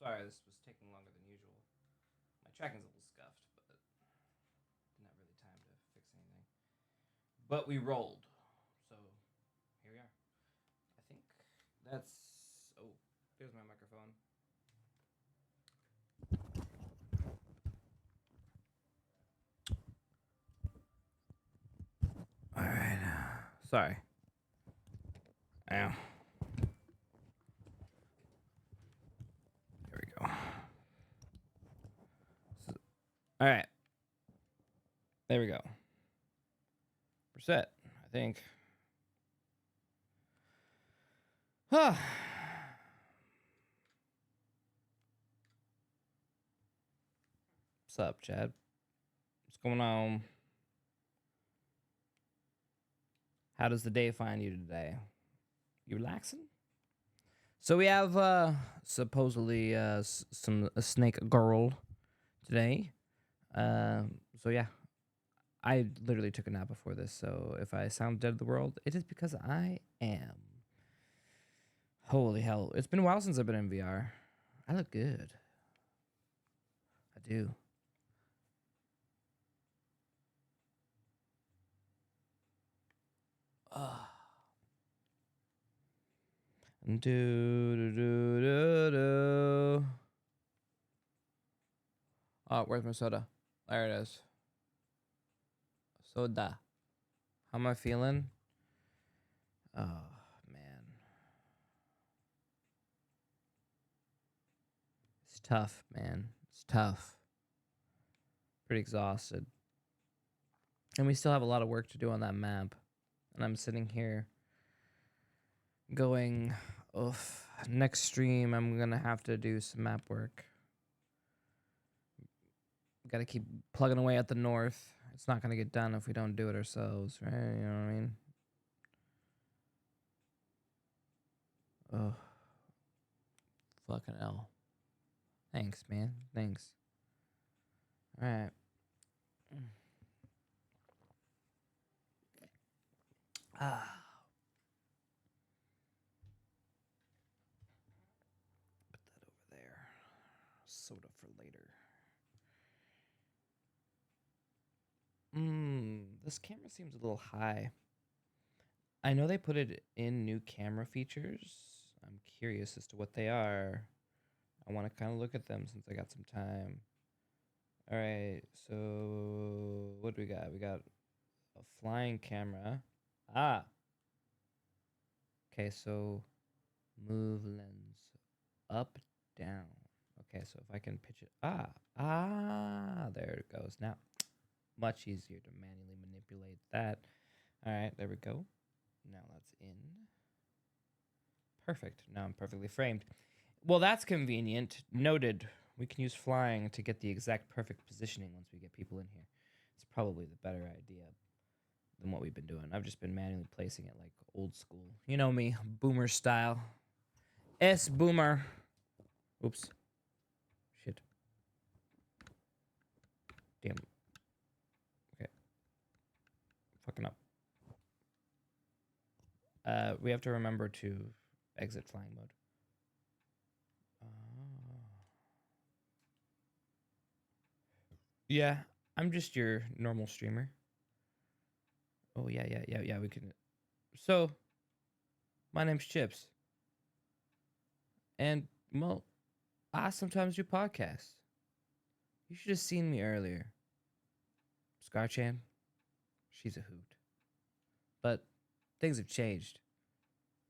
Sorry, this was taking longer than usual. My tracking's a little scuffed, but didn't have really time to fix anything. But we rolled, so here we are. I think that's. Oh, there's my microphone. All right. Sorry. Ow. There we go. All right. There we go. We're set, I think. Huh. What's up, Chad? What's going on? How does the day find you today? You relaxing? So we have supposedly some a snake girl today. So yeah, I literally took a nap before this. So if I sound dead to the world, it is because I am. Holy hell! It's been a while since I've been in VR. I look good. I do. Do do do do do. Oh, where's my soda? There it is. Soda. How am I feeling? Oh man, it's tough, man. It's tough. Pretty exhausted, and we still have a lot of work to do on that map. And I'm sitting here going, oof. Next stream, I'm gonna have to do some map work. Gotta keep plugging away at the north. It's not gonna get done if we don't do it ourselves, right? You know what I mean? Oh, fucking hell. Thanks, man. Thanks. All right. Ah. Put that over there. Soda for later. This camera seems a little high. I know they put it in new camera features. I'm curious as to what they are. I want to kind of look at them since I got some time. All right, so what do we got? We got a flying camera. Ah. Okay, so move lens up, down. Okay, so if I can pitch it. There it goes. Now, much easier to manually manipulate that. All right, there we go. Now that's in. Perfect. Now I'm perfectly framed. Well, that's convenient. Noted. We can use flying to get the exact perfect positioning once we get people in here. It's probably the better idea than what we've been doing. I've just been manually placing it like old school. You know me, boomer style. S boomer. Oops. Shit. Damn. Okay. Fucking up. We have to remember to exit flying mode. Yeah, I'm just your normal streamer. Oh yeah. We can. So, my name's Chipz, and well, I sometimes do podcasts. You should have seen me earlier. Scarchan, she's a hoot. But things have changed.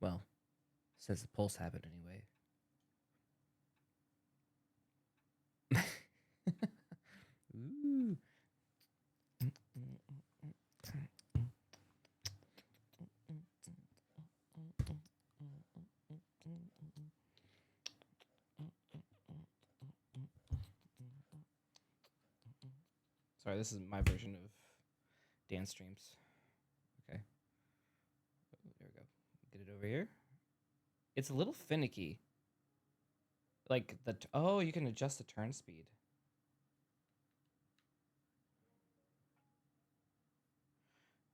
Well, since the pulse happened anyway. Ooh. Sorry, this is my version of dance streams. Okay. Oh, there we go. Get it over here. It's a little finicky. Like oh, you can adjust the turn speed.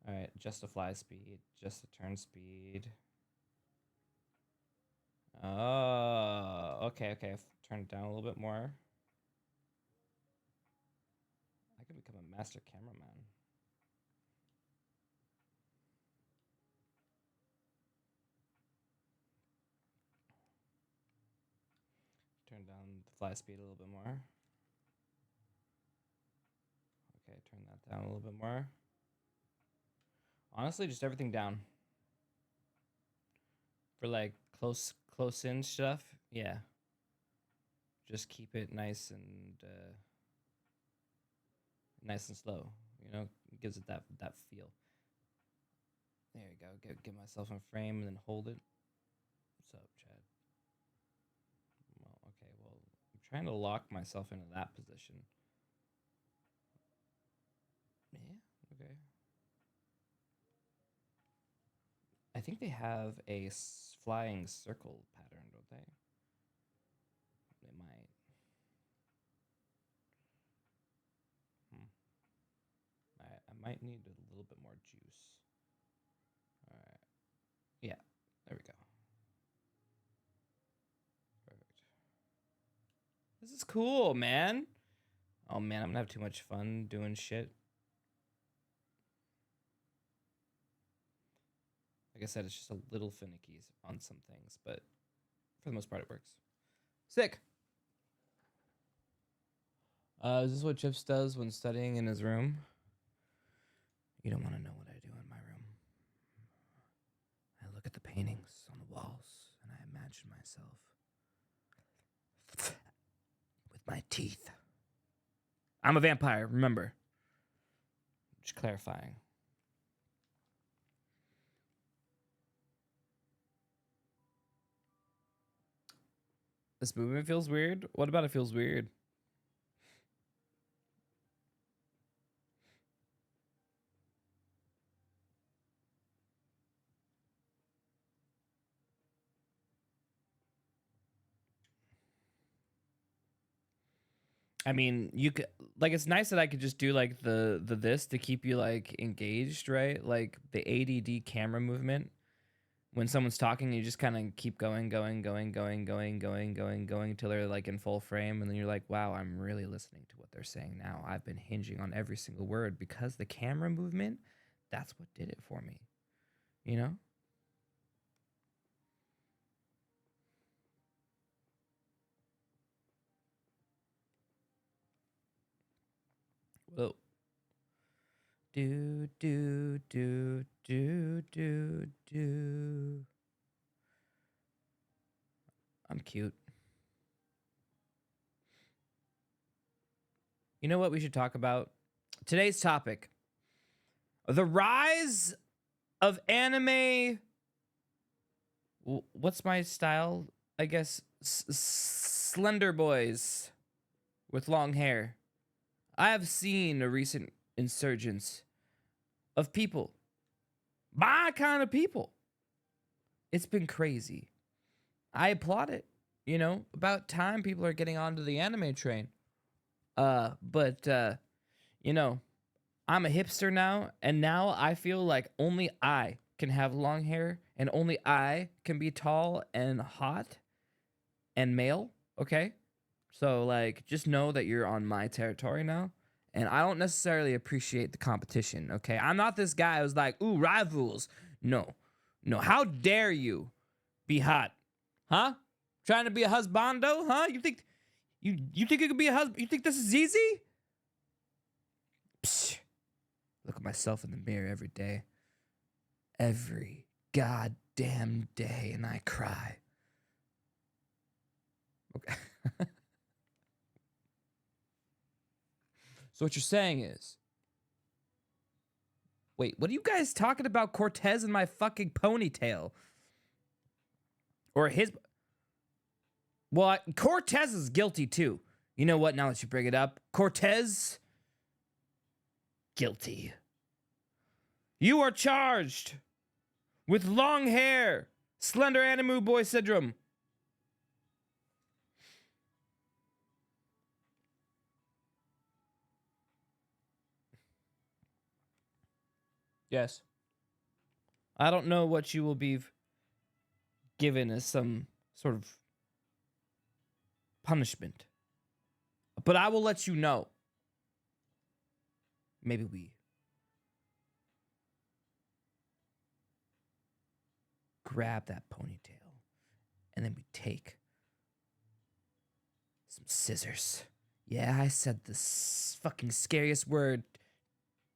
All right, adjust the fly speed, adjust the turn speed. Oh, okay, okay. Turn it down a little bit more. I could become a master cameraman. Turn down the fly speed a little bit more. Okay, turn that down a little bit more. Honestly, just everything down. For like close in stuff, yeah. Just keep it nice and slow. You know, it gives it that feel. There you go. Get myself in frame and then hold it. What's up, Chad? Well, okay. Well, I'm trying to lock myself into that position. Yeah. Okay. I think they have a flying circle pattern, don't they? They might. I might need a little bit more juice. All right. Yeah. There we go. Perfect. This is cool, man. Oh man, I'm gonna have too much fun doing shit. Like I said, it's just a little finicky on some things, but for the most part, it works. Sick. Is this what Chipz does when studying in his room? You don't want to know what I do in my room. I look at the paintings on the walls, and I imagine myself with my teeth. I'm a vampire, remember. Just clarifying. This movement feels weird? What about it feels weird? I mean, you could like it's nice that I could just do like the this to keep you like engaged, right? Like the ADD camera movement. When someone's talking, you just kind of keep going until they're like in full frame, and then you're like, wow, I'm really listening to what they're saying now. I've been hinging on every single word because the camera movement, that's what did it for me. You know? Whoa. Do do do do do do. I'm cute. You know what we should talk about? Today's topic. The rise of anime. What's my style? I guess slender boys with long hair. I have seen a recent insurgence of people. My kind of people. It's been crazy. I applaud it. You know, about time people are getting onto the anime train. But you know, I'm a hipster now, and now I feel like only I can have long hair, and only I can be tall and hot and male, okay? So like just know that you're on my territory now. And I don't necessarily appreciate the competition, okay? I'm not this guy who's like, ooh, rivals. No. No, how dare you be hot? Huh? Trying to be a husbando? Huh? You think you think you could be a husband? You think this is easy? Psh. Look at myself in the mirror every day. Every goddamn day, and I cry. Okay. So what you're saying is, wait, what are you guys talking about Cortez and my fucking ponytail? Or his... Well, Cortez is guilty too. You know what, now that you bring it up, Cortez, guilty. You are charged with long hair, slender anime boy syndrome. Yes. I don't know what you will be given as some sort of punishment. But I will let you know. Maybe we grab that ponytail and then we take some scissors. Yeah, I said the fucking scariest word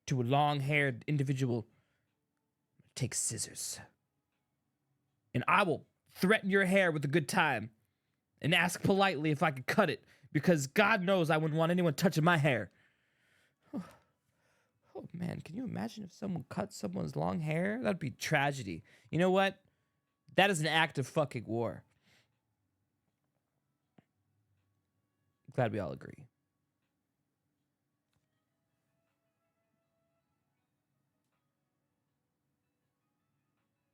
to a long-haired individual. Take scissors. And I will threaten your hair with a good time and ask politely if I could cut it, because God knows I wouldn't want anyone touching my hair. Oh man, can you imagine if someone cut someone's long hair? That'd be tragedy. You know what? That is an act of fucking war. Glad we all agree.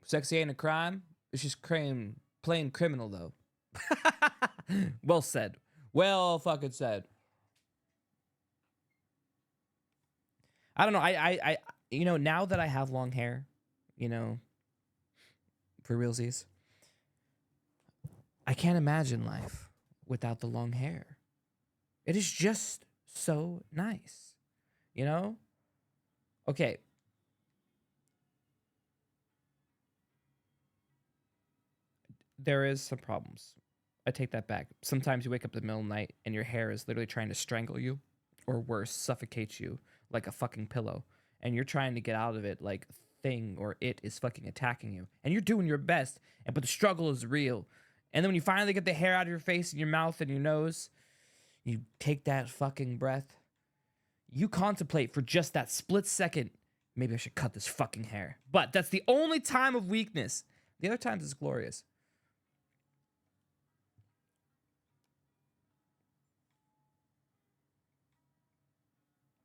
Sexy ain't a crime. It's just plain criminal, though. Well said. Well fucking said. I don't know. I you know, now that I have long hair, you know, for realsies, I can't imagine life without the long hair. It is just so nice, you know? Okay. There is some problems. I take that back. Sometimes you wake up in the middle of the night and your hair is literally trying to strangle you, or worse, suffocate you like a fucking pillow. And you're trying to get out of it like thing or it is fucking attacking you. And you're doing your best, but the struggle is real. And then when you finally get the hair out of your face and your mouth and your nose, you take that fucking breath. You contemplate for just that split second, maybe I should cut this fucking hair. But that's the only time of weakness. The other times is glorious.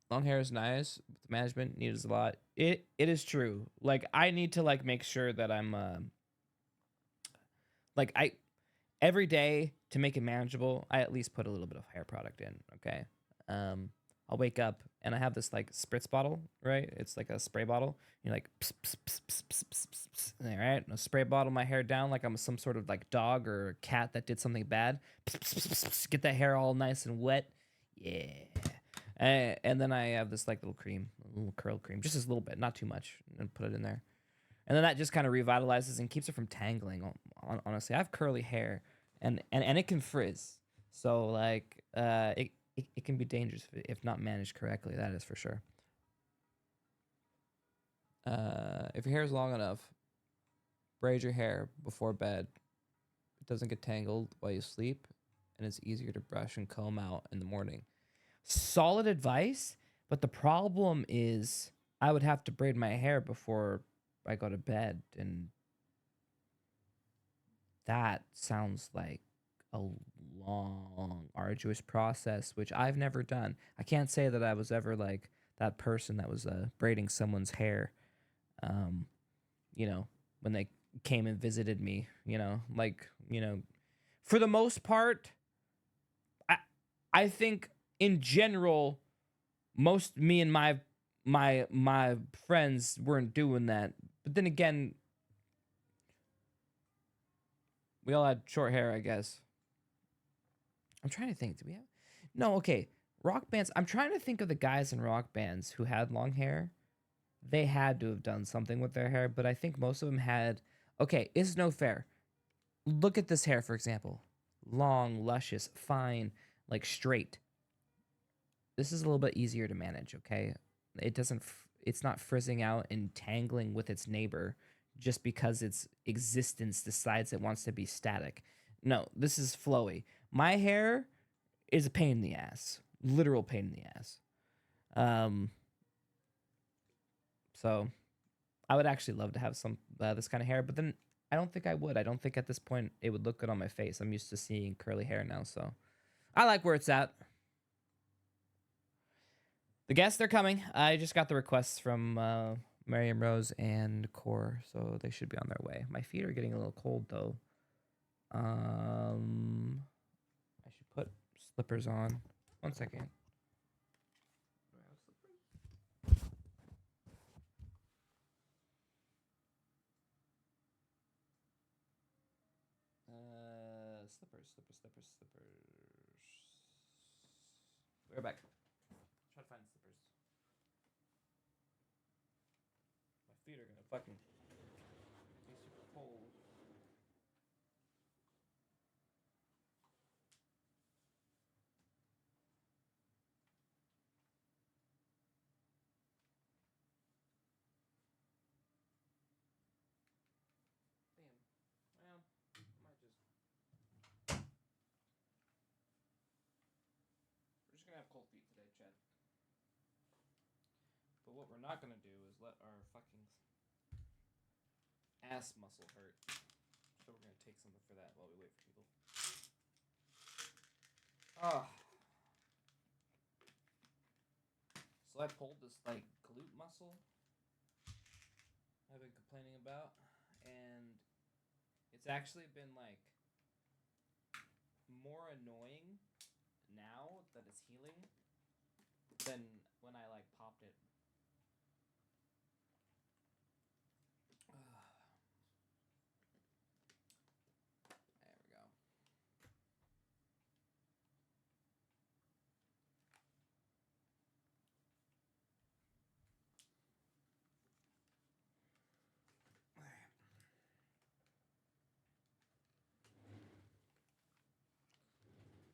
Long hair is nice. Management needs a lot. It is true. Like, I need to like make sure that I'm like I every day, to make it manageable, I at least put a little bit of hair product in. Okay. I'll wake up and I have this like spritz bottle, right? It's like a spray bottle. You're like, pss, pss, pss, pss, pss, pss, pss, pss. All right, and I spray bottle my hair down like I'm some sort of like dog or cat that did something bad. Pss, pss, pss, pss, pss. Get that hair all nice and wet. Yeah. And then I have this like little cream, a little curl cream, just this little bit, not too much, and put it in there. And then that just kind of revitalizes and keeps it from tangling. Honestly, I have curly hair, and it can frizz. So like, it can be dangerous if not managed correctly. That is for sure. If your hair is long enough, braid your hair before bed. It doesn't get tangled while you sleep, and it's easier to brush and comb out in the morning. Solid advice, but the problem is I would have to braid my hair before I go to bed, and that sounds like a long, arduous process, which I've never done. I can't say that I was ever like that person that was braiding someone's hair, you know, when they came and visited me, you know, like, you know, for the most part, I think in general, most me and my friends weren't doing that. But then again, we all had short hair, I guess. I'm trying to think. Do we have? No, okay. Rock bands. I'm trying to think of the guys in rock bands who had long hair. They had to have done something with their hair, but I think most of them had. Okay, it's no fair. Look at this hair, for example. Long, luscious, fine, like straight. This is a little bit easier to manage, okay? It doesn't, it's not frizzing out and tangling with its neighbor just because its existence decides it wants to be static. No, this is flowy. My hair is a pain in the ass. Literal pain in the ass. So I would actually love to have some this kind of hair, but then I don't think I would. I don't think at this point it would look good on my face. I'm used to seeing curly hair now, so I like where it's at. The guests, they're coming. I just got the requests from Maryam Rose and Core, so they should be on their way. My feet are getting a little cold, though. I should put slippers on. 1 second. We're back. Try to find the slippers. My feet are gonna fucking be super cold. Damn. Well, I might just. We're just gonna have cold feet today, Chad. But what we're not gonna do is let our fucking ass muscle hurt. So we're gonna take something for that while we wait for people. Ah. So I pulled this like glute muscle I've been complaining about, and it's actually been like more annoying now that it's healing than when I like popped it. There we go.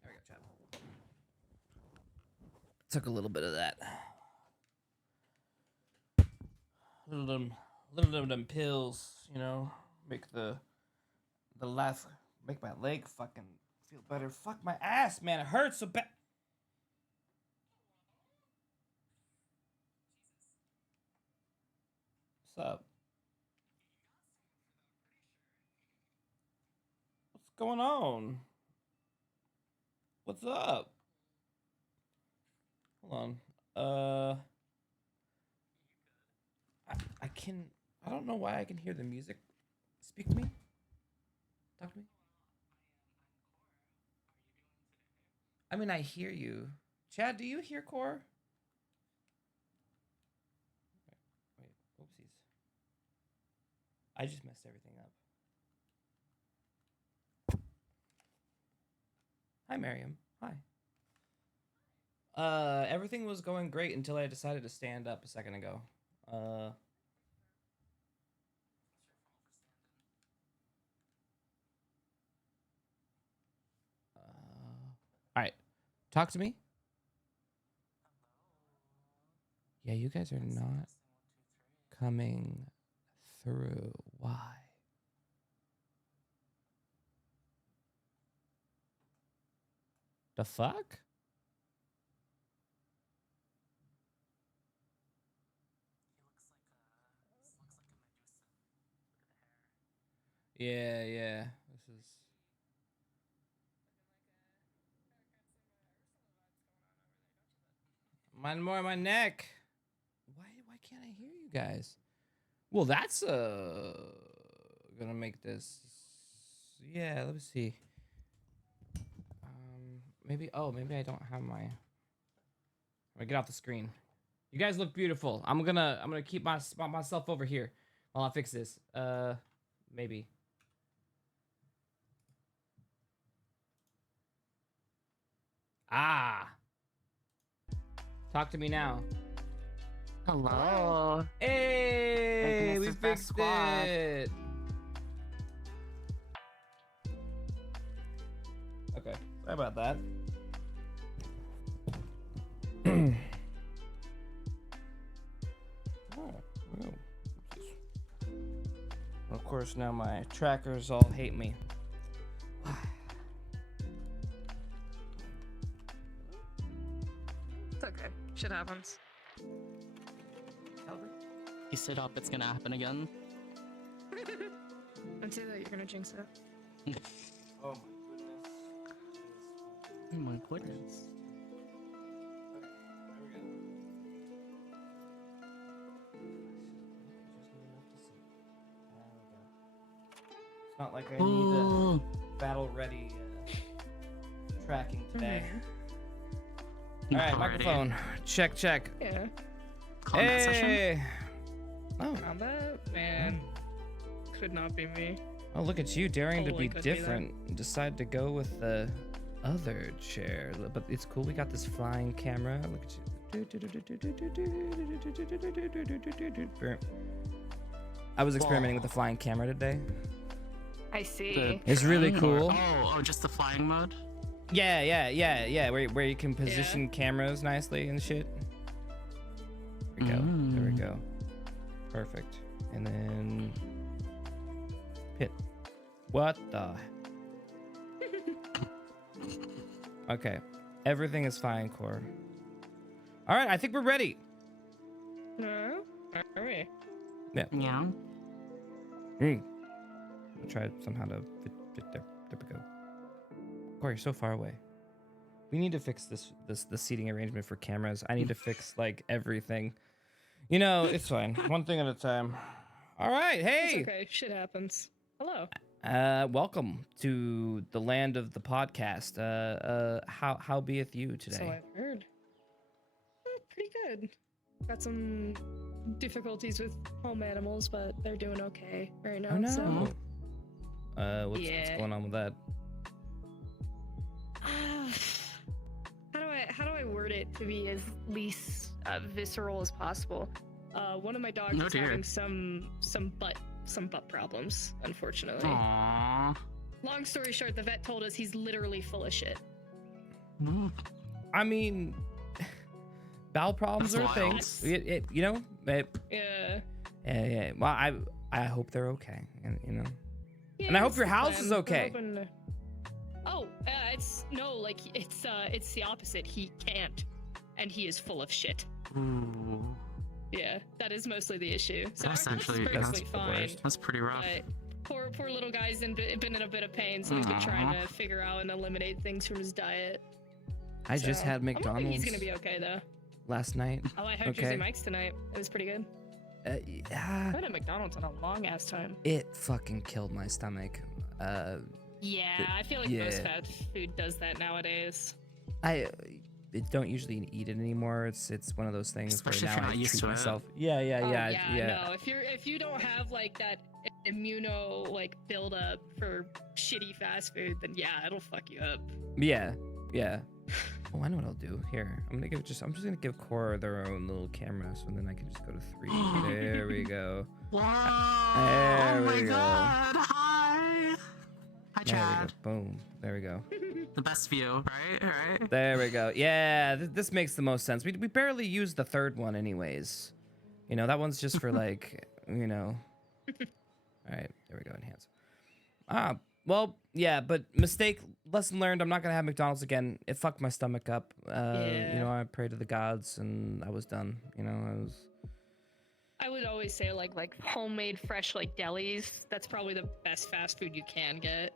There we go, Chad. Took a little bit of that. Little of them pills, you know, make the laugh, make my leg fucking feel better. Fuck my ass, man, it hurts so bad. What's up? What's going on? What's up? Hold on. I can. I don't know why I can hear the music. Speak to me. Talk to me. I mean, I hear you. Chad, do you hear Core? Wait, oopsies. I just messed everything up. Hi, Miriam. Hi. Everything was going great until I decided to stand up a second ago. All right. Talk to me. Yeah, you guys are not coming through. Why? The fuck? Yeah, yeah. This is mine more on my neck. Why can't I hear you guys? Well, that's gonna make this. Yeah, let me see. Maybe maybe I don't have my. I'm gonna get off the screen. You guys look beautiful. I'm gonna keep myself over here while I fix this. Maybe. Ah. Talk to me now. Hello. Hey, we fixed it. Okay, sorry about that. Of course, now my trackers all hate me. It's okay. Shit happens. You sit up, it's gonna happen again. Don't say that, you're gonna jinx it. Oh Oh my goodness. It's not like I need a battle-ready tracking today. All right, microphone. Check. Yeah. Combat hey. session? Oh. Combat? Man. Could not be me. Oh, look at you daring Totally to be could be that. different. Decide to go with the other chair. But it's cool. We got this flying camera. Look at you. I was experimenting with the flying camera today. I see. It's really Flying cool. or- oh, just the flying mode? Yeah. Where you can position cameras nicely and shit. There we go. There we go. Perfect. And then hit. What the? Okay. Everything is fine, core. All right, I think we're ready. No? Are we? Yeah. I'll try somehow to fit there. There we go. Core, you're so far away. We need to fix the seating arrangement for cameras. I need to fix like everything. You know, it's fine. One thing at a time. All right, hey. It's okay. Shit happens. Hello. Welcome to the land of the podcast. How beeth you today? So I've heard. Pretty good. Got some difficulties with home animals, but they're doing okay right now. Oh no. So. What's going on with that? How do I word it to be as least visceral as possible? One of my dogs is having some butt problems, unfortunately. Aww. Long story short, the vet told us he's literally full of shit. I mean, bowel problems That's are wild. things. You know. Yeah. Yeah. Well, I hope they're okay, and you know. Yeah, And I hope that's your the house plan. is We're okay. hoping- Oh, it's the opposite. He can't, and he is full of shit. Ooh. Yeah, that is mostly the issue. So That's our house is actually- perfectly that's the fine. worst. That's pretty rough. But poor little guy's been in a bit of pain, so we've been trying to figure out and eliminate things from his diet. I just So, had I'm hoping McDonald's he's gonna be okay though. last night. Oh, I had Jersey Mike's tonight. It was pretty good. I Yeah, had a McDonald's in a long ass time. it fucking killed my stomach. Yeah, I feel like most fast food does that nowadays. I don't usually eat it anymore. It's one of those things Especially where if now you're I not used treat to it. myself. Yeah. No, if you don't have like that immuno like build up for shitty fast food, then yeah, it'll fuck you up. Yeah. Oh, I know what I'll do. Here, I'm just gonna give Cora their own little camera, so then I can just go to 3. There we go. Wow. There Oh my we go. god. Hi. Hi, There we Chad. go. Boom. There we go. The best view, right? There we go. Yeah, this makes the most sense. We barely use the third one, anyways. You know, that one's just for like, you know. All right, there we go. Enhance. Well, yeah, but lesson learned. I'm not gonna have McDonald's again. It fucked my stomach up. You know, I prayed to the gods, and I was done. You know, I would always say like homemade fresh like delis. That's probably the best fast food you can get.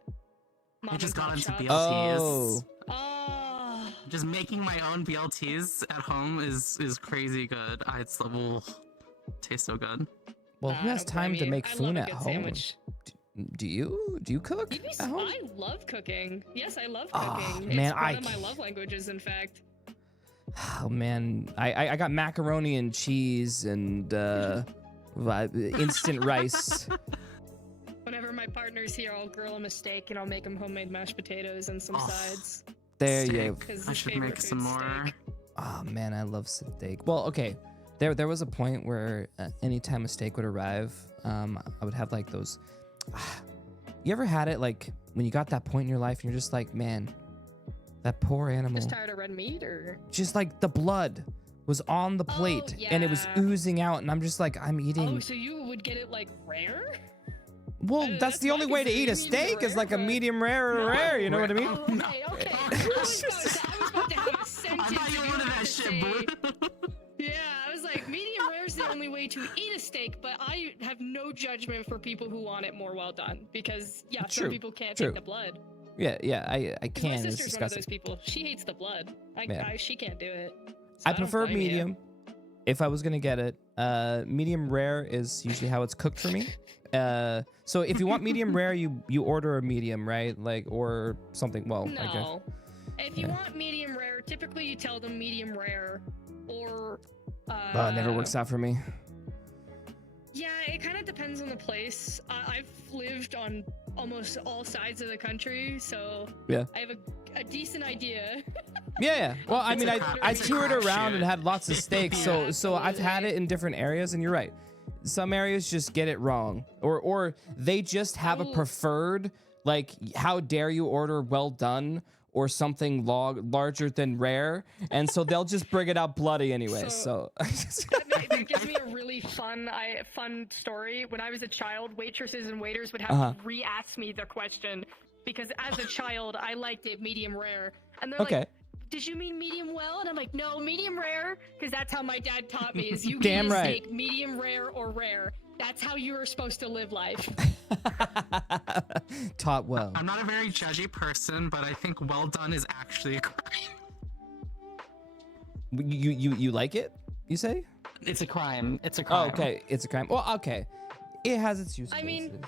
I just got into shops. BLTs. Oh. Just making my own BLTs at home is crazy good. It's tastes so good. well, who I has don't time blame to you. make I love food a at good home? sandwich. Do you cook You'd be at home? I love cooking. Yes, I love Oh, cooking. man, it's one of my love languages, in fact. Oh man, I got macaroni and cheese and instant rice. Whenever my partner's here, I'll grill him a steak and I'll make him homemade mashed potatoes and some sides. There Steak. you. 'Cause I his should favorite make some food's more. steak. Oh man, I love steak. Well, okay, there was a point where anytime a steak would arrive, I would have like those. You ever had it like when you got that point in your life and you're just like, man, that poor animal. Just tired of red meat, or Just like the blood was on the plate and it was yeah. oozing out, and I'm just like, I'm eating. oh, so you would get it like rare? Well, that's the that's only my way to eat a concern, medium steak is rare, like a but- medium rare or No. rare. You know what I mean? Oh, okay. I was about to have a sentence. I thought you to wanted that to shit, say- boo. Yeah, I was like, medium rare is the only way to eat a steak, but I have no judgment for people who want it more well done, because True, some people can't true. take the blood. Yeah, I 'Cause can. my It's sister's one of disgusting. those people. She hates the blood. Yeah. She can't do it. So I don't prefer blame you. medium. If I was gonna get it, medium rare is usually how it's cooked for me. So if you want medium rare, you order a medium, right? Like, or something. Well, I guess. No. If you Yeah. want medium rare, typically you tell them medium rare, or It never works out for me. Yeah, it kind of depends on the place. I've lived on almost all sides of the country, so Yeah. I have a decent idea. Yeah. Well, I It's mean, a I it's a toured around and crapshoot. had lots of steaks, so I've had it in different areas, and you're right. Some areas just get it wrong, or they just have a preferred, like, how dare you order well done or something larger than rare, and so they'll just bring it out bloody anyway. So that gives me a really fun story. When I was a child, waitresses and waiters would have to re-ask me the question because as a child I liked it medium rare, and they're like, did you mean medium well? And I'm like, no, medium rare, because that's how my dad taught me, is you Damn get a right. steak medium rare or rare. That's how you are supposed to live life. Taught well. I'm not a very judgy person, but I think well done is actually a crime. You like it? You say? It's a crime. It's a Oh, crime. okay, it's a crime. Well, okay, it has its use I cases. mean,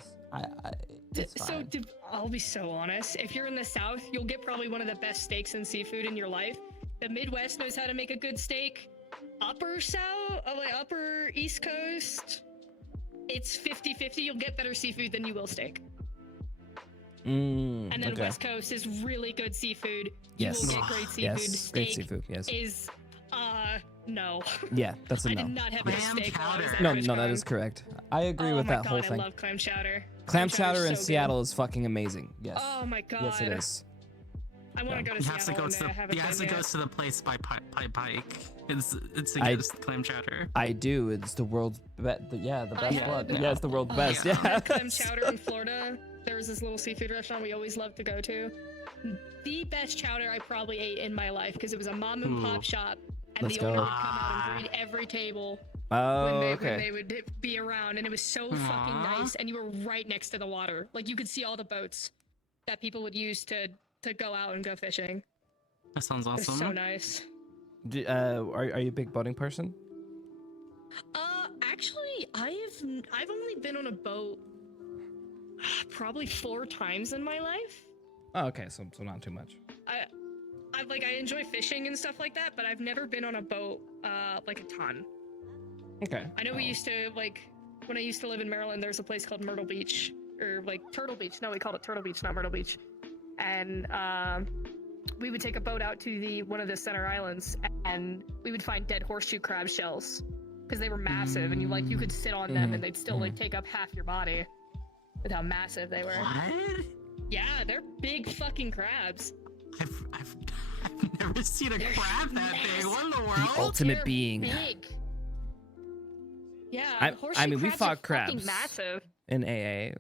It's fine. I'll be so honest. If you're in the South, you'll get probably one of the best steaks and seafood in your life. The Midwest knows how to make a good steak. Upper East Coast, it's 50-50. You'll get better seafood than you will steak. And then West Coast is really good seafood. Yes. You will get great seafood. Yes, Steak great seafood. Yes. is, no. Yeah, that's a I no. did not have a Clam steak while I was chowder. at No, Rich no, that Con. is correct. I agree with my that God, whole thing. I love clam chowder. Clam chowder chowder's in so Seattle is fucking amazing. Yes. Oh my God. Yes, it is. I want to go to He has to Seattle go one to day. I the haven't he has to been go yet. to the place by Pike. It's I- against clam chowder. I do. It's the world's best. Yeah, the best had- one. Yeah, it's the world's best. yeah. Yeah. Clam chowder in Florida. There was this little seafood restaurant we always loved to go to. The best chowder I probably ate in my life because it was a mom and pop shop, and Let's the owner go. would come out and greet every table Oh, when okay. they would be around, and it was so fucking nice. And you were right next to the water, like you could see all the boats that people would use to go out and go fishing. That sounds It was awesome. so nice. Are you a big boating person? Actually, I've only been on a boat probably 4 times in my life. Oh, okay. So not too much. I enjoy fishing and stuff like that, but I've never been on a boat like a ton. Okay. I know we used to, like, when I used to live in Maryland, there's a place called Myrtle Beach, or like Turtle Beach. No, we called it Turtle Beach, not Myrtle Beach. And we would take a boat out to one of the center islands, and we would find dead horseshoe crab shells because they were massive, and you could sit on them, and they'd still like take up half your body with how massive they were. What? Yeah, they're big fucking crabs. I've never seen a crab that big. What in the world? ultimate They're being. big. Yeah, I horseshoe mean, we crabs fought are fucking crabs. massive. In AA,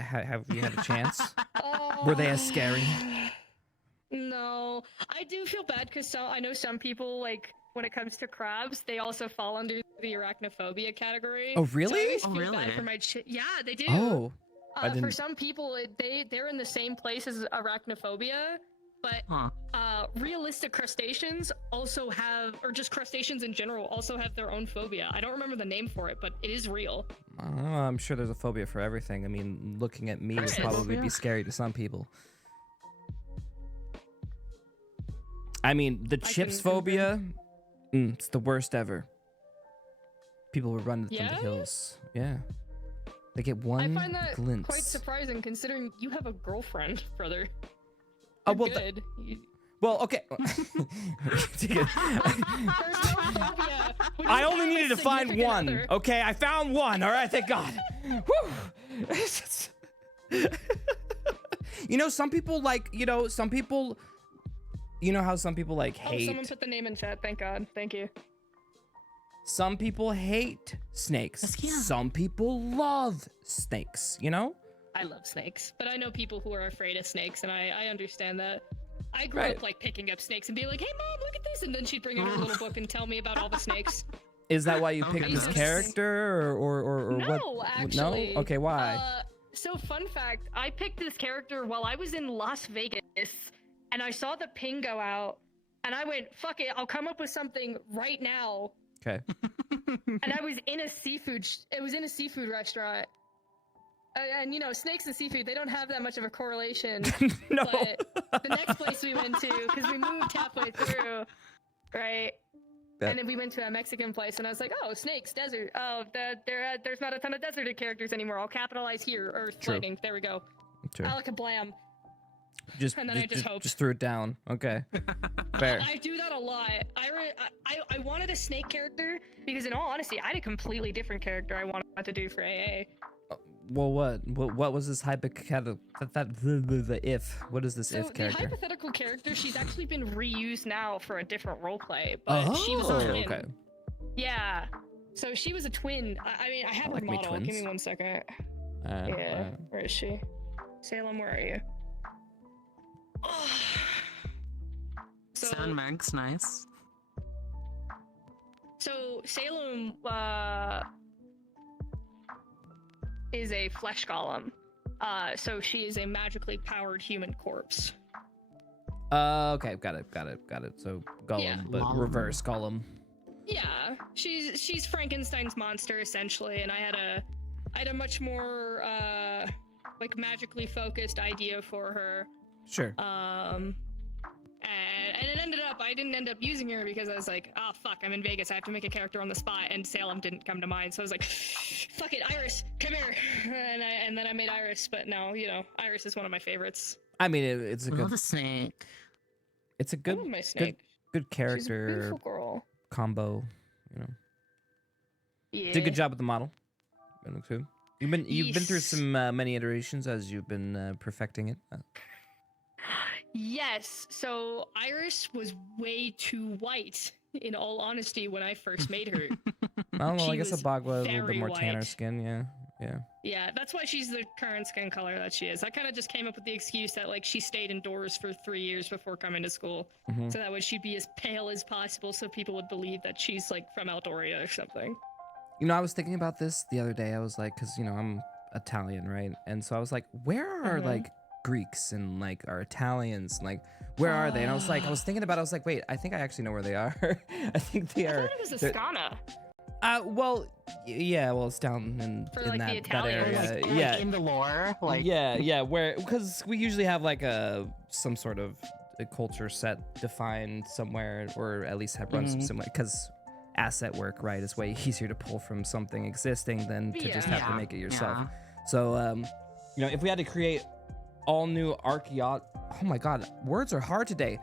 have we had a chance? Oh. Were they as scary? No, I do feel bad because I know some people, like, when it comes to crabs, they also fall under the arachnophobia category. Oh, So I really? always Oh, feel really? bad for my yeah, they do. Oh, I For didn't. some people, they're in the same place as arachnophobia, but Huh. realistic crustaceans also have, or just crustaceans in general, also have their own phobia. I don't remember the name for it, but it is real. I don't know, I'm sure there's a phobia for everything. I mean, looking at me There would is. probably be Yeah. scary to some people. I mean, the Chipz couldn't phobia, it's the worst ever. People would run from Yeah? the hills. Yeah. They get I one find that glimpse. quite surprising, considering you have a girlfriend, brother. Oh, You're well, good. well, okay. There's no phobia. when I you only have a needed to find significant one. other. Okay, I found one. All right, thank God. Whew. You know, some people like, some people, how some people like Oh, hate. someone put the name in chat. Thank God. Thank you. Some people hate snakes. Yes, yeah. Some people love snakes, I love snakes, but I know people who are afraid of snakes, and I understand that. I grew Right. up like picking up snakes and being like, "Hey, mom, look at this," and then she'd bring out her little book and tell me about all the snakes. Is that why you Okay. picked this Jesus. character or No, what? actually. No? Okay, why? So fun fact, I picked this character while I was in Las Vegas, and I saw the ping go out, and I went, "Fuck it, I'll come up with something right now." Okay. And I was in a seafood restaurant. And snakes and seafood, they don't have that much of a correlation. No. But the next place we went to, because we moved halfway through, right? Yeah. And then we went to a Mexican place, and I was like, "Oh, snakes, desert. Oh, there's not a ton of deserted characters anymore. I'll capitalize here. Earth, True. lightning. There we go." Sure. Alakablam. Just And then I just hope. Just threw it down. Okay. Fair. I do that a lot. I wanted a snake character because, in all honesty, I had a completely different character I wanted to do for AA. Well, what was this hypothetical? The if? What is this So if character? the hypothetical character, she's actually been reused now for a different roleplay, but she was a twin. Okay. Yeah. So she was a twin. I mean, I have her like me model. Give me twins. 1 second. Yeah. Where is she? Salem, where are you? So, 7 Mags, nice. So Salem is a flesh golem. So she is a magically powered human corpse. Okay, got it. So Gollum, Yeah. but Gollum. reverse Gollum. Yeah, she's Frankenstein's monster essentially, and I had a much more like magically focused idea for her. Sure. And it ended up, I didn't end up using her because I was like, oh fuck, I'm in Vegas, I have to make a character on the spot, and Salem didn't come to mind, so I was like, fuck it, Iris, come here, and then I made Iris, but no, you know, Iris is one of my favorites. I mean, it's a I love good, the snake. it's a I good, love my snake. good She's a character beautiful girl. combo. You know, Yeah. did a good job with the model. It looks good. You've been through Yes. some many iterations as you've been perfecting it. Yes, so Iris was way too white, in all honesty, when I first made her. I don't know. I She guess was Abagwa a little bit very more tanner white. skin. Yeah. Yeah, that's why she's the current skin color that she is. I kind of just came up with the excuse that, like, she stayed indoors for 3 years before coming to school, Mhm. so that way she'd be as pale as possible so people would believe that she's, like, from Eldoria or something. You know, I was thinking about this the other day. I was like, because, you know, I'm Italian, right? And so I was like, where are, Mhm. like, Greeks and, like, are Italians? Like, where are they? And I was thinking about it. I was like, wait, I think I actually know where they are. I think they I are. thought it was they're- Ascana. Well, yeah, well, it's down For, in like, the that Italians. area. Like, yeah. in the lore, like yeah, where, because we usually have, like, some sort of a culture set defined somewhere, or at least have run some similar, because asset work, right, is way easier to pull from something existing than to just Yeah. have to make it yourself. Yeah. So, you know, if we had to create all new oh my god, words are hard today.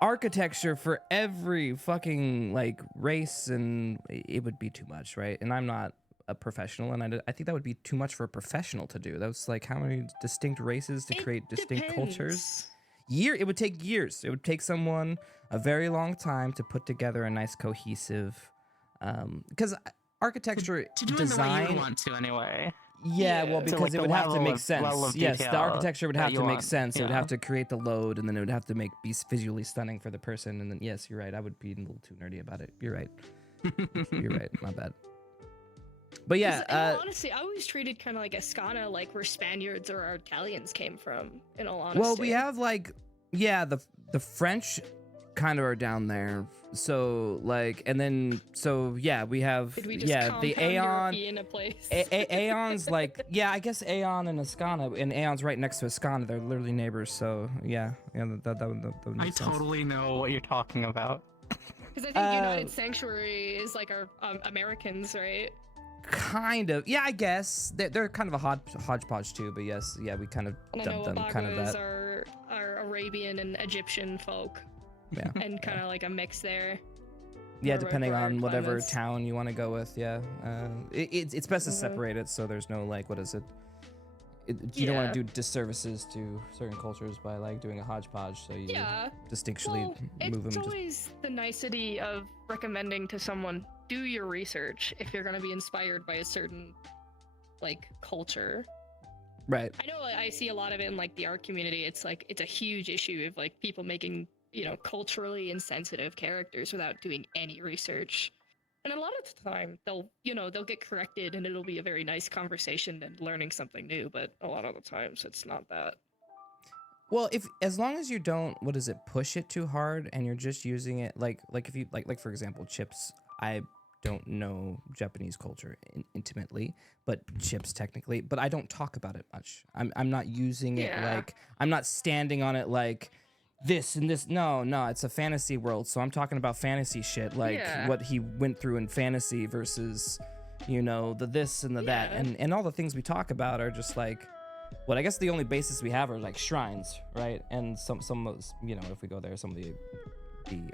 Architecture for every fucking, like, race, and it would be too much, right? And I'm not a professional, and I think that would be too much for a professional to do. That's like how many distinct races to create distinct cultures? It would take years. It would take someone a very long time to put together a nice cohesive, because architecture to do it design, the way you want to anyway. yeah, well, To, because like, it the would have to level make of- sense. level of Yes, the detail architecture would that have you to make want, sense. It would yeah. have to create the load, and then it would have to be visually stunning for the person. And then, yes, you're right. I would be a little too nerdy about it. You're right. You're right. My bad. But yeah, In all honesty, I always treated kind of like Ascana, like where Spaniards or Italians came from, in all honesty. well, we have, like, yeah, the French kind of are down there. So, like, and then, so yeah, we have, Did we just yeah, the compound Aeon. European a place? Aeon's like, yeah, I guess Aeon and Ascana, and Aeon's right next to Ascana. They're literally neighbors. So yeah, that would make I sense. totally know what you're talking about. Because I think United Sanctuary is like our Americans, right? Kind of, yeah, I guess they're kind of a hodgepodge too. But yes, yeah, we kind of And I know dubbed them kind of Abagwas that. are Arabian and Egyptian folk, Yeah, and kind of like a mix there. yeah, Where- depending where our on whatever climates. town you want to go with. Yeah, it's best to Mhm. separate it so there's no, like, what is it? You don't want Yeah. to do disservices to certain cultures by, like, doing a hodgepodge. So you Yeah. distinctly Well, move it's them. always the nicety of recommending to someone, do your research if you're going to be inspired by a certain, like, culture. Right. I know I see a lot of it in, like, the art community. It's like, it's a huge issue of, like, people making, you know, culturally insensitive characters without doing any research. And a lot of the time, they'll get corrected and it'll be a very nice conversation and learning something new, but a lot of the times it's not that. Well, as long as you don't, what is it, push it too hard, and you're just using it like if you like for example, Chipz. I don't know Japanese culture intimately, but Chipz technically, but I don't talk about it much. I'm not using it Yeah. like, I'm not standing on it like this and this. No, it's a fantasy world, so I'm talking about fantasy shit, like Yeah. what he went through in fantasy versus, you know, the this and the that, Yeah. and all the things we talk about are just like, what I guess the only basis we have are like shrines, right? And some of those, you know, if we go there, some of the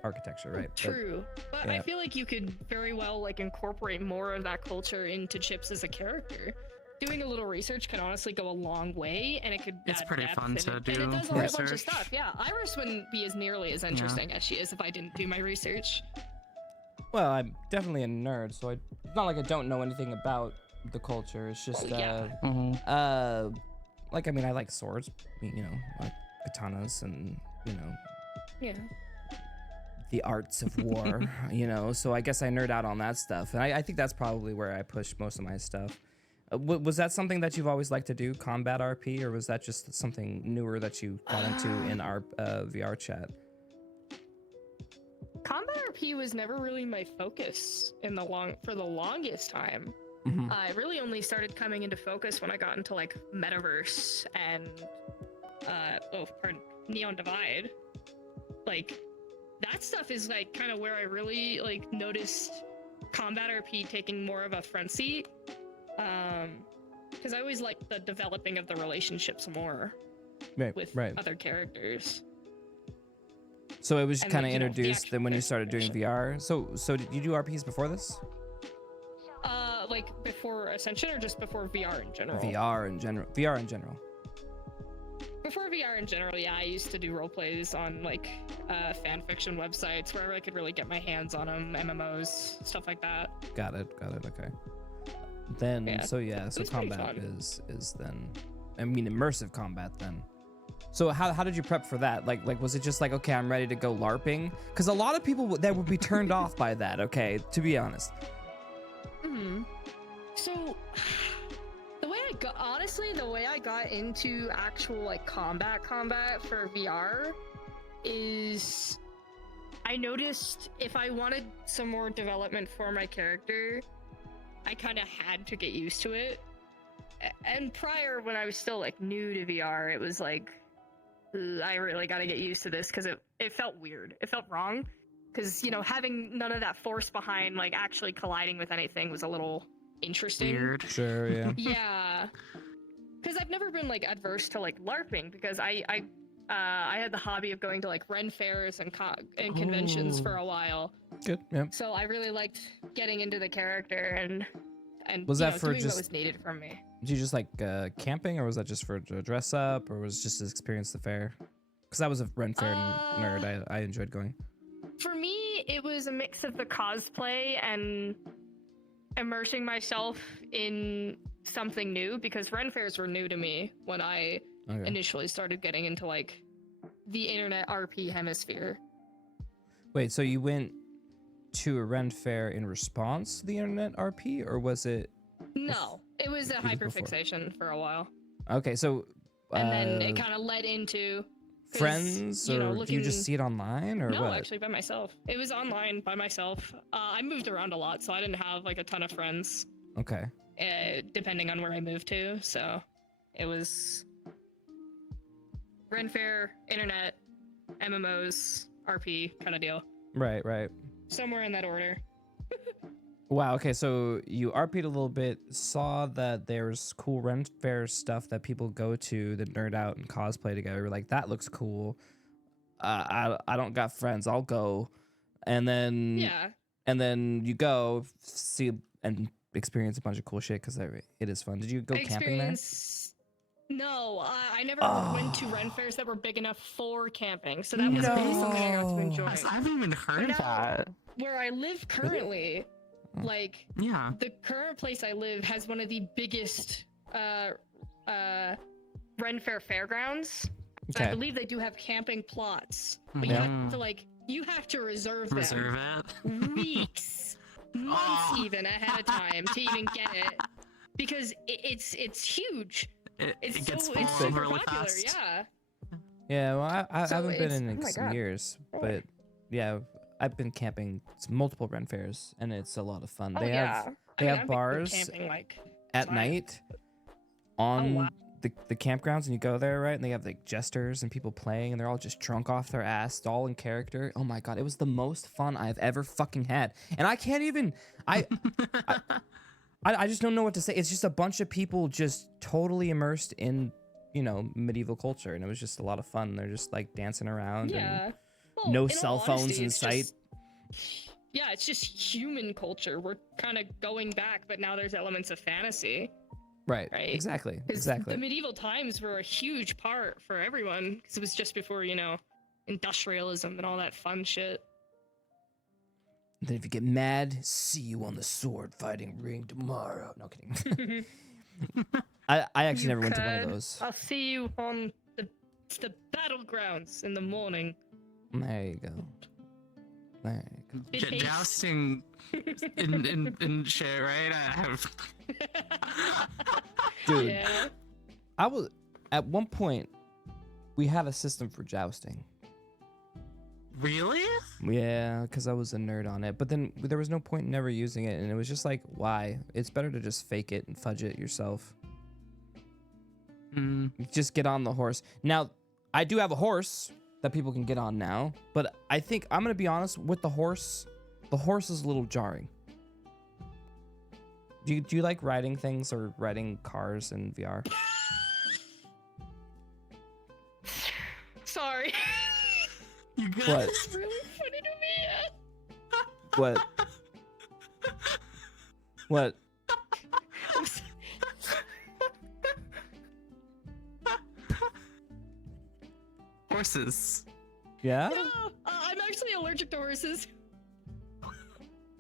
architecture, right? True, but yeah. I feel like you could very well like incorporate more of that culture into Chipz as a character. Doing a little research can honestly go a long way, and it could. It's add pretty depth, fun to do and it does a whole bunch of research. stuff. Yeah, Iris wouldn't be as nearly as interesting as she is if I didn't do my research. Well, I'm definitely a nerd, so it's not like I don't know anything about the culture. It's just, like, I mean, I like swords, you know, like katanas and, you know, Yeah. the arts of war, you know, so I guess I nerd out on that stuff. And I think that's probably where I push most of my stuff. Was that something that you've always liked to do, combat RP, or was that just something newer that you got into in our VR chat? Combat RP was never really my focus for the longest time. Mm-hmm. I really only started coming into focus when I got into like Metaverse and Neon Divide. Like that stuff is like kind of where I really like noticed combat RP taking more of a front seat. Because I always liked the developing of the relationships more with other characters. So it was And, kind of like, you know, the introduced actual then when you started doing interaction. VR. So did you do RPs before this? Like before Ascension or just before VR in general? VR in general. VR in general. Before VR in general, yeah, I used to do role plays on like fan fiction websites wherever I could really get my hands on them, MMOs, stuff like that. Got it. Okay. Then Yeah, so was pretty combat fun. is then, I mean, immersive combat then. So how did you prep for that? Like was it just like, okay, I'm ready to go LARPing? Because a lot of people that would be turned off by that. Okay, to be honest. So the way I got into actual like combat for VR is I noticed if I wanted some more development for my character, I kind of had to get used to it. And prior, when I was still like new to VR, it was like, I really got to get used to this because it felt weird. It felt wrong because, you know, having none of that force behind like actually colliding with anything was a little interesting. Weird. Sure, yeah. Yeah. Because I've never been like adverse to like LARPing because I had the hobby of going to like Ren fairs and conventions for a while. Good, yeah. So I really liked getting into the character and Was that for doing just- what was needed from me. Did you just like camping, or was that just for to dress up, or was it just to experience the fair? Because I was a Ren Fair nerd. I enjoyed going. For me, it was a mix of the cosplay and immersing myself in something new because Ren fairs were new to me when I initially started getting into like the internet RP hemisphere. Wait, so you went to a Ren Fair in response to the internet RP, or was it? No, it was a It was before. hyperfixation for a while. Okay, so And then it kind of led into 'cause, friends, you know, or do you just see it online, or No, what? actually by myself. It was online by myself. I moved around a lot, so I didn't have like a ton of friends. Okay. Depending on where I moved to, so it was Ren Fair, internet, MMOs, RP kind of deal. Right. Somewhere in that order. Wow, okay, so you RP'd a little bit, saw that there's cool Ren Fair stuff that people go to that nerd out and cosplay together. You're like, that looks cool. I don't got friends, I'll go. And then you go see and experience a bunch of cool shit because it is fun. Did you go camping there? No, I never went to Ren fairs that were big enough for camping, so that was really something I got to enjoy. I haven't even heard Now, that. Where I live currently, like Yeah. the current place I live has one of the biggest Ren Fair fairgrounds. Okay. I believe they do have camping plots, but Yeah. you have to reserve them Reserve it. weeks, months even ahead of time to even get it because it's huge. It gets it's full super really popular, fast. yeah. Yeah, well, I So haven't been it's- in oh my some God. years, but yeah, I've been camping multiple Ren Fairs, and it's a lot of fun. Oh, They yeah. have I mean, have I've been bars camping like at time. night on wow. the campgrounds, and you go there, right? And they have like jesters and people playing, and they're all just drunk off their ass, all in character. Oh my God, it was the most fun I've ever fucking had, and I can't even I just don't know what to say. It's just a bunch of people just totally immersed in you know, medieval culture, and it was just a lot of fun. They're just like dancing around Yeah. and Well, no in cell all phones honesty, in it's sight. yeah, it's just human culture. We're kind of going back, but now there's elements of fantasy. Right. Right. Exactly. 'Cause Exactly. The medieval times were a huge part for everyone because it was just before, you know, industrialism and all that fun shit. Then if you get mad, see you on the sword fighting ring tomorrow. No kidding. I actually You never went to one of could. those. I'll see you on the battlegrounds in the morning. There you go. There you go. It hates- Jousting in shit, right? I have. Dude, Yeah. I was at one point we had a system for jousting. Really? Yeah, because I was a nerd on it. But then there was no point in never using it, and it was just like, why? It's better to just fake it and fudge it yourself. Just get on the horse. Now, I do have a horse that people can get on now, but I think I'm gonna be honest with the horse. The horse is a little jarring. Do you like riding things or riding cars in VR? Sorry. You good? What? It's really funny to me. What? What? Horses. Yeah? No, I'm actually allergic to horses.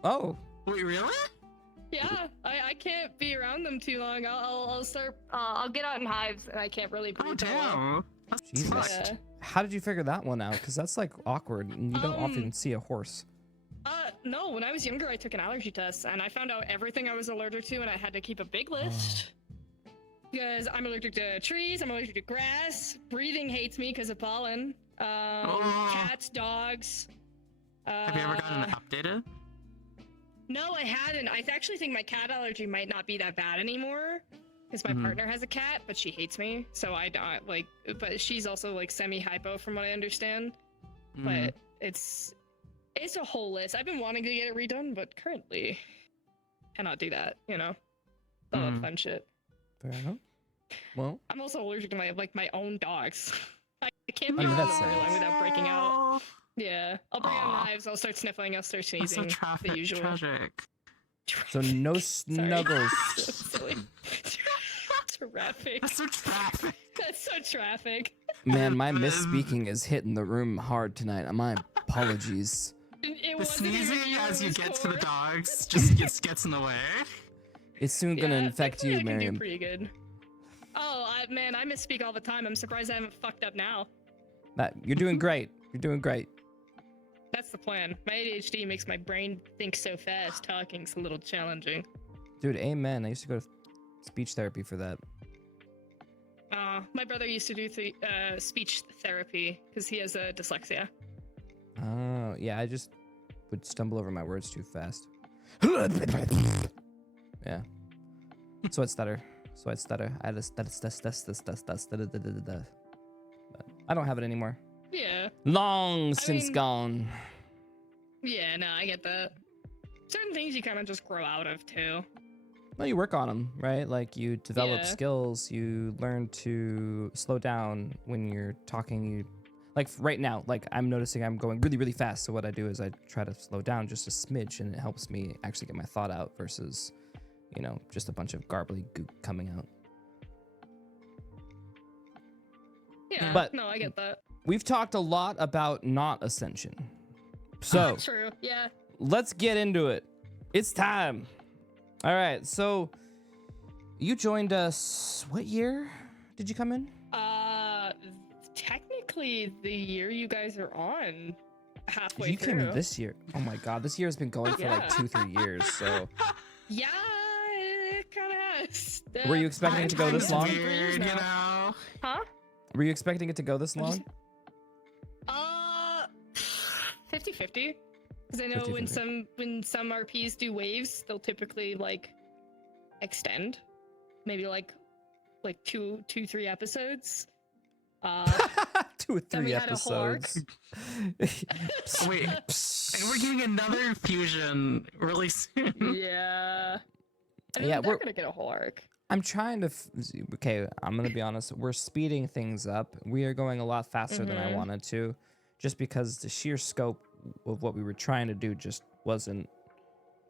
Oh. Wait, really? Yeah, I can't be around them too long. I'll start. I'll get out in hives, and I can't really breathe. Oh that well. damn. That's Jesus. fucked. Yeah. How did you figure that one out? Because that's like awkward, and you don't often see a horse. No, when I was younger, I took an allergy test, and I found out everything I was allergic to, and I had to keep a big list. Because I'm allergic to trees, I'm allergic to grass, breathing hates me because of pollen, cats, dogs. Have you ever gotten it updated? No, I hadn't. I actually think my cat allergy might not be that bad anymore. Because my partner has a cat, but she hates me, so I don't like. But she's also like semi-hypo, from what I understand. But it's a whole list. I've been wanting to get it redone, but currently cannot do that. You know, all that fun shit. Fair enough. Well, I'm also allergic to my own dogs. I can't be I mean, around that's them very long nice. without breaking out. Oh, Yeah, I'll bring out Aw. knives. I'll start sniffling. I'll start that's so sneezing. The usual. tragic. so no Sorry. snuggles. So silly. Traffic. That's so traffic. That's so traffic. Man, my misspeaking is hitting the room hard tonight. My apologies. It The wasn't even sneezing you, as it you was get to the Core. dogs just gets in the way. It's soon gonna Yeah, infect thankfully you, I can do Miriam. pretty good. Oh, man, I misspeak all the time. I'm surprised I haven't fucked up now. You're doing great. You're doing great. That's the plan. My ADHD makes my brain think so fast. Talking's a little challenging. Dude, amen. I used to go to speech therapy for that. My brother used to do speech therapy because he has dyslexia. Oh, yeah, I just would stumble over my words too fast. Yeah. So I'd stutter. I had a stutter. I don't have it anymore. Yeah. Long since mean- gone. Yeah, no, I get that. Certain things you kind of just grow out of, too. Well, you work on them, right? Like you develop Yeah. skills. You learn to slow down when you're talking. You, like right now, like I'm noticing I'm going really, really fast. So what I do is I try to slow down just a smidge, and it helps me actually get my thought out versus, you know, just a bunch of garbly goop coming out. Yeah, But- no, I get that. We've talked a lot about not ascension. So True, yeah. let's get into it. It's time. All right. So you joined us. What year did you come in? Technically, the year you guys are on, halfway You through. came in this year. Oh my God. This year has been going for like Yeah. 2-3 years. So Yeah, it kind of has. were you expecting it to go this long? Weird, you know. Huh? Were you expecting it to go this long? 50-50. Because I know 50-50. when some RPs do waves, they'll typically like extend, maybe like 2-3 episodes. 2 or Then we 3 had a whole arc. episodes. Wait, and we're getting another fusion really soon. Yeah. And then Yeah, they're gonna get a whole arc. I'm trying to. Okay, I'm gonna be honest. We're speeding things up. We are going a lot faster than I wanted to, just because the sheer scope of what we were trying to do just wasn't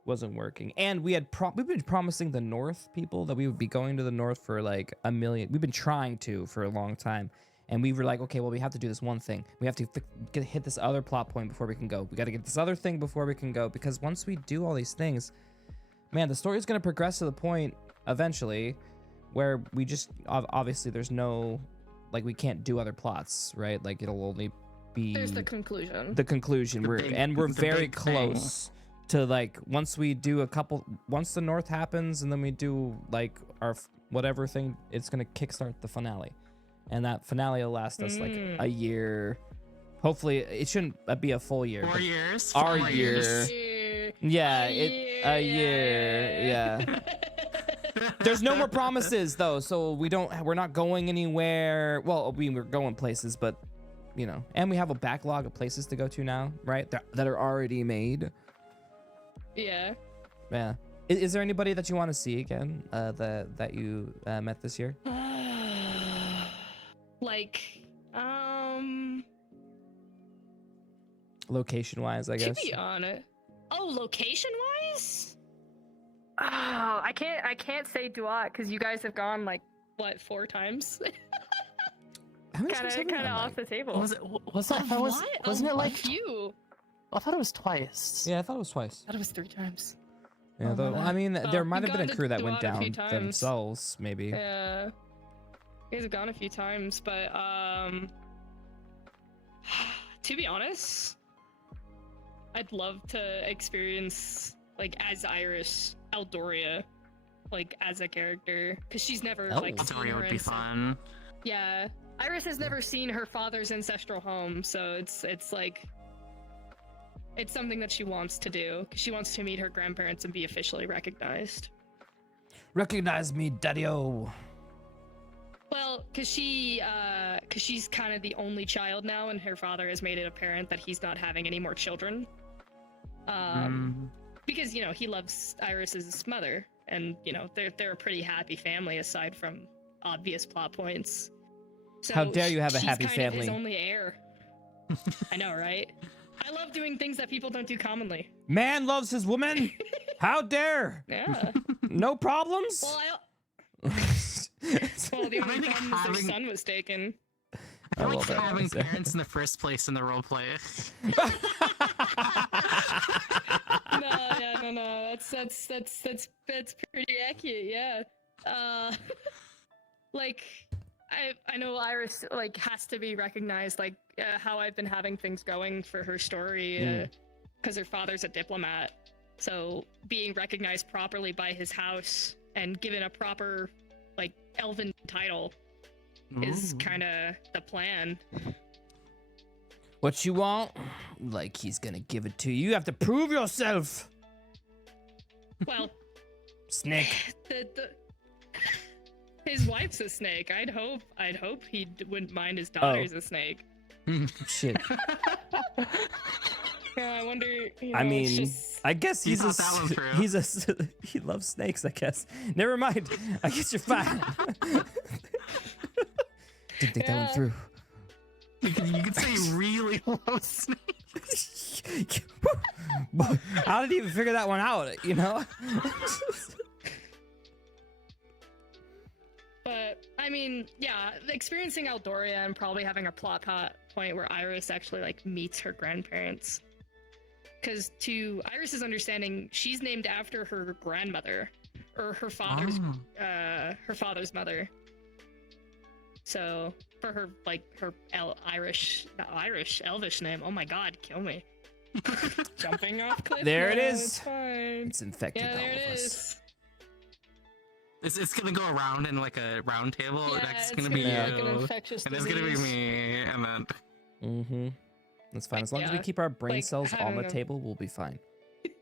working. And we've been promising the North people that we would be going to the North for like a million. We've been trying to for a long time, and we were like, okay, well, we have to do this one thing. We have to hit this other plot point before we can go. We got to get this other thing before we can go, because once we do all these things, man, the story is gonna progress to the point eventually where we just obviously there's no, like, we can't do other plots, right? Like, it'll only be There's the conclusion. We're very close to, like, once we do once the North happens and then we do like our whatever thing, it's gonna kickstart the finale, and that finale will last us like a year. Hopefully it shouldn't be a full year. 4 years. Our 4 year. years. Yeah, a year. Yeah. There's no more promises though, so we're not going anywhere. Well, we're going places, but you know, and we have a backlog of places to go to now, right? That are already made. Yeah. Yeah. Is there anybody that you want to see again that you met this year? Like, Location wise, I guess. to be honest. Oh, location wise? Oh, I can't say Duat because you guys have gone like what 4 times? Kind of off the table. Wasn't it like you? I thought it was twice. Yeah, I thought it was twice. I thought it was 3 times. Yeah, though, I mean, Well, there might we've have been a gone crew to that went Duat a few down times. themselves, maybe. Yeah. You guys have gone a few times, but to be honest, I'd love to experience like as Iris Eldoria, like as a character, because she's never like seen Eldoria her would be ancest- fun. Yeah, Iris has never seen her father's ancestral home, so it's like it's something that she wants to do, because she wants to meet her grandparents and be officially recognized. Recognize me, Daddy-o. Well, because she's kind of the only child now, and her father has made it apparent that he's not having any more children. Because, you know, he loves Iris's mother, and, you know, they're a pretty happy family aside from obvious plot points. So How dare you have a she's happy kind of his family. only heir. I know, right? I love doing things that people don't do commonly. Man loves his woman. How dare? Yeah. No problems? Well, the only think problem is their having- son was taken. I well, like that having was- parents in the first place in the roleplay. No. That's pretty accurate. Yeah. Like, I know Iris like has to be recognized. Like how I've been having things going for her story, because her father's a diplomat. So being recognized properly by his house and given a proper like elven title is kind of the plan. What you want? Like he's gonna give it to you. You have to prove yourself. Well, Snake. His wife's a snake. I'd hope he wouldn't mind his daughter's a snake. Shit. Yeah, I wonder. You know, I it's mean, just... I guess You thought that one through. he loves snakes, I guess. Never mind. I guess you're fine. Didn't think that one through. You could say you really love snakes. How did he even figure that one out, you know? But I mean, yeah, experiencing Eldoria and probably having a plot point where Iris actually like meets her grandparents. Because to Iris's understanding, she's named after her grandmother, or her father's mother. So for her like her Elvish name. Oh my God, kill me! Jumping off cliff. There it now, is. It's fine. It's infected Yeah, all there of it us. is. It's gonna go around in like a round table. Yeah, Next it's gonna be like an you. infectious And it's gonna be disease. me. And then Mm-hmm. That's fine. As long as we Yeah, keep our brain like, cells on having the a- table, we'll be fine. But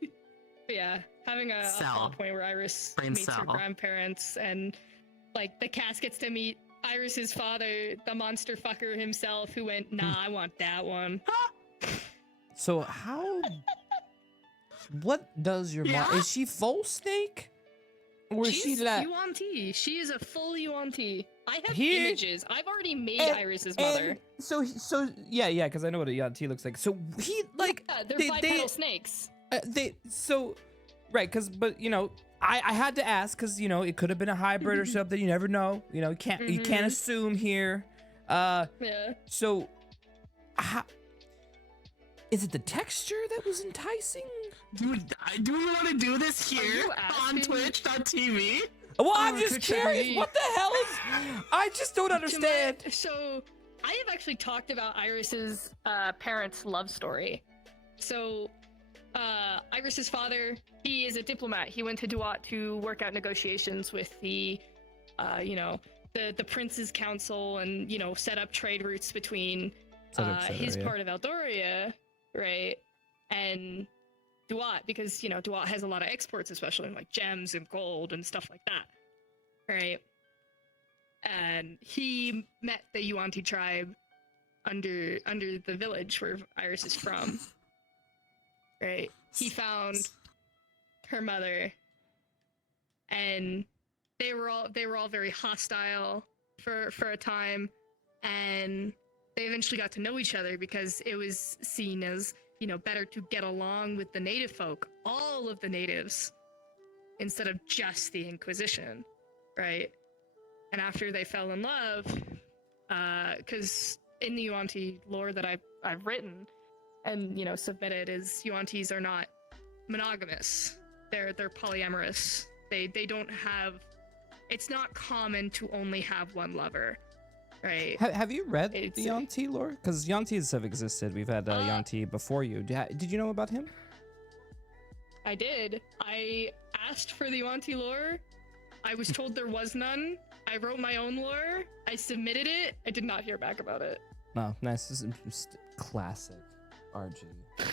yeah, having a Cell. plot point where Iris Brain meets her cell. grandparents, and like the cast gets to meet Iris's father, the monster fucker himself, who went, "Nah, I want that one." So how? What does your mom? Yeah. Is she full snake? Was she She's like Yuan-Ti. She is a full Yuan-Ti. I have Here- images. I've already made and- Iris's mother. and so yeah, because I know what a Yuan-Ti looks like. So he like Yeah, they're they bipedal snakes. right, but you know, I had to ask because you know it could have been a hybrid or something. You never know. You know, you can't assume here. Yeah. So, is it the texture that was enticing? Dude, do we want to do this here you on asking- Twitch.tv? Well, I'm just Twitch curious. TV. What the hell is? I just don't understand. So I have actually talked about Iris's parents' love story. So Iris's father, he is a diplomat. He went to Duat to work out negotiations with the, the Prince's Council, and set up trade routes between his part of Eldoria, right, and Duat, because Duat has a lot of exports, especially like gems and gold and stuff like that, right? And he met the Yuan-Ti tribe under the village where Iris is from, right? He found her mother, and they were all very hostile for a time, and they eventually got to know each other because it was seen as better to get along with the native folk, all of the natives, instead of just the Inquisition, right? And after they fell in love, because in the Yuan-Ti lore that I've written and submitted, is Yuan-Tis are not monogamous. They're polyamorous. They don't have. It's not common to only have one lover. Right. Have you read the Yuan-Ti lore? Because Yuan-Tis have existed. We've had Yuan-Ti before you. Did you know about him? I did. I asked for the Yuan-Ti lore. I was told there was none. I wrote my own lore. I submitted it. I did not hear back about it. Oh, nice. This is just classic RG.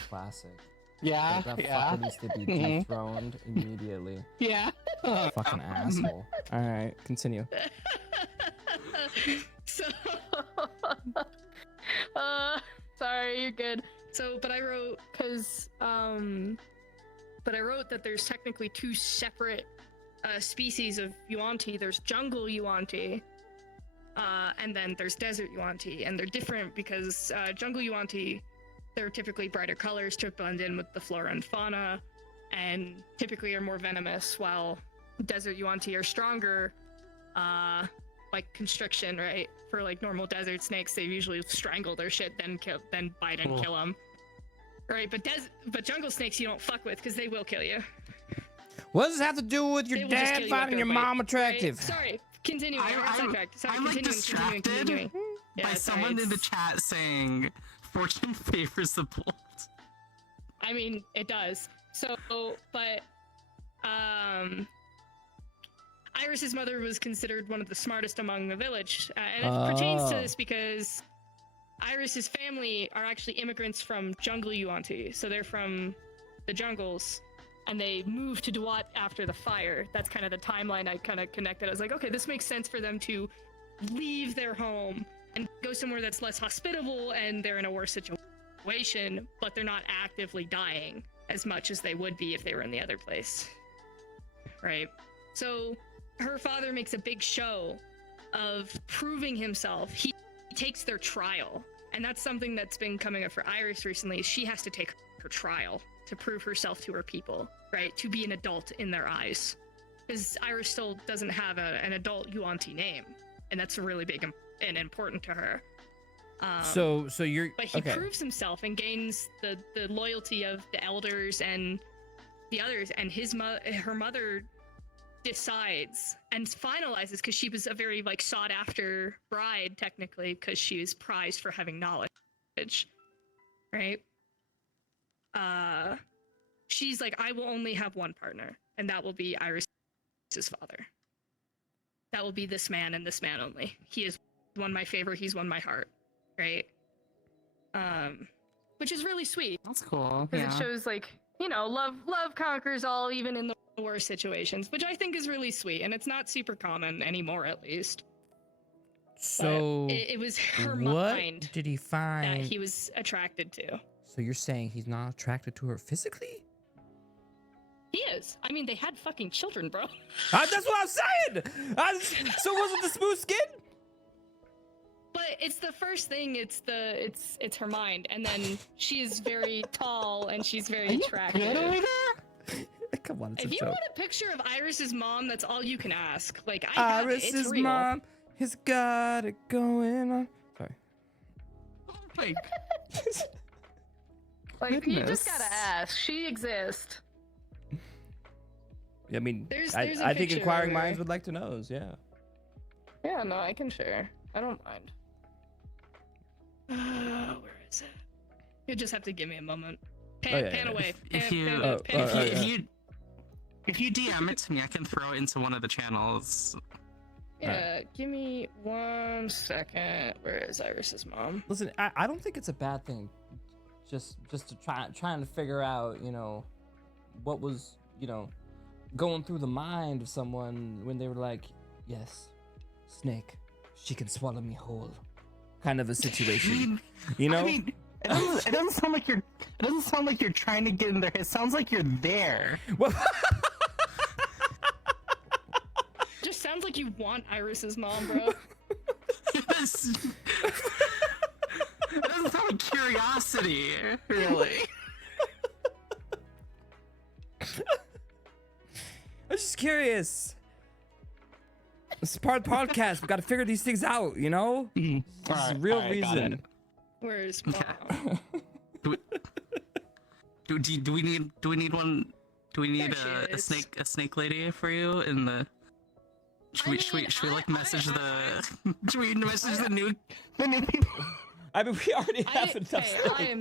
Classic. Yeah, That yeah. fucker needs to be dethroned immediately. Yeah. Fucking asshole. All right, continue. So, sorry, you're good. So, but I wrote that there's technically two separate species of Yuan-Ti. There's jungle Yuan-Ti, and then there's desert Yuan-Ti, and they're different because jungle Yuan-Ti, they're typically brighter colors to blend in with the flora and fauna, and typically are more venomous, while desert Yuan-Ti are stronger, like constriction, right? For like normal desert snakes, they usually strangle their shit, then bite and kill them, right? But jungle snakes you don't fuck with because they will kill you. What does this have to do with your They will just dad kill you finding after your a bite, mom right? attractive? Sorry, continuing. I'm like distracted by someone in the chat saying fortune favors the bold. I mean, it does. So, but Iris's mother was considered one of the smartest among the village, and it pertains to this because Iris's family are actually immigrants from jungle Yuan-Ti, so they're from the jungles, and they moved to Duat after the fire. That's kind of the timeline I kind of connected. I was like, okay, this makes sense for them to leave their home and go somewhere that's less hospitable, and they're in a worse situation, but they're not actively dying as much as they would be if they were in the other place, right? So her father makes a big show of proving himself. He takes their trial, and that's something that's been coming up for Iris recently. She has to take her trial to prove herself to her people, right? To be an adult in their eyes, because Iris still doesn't have an adult Yuan-Ti name, and that's really big and important to her. So you're. But he proves himself and gains the loyalty of the elders and the others, and her mother decides and finalizes, because she was a very sought after bride technically, because she was prized for having knowledge, right? She's like, I will only have one partner, and that will be Iris's father. That will be this man and this man only. He has won my favor. He's won my heart, right? Which is really sweet. That's cool. Because it shows love conquers all, even in the worst situations, which I think is really sweet, and it's not super common anymore, at least. So it was her what mind did he find that he was attracted to. So you're saying he's not attracted to her physically? He is. I mean, they had fucking children, bro. That's what I'm saying. So was it the smooth skin? But it's the first thing. It's her mind, and then she is very tall and she's very attractive. Come on, it's If a you joke. want a picture of Iris's mom, that's all you can ask. Like I have it. It's Iris's real. mom has got it going on. Sorry. Oh my Like you Goodness. just gotta ask. She exists. I mean, There's I a think picture inquiring of her. minds would like to know. Yeah. Yeah, no, I can share. I don't mind. Where is it? You just have to give me a moment. Pan away. If Pan, you pan, Oh, pan, oh, pan. yeah. if you DM it to me, I can throw it into one of the channels. Yeah, give me 1 second. Where is Iris's mom? Listen, I don't think it's a bad thing. Just to trying to figure out, what was, going through the mind of someone when they were like, yes, Snake, she can swallow me whole, kind of a situation. I mean, it doesn't sound like you're. It doesn't sound like you're trying to get in there. It sounds like you're there. Well, Just sounds like you want Iris's mom, bro. Yes. It doesn't sound like curiosity, really. I'm just curious. This is part of the podcast. We got to figure these things out, This is a real Alright, got reason. it. Where's mom? Do we need one? Do we need There she a is. snake lady for you in the? Should we like message the? Should we message the new? The new people. I mean, we already have enough. Hey,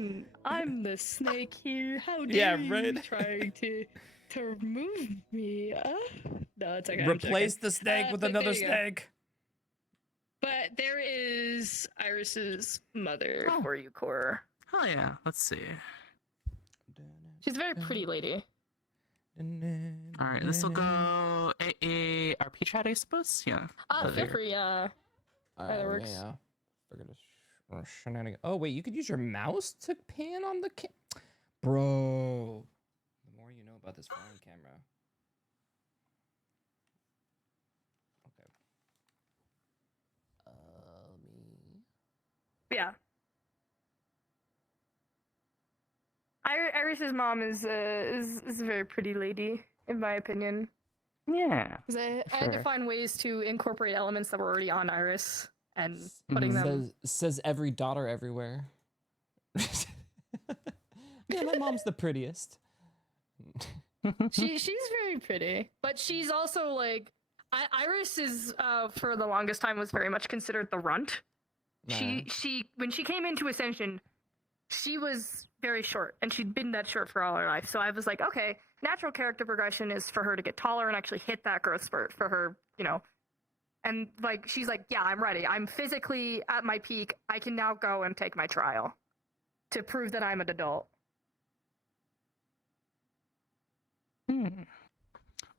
I'm the snake here. How dare Yeah, you right. trying to remove me? No, it's okay. I'm Replace joking. the snake with but another there you go. snake. But there is Iris's mother for you, Core. Oh yeah, let's see. She's a very pretty lady. All right, this will go AARP chat, I suppose. Yeah. Feel free. That works. Yeah. Figured a shenanigan. Oh wait, you could use your mouse to pan on the Bro. The more you know about this phone camera. Okay. Yeah. Iris's mom is a very pretty lady, in my opinion. Yeah. 'Cause I had to Sure. find ways to incorporate elements that were already on Iris and putting Mhm. them. Says every daughter everywhere. Yeah, my mom's the prettiest. She's very pretty, but she's also like Iris is for the longest time was very much considered the runt. She when she came into Ascension, she was very short, and she'd been that short for all her life. So I was like, okay, natural character progression is for her to get taller and actually hit that growth spurt for her, And like she's like, yeah, I'm ready. I'm physically at my peak. I can now go and take my trial to prove that I'm an adult.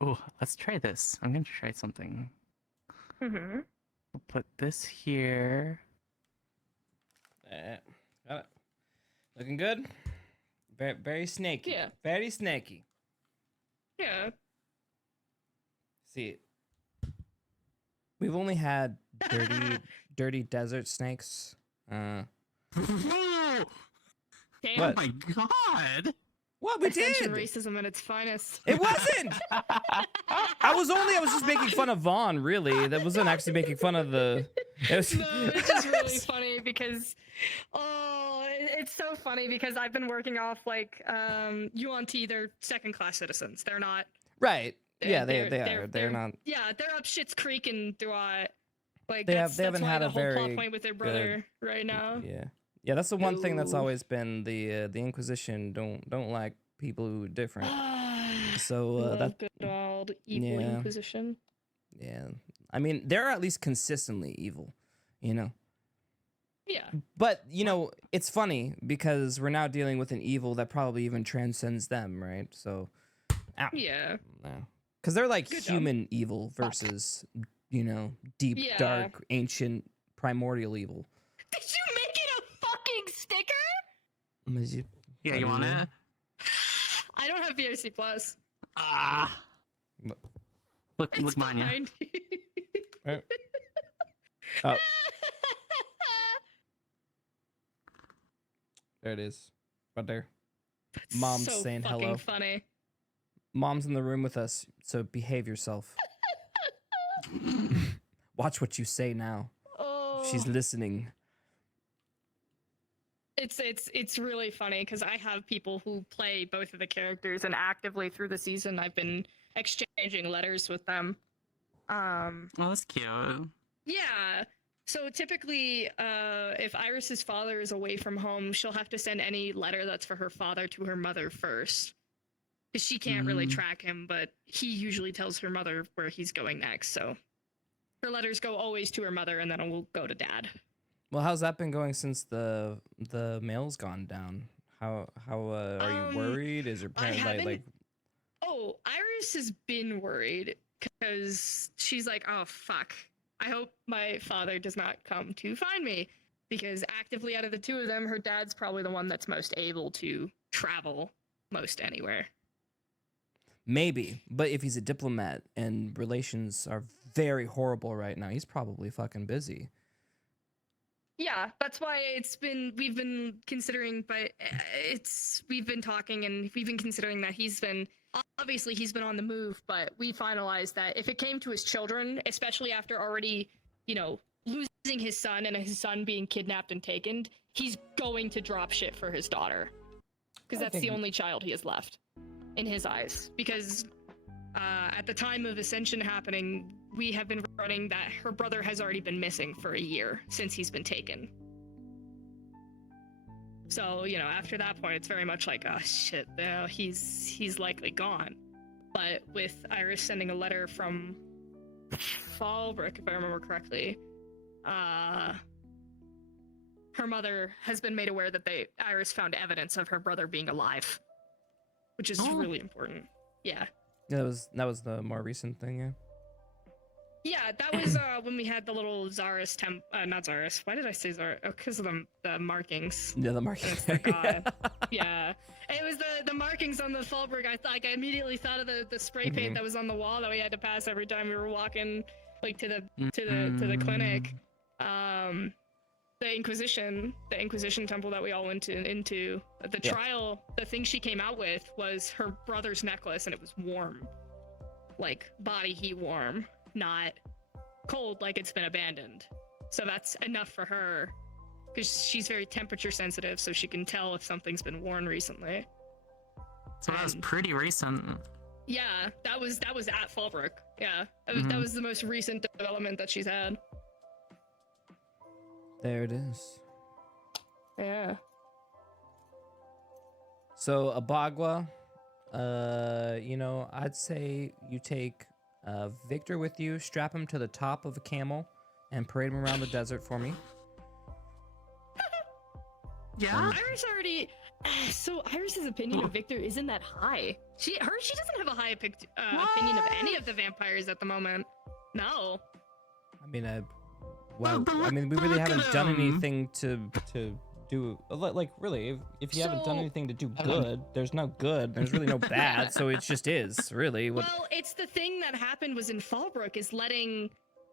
Oh, let's try this. I'm going to try something. Mm-hmm. We'll put this here. Got it. Looking good. Very, very snaky. Yeah. Very snaky. Yeah. See, we've only had dirty desert snakes. Damn! What? Oh my god! What we Ascension did? racism at its finest. It wasn't. I was just making fun of Vaughn. Really, that wasn't actually making fun of the. It was... No, it's just really funny because, it's so funny because I've been working off like UNT. They're second class citizens. They're not. Right. Yeah, They're- they are. They're not. Yeah, they're up Shit's Creek and throughout. Like They that's haven't why had the a whole very plot point with their brother right now. Yeah. Yeah, that's the one thing that's Ooh. always been the Inquisition don't like people who are different. So Love that good old evil yeah. Inquisition. yeah. I mean, they're at least consistently evil, Yeah. But, it's funny because we're now dealing with an evil that probably even transcends them, right? So Yeah. Cuz they're like Good job. human evil versus, deep, Yeah. dark, ancient, primordial evil. Did you make it a fucking sticker? Yeah, you want it? I don't have VRC Plus. Ah. Look, Manya. behind you. Right. Oh, there it is. Right there. That's Mom's so saying fucking hello. funny. Mom's in the room with us, so behave yourself. Watch what you say now. Oh, She's listening. it's really funny because I have people who play both of the characters, and actively through the season I've been exchanging letters with them. Oh, that's cute. Yeah. So typically, if Iris's father is away from home, she'll have to send any letter that's for her father to her mother first. Because she can't really track him, but he usually tells her mother where he's going next. So her letters go always to her mother, and then it will go to dad. Well, how's that been going since the mail's gone down? How are you worried? Is your parent like? Oh, Iris has been worried because she's like, oh fuck. I hope my father does not come to find me, because actively out of the two of them, her dad's probably the one that's most able to travel most anywhere. Maybe, but if he's a diplomat and relations are very horrible right now, he's probably fucking busy. Yeah, that's why we've been considering, but we've been talking and we've been considering that he's been on the move, but we finalized that if it came to his children, especially after already, losing his son and his son being kidnapped and taken, he's going to drop shit for his daughter. Because that's the only child he has left in his eyes. Because at the time of Ascension happening, we have been running that her brother has already been missing for a year since he's been taken. So, after that point, it's very much like, oh shit, he's likely gone. But with Iris sending a letter from Fallbrook, if I remember correctly, her mother has been made aware that Iris found evidence of her brother being alive, which is really important. Yeah. Yeah, that was the more recent thing, yeah. Yeah, that was when we had the little Zaris not Zaris. Why did I say Zaris? Oh, because of the markings. Yeah, the markings. Yeah. It was the markings on the Fallbrook. I immediately thought of the spray paint that was on the wall that we had to pass every time we were walking to the clinic. The Inquisition temple that we all went into. The trial, the thing she came out with was her brother's necklace, and it was warm. Like body heat warm, not cold like it's been abandoned. So that's enough for her, because she's very temperature sensitive, so she can tell if something's been worn recently. So that was pretty recent. Yeah, that was at Fallbrook. Yeah, that was the most recent development that she's had. There it is. Yeah. So Abagua, I'd say you take Victor with you, strap him to the top of a camel, and parade him around the desert for me. Yeah. Iris already. So Iris's opinion of Victor isn't that high. She doesn't have a high opinion of any of the vampires at the moment. No. I mean, we really haven't done anything to do. Like, really, if you haven't done anything to do good, there's no good. There's really no bad. So it just is, really. Well, it's the thing that happened was in Fallbrook is letting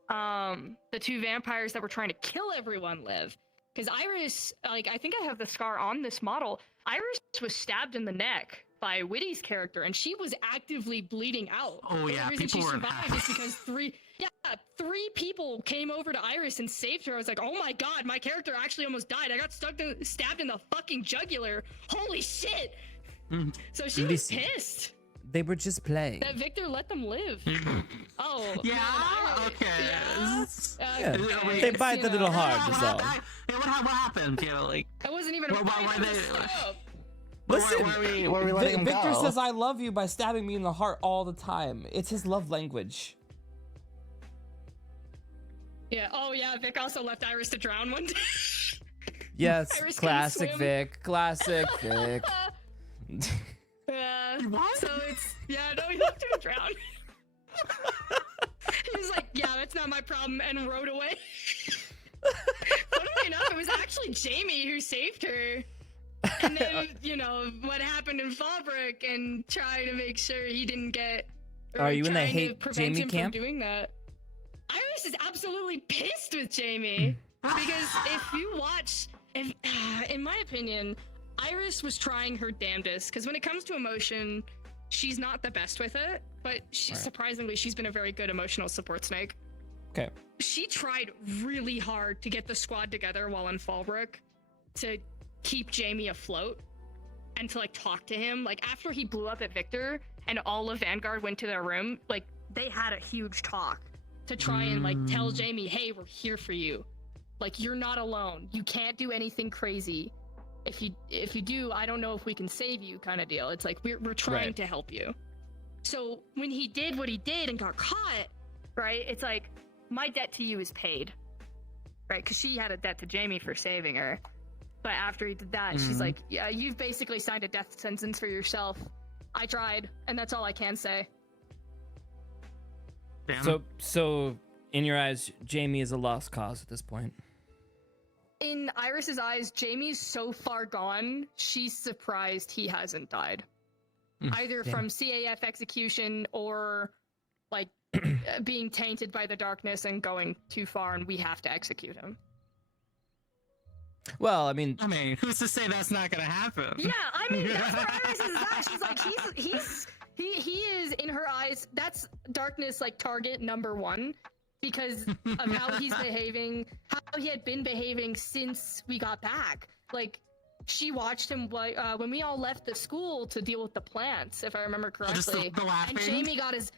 the two vampires that were trying to kill everyone live. Because Iris, I think I have the scar on this model. Iris was stabbed in the neck by Whitty's character, and she was actively bleeding out. Oh yeah, the reason people she were survived is because three people came over to Iris and saved her. I was like, oh my god, my character actually almost died. I got stabbed in the fucking jugular. Holy shit! So she was pissed. They were just playing. That Victor let them live. Oh. Yeah. Man, Okay. Okay. They bite a little hard. Is all. What happened? Like. That wasn't even a fight. Listen, were we letting him Victor go? says I love you by stabbing me in the heart all the time. It's his love language. Yeah. Oh yeah. Vic also left Iris to drown one day. Yes. Iris Classic couldn't swim. Vic. Classic Vic. What? So it's no, he left her to drown. He was like, yeah, that's not my problem, and rode away. Funnily enough, it was actually Jamie who saved her. And then, you know, what happened in Fallbrook and trying to make sure he didn't get. Are you in the trying to hate prevent Jamie him camp? From doing that. Iris is absolutely pissed with Jamie because if you watch, in my opinion, Iris was trying her damnedest because when it comes to emotion, she's not the best with it, but surprisingly, she's been a very good emotional support snake. Okay. She tried really hard to get the squad together while in Fallbrook to keep Jamie afloat and to like talk to him. Like after he blew up at Victor and all of Vanguard went to their room, like they had a huge talk to try and like tell Jamie, hey, we're here for you. Like you're not alone. You can't do anything crazy. If you do, I don't know if we can save you kind of deal. It's like we're trying to help you. So when he did what he did and got caught, right? It's like my debt to you is paid. Right? Because she had a debt to Jamie for saving her. But after he did that, she's like, yeah, you've basically signed a death sentence for yourself. I tried, and that's all I can say. Damn. So in your eyes, Jamie is a lost cause at this point. In Iris's eyes, Jamie's so far gone, she's surprised he hasn't died. Either from CAF execution or like being tainted by the darkness and going too far and we have to execute him. Well, I mean, who's to say that's not gonna happen? Yeah, I mean, that's where Iris is at. She's like, he is in her eyes. That's darkness, like target number one, because of how he's behaving, how he had been behaving since we got back. Like, she watched him when we all left the school to deal with the plants, if I remember correctly. Just the laughing? And Jamie got his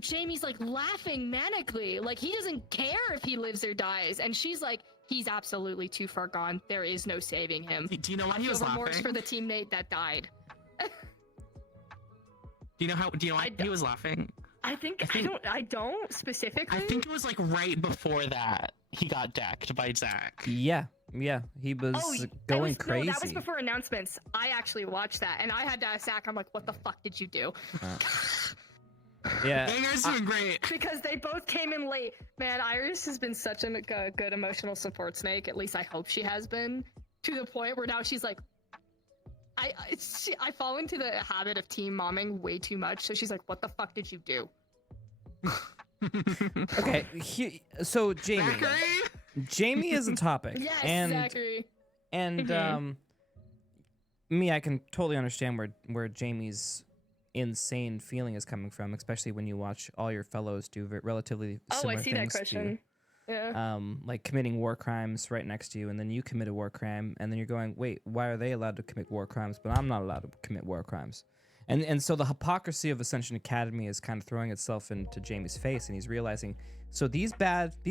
Jamie's like laughing manically, like he doesn't care if he lives or dies, and she's like, he's absolutely too far gone. There is no saving him. Do you know why he was remorse laughing? for the teammate that died. Do you know why he was laughing? I don't specifically. I think it was like right before that he got decked by Zach. yeah, he was going crazy. No, that was before announcements. I actually watched that, and I had to ask Zach. I'm like, what the fuck did you do? Yeah, Vanguard's doing great. Because they both came in late. Man, Iris has been such a good emotional support snake. At least I hope she has been. To the point where now she's like, I fall into the habit of team momming way too much. So she's like, what the fuck did you do? Okay, so Jamie. Zachary? Jamie is a topic. Yes, and, Zachary. And me, I can totally understand where Jamie's insane feeling is coming from, especially when you watch all your fellows do relatively similar I see things that question. Yeah. like committing war crimes right next to you, and then you commit a war crime, and then you're going, wait, why are they allowed to commit war crimes, but I'm not allowed to commit war crimes? And so the hypocrisy of Ascension Academy is kind of throwing itself into Jamie's face, and he's realizing, so these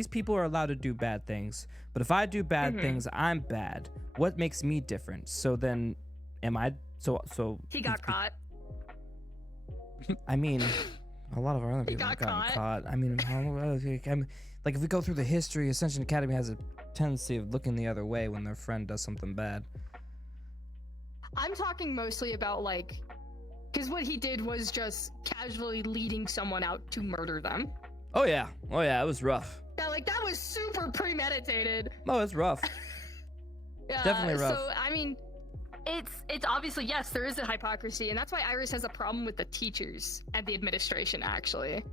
people are allowed to do bad things, but if I do bad things, I'm bad. What makes me different? So then, am I? So he got caught. I mean, a lot of our other people got have gotten caught. caught. I mean, like if we go through the history, Ascension Academy has a tendency of looking the other way when their friend does something bad. I'm talking mostly about like, because what he did was just casually leading someone out to murder them. Oh yeah, it was rough. That was super premeditated. Oh, it's rough. Yeah, Definitely rough. So I mean, it's obviously, yes, there is a hypocrisy, and that's why Iris has a problem with the teachers and the administration. Actually,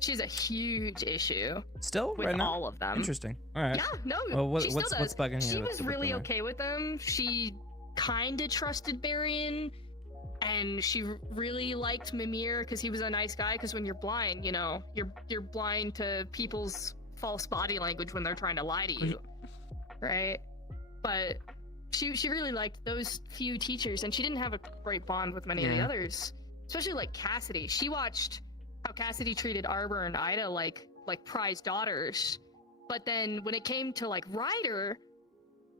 she's a huge issue Still, with right now? all of them. Interesting. All right. Yeah, no, Well, she what's still does. bugging you? She with was really them? okay with them. She kind of trusted Barian, and she really liked Mimir because he was a nice guy. Because when you're blind, you know, you're blind to people's false body language when they're trying to lie to you, right? But she really liked those few teachers, and she didn't have a great bond with many of the others, especially like Cassidy. She watched how Cassidy treated Arbor and Ida like prized daughters, but then when it came to like Ryder,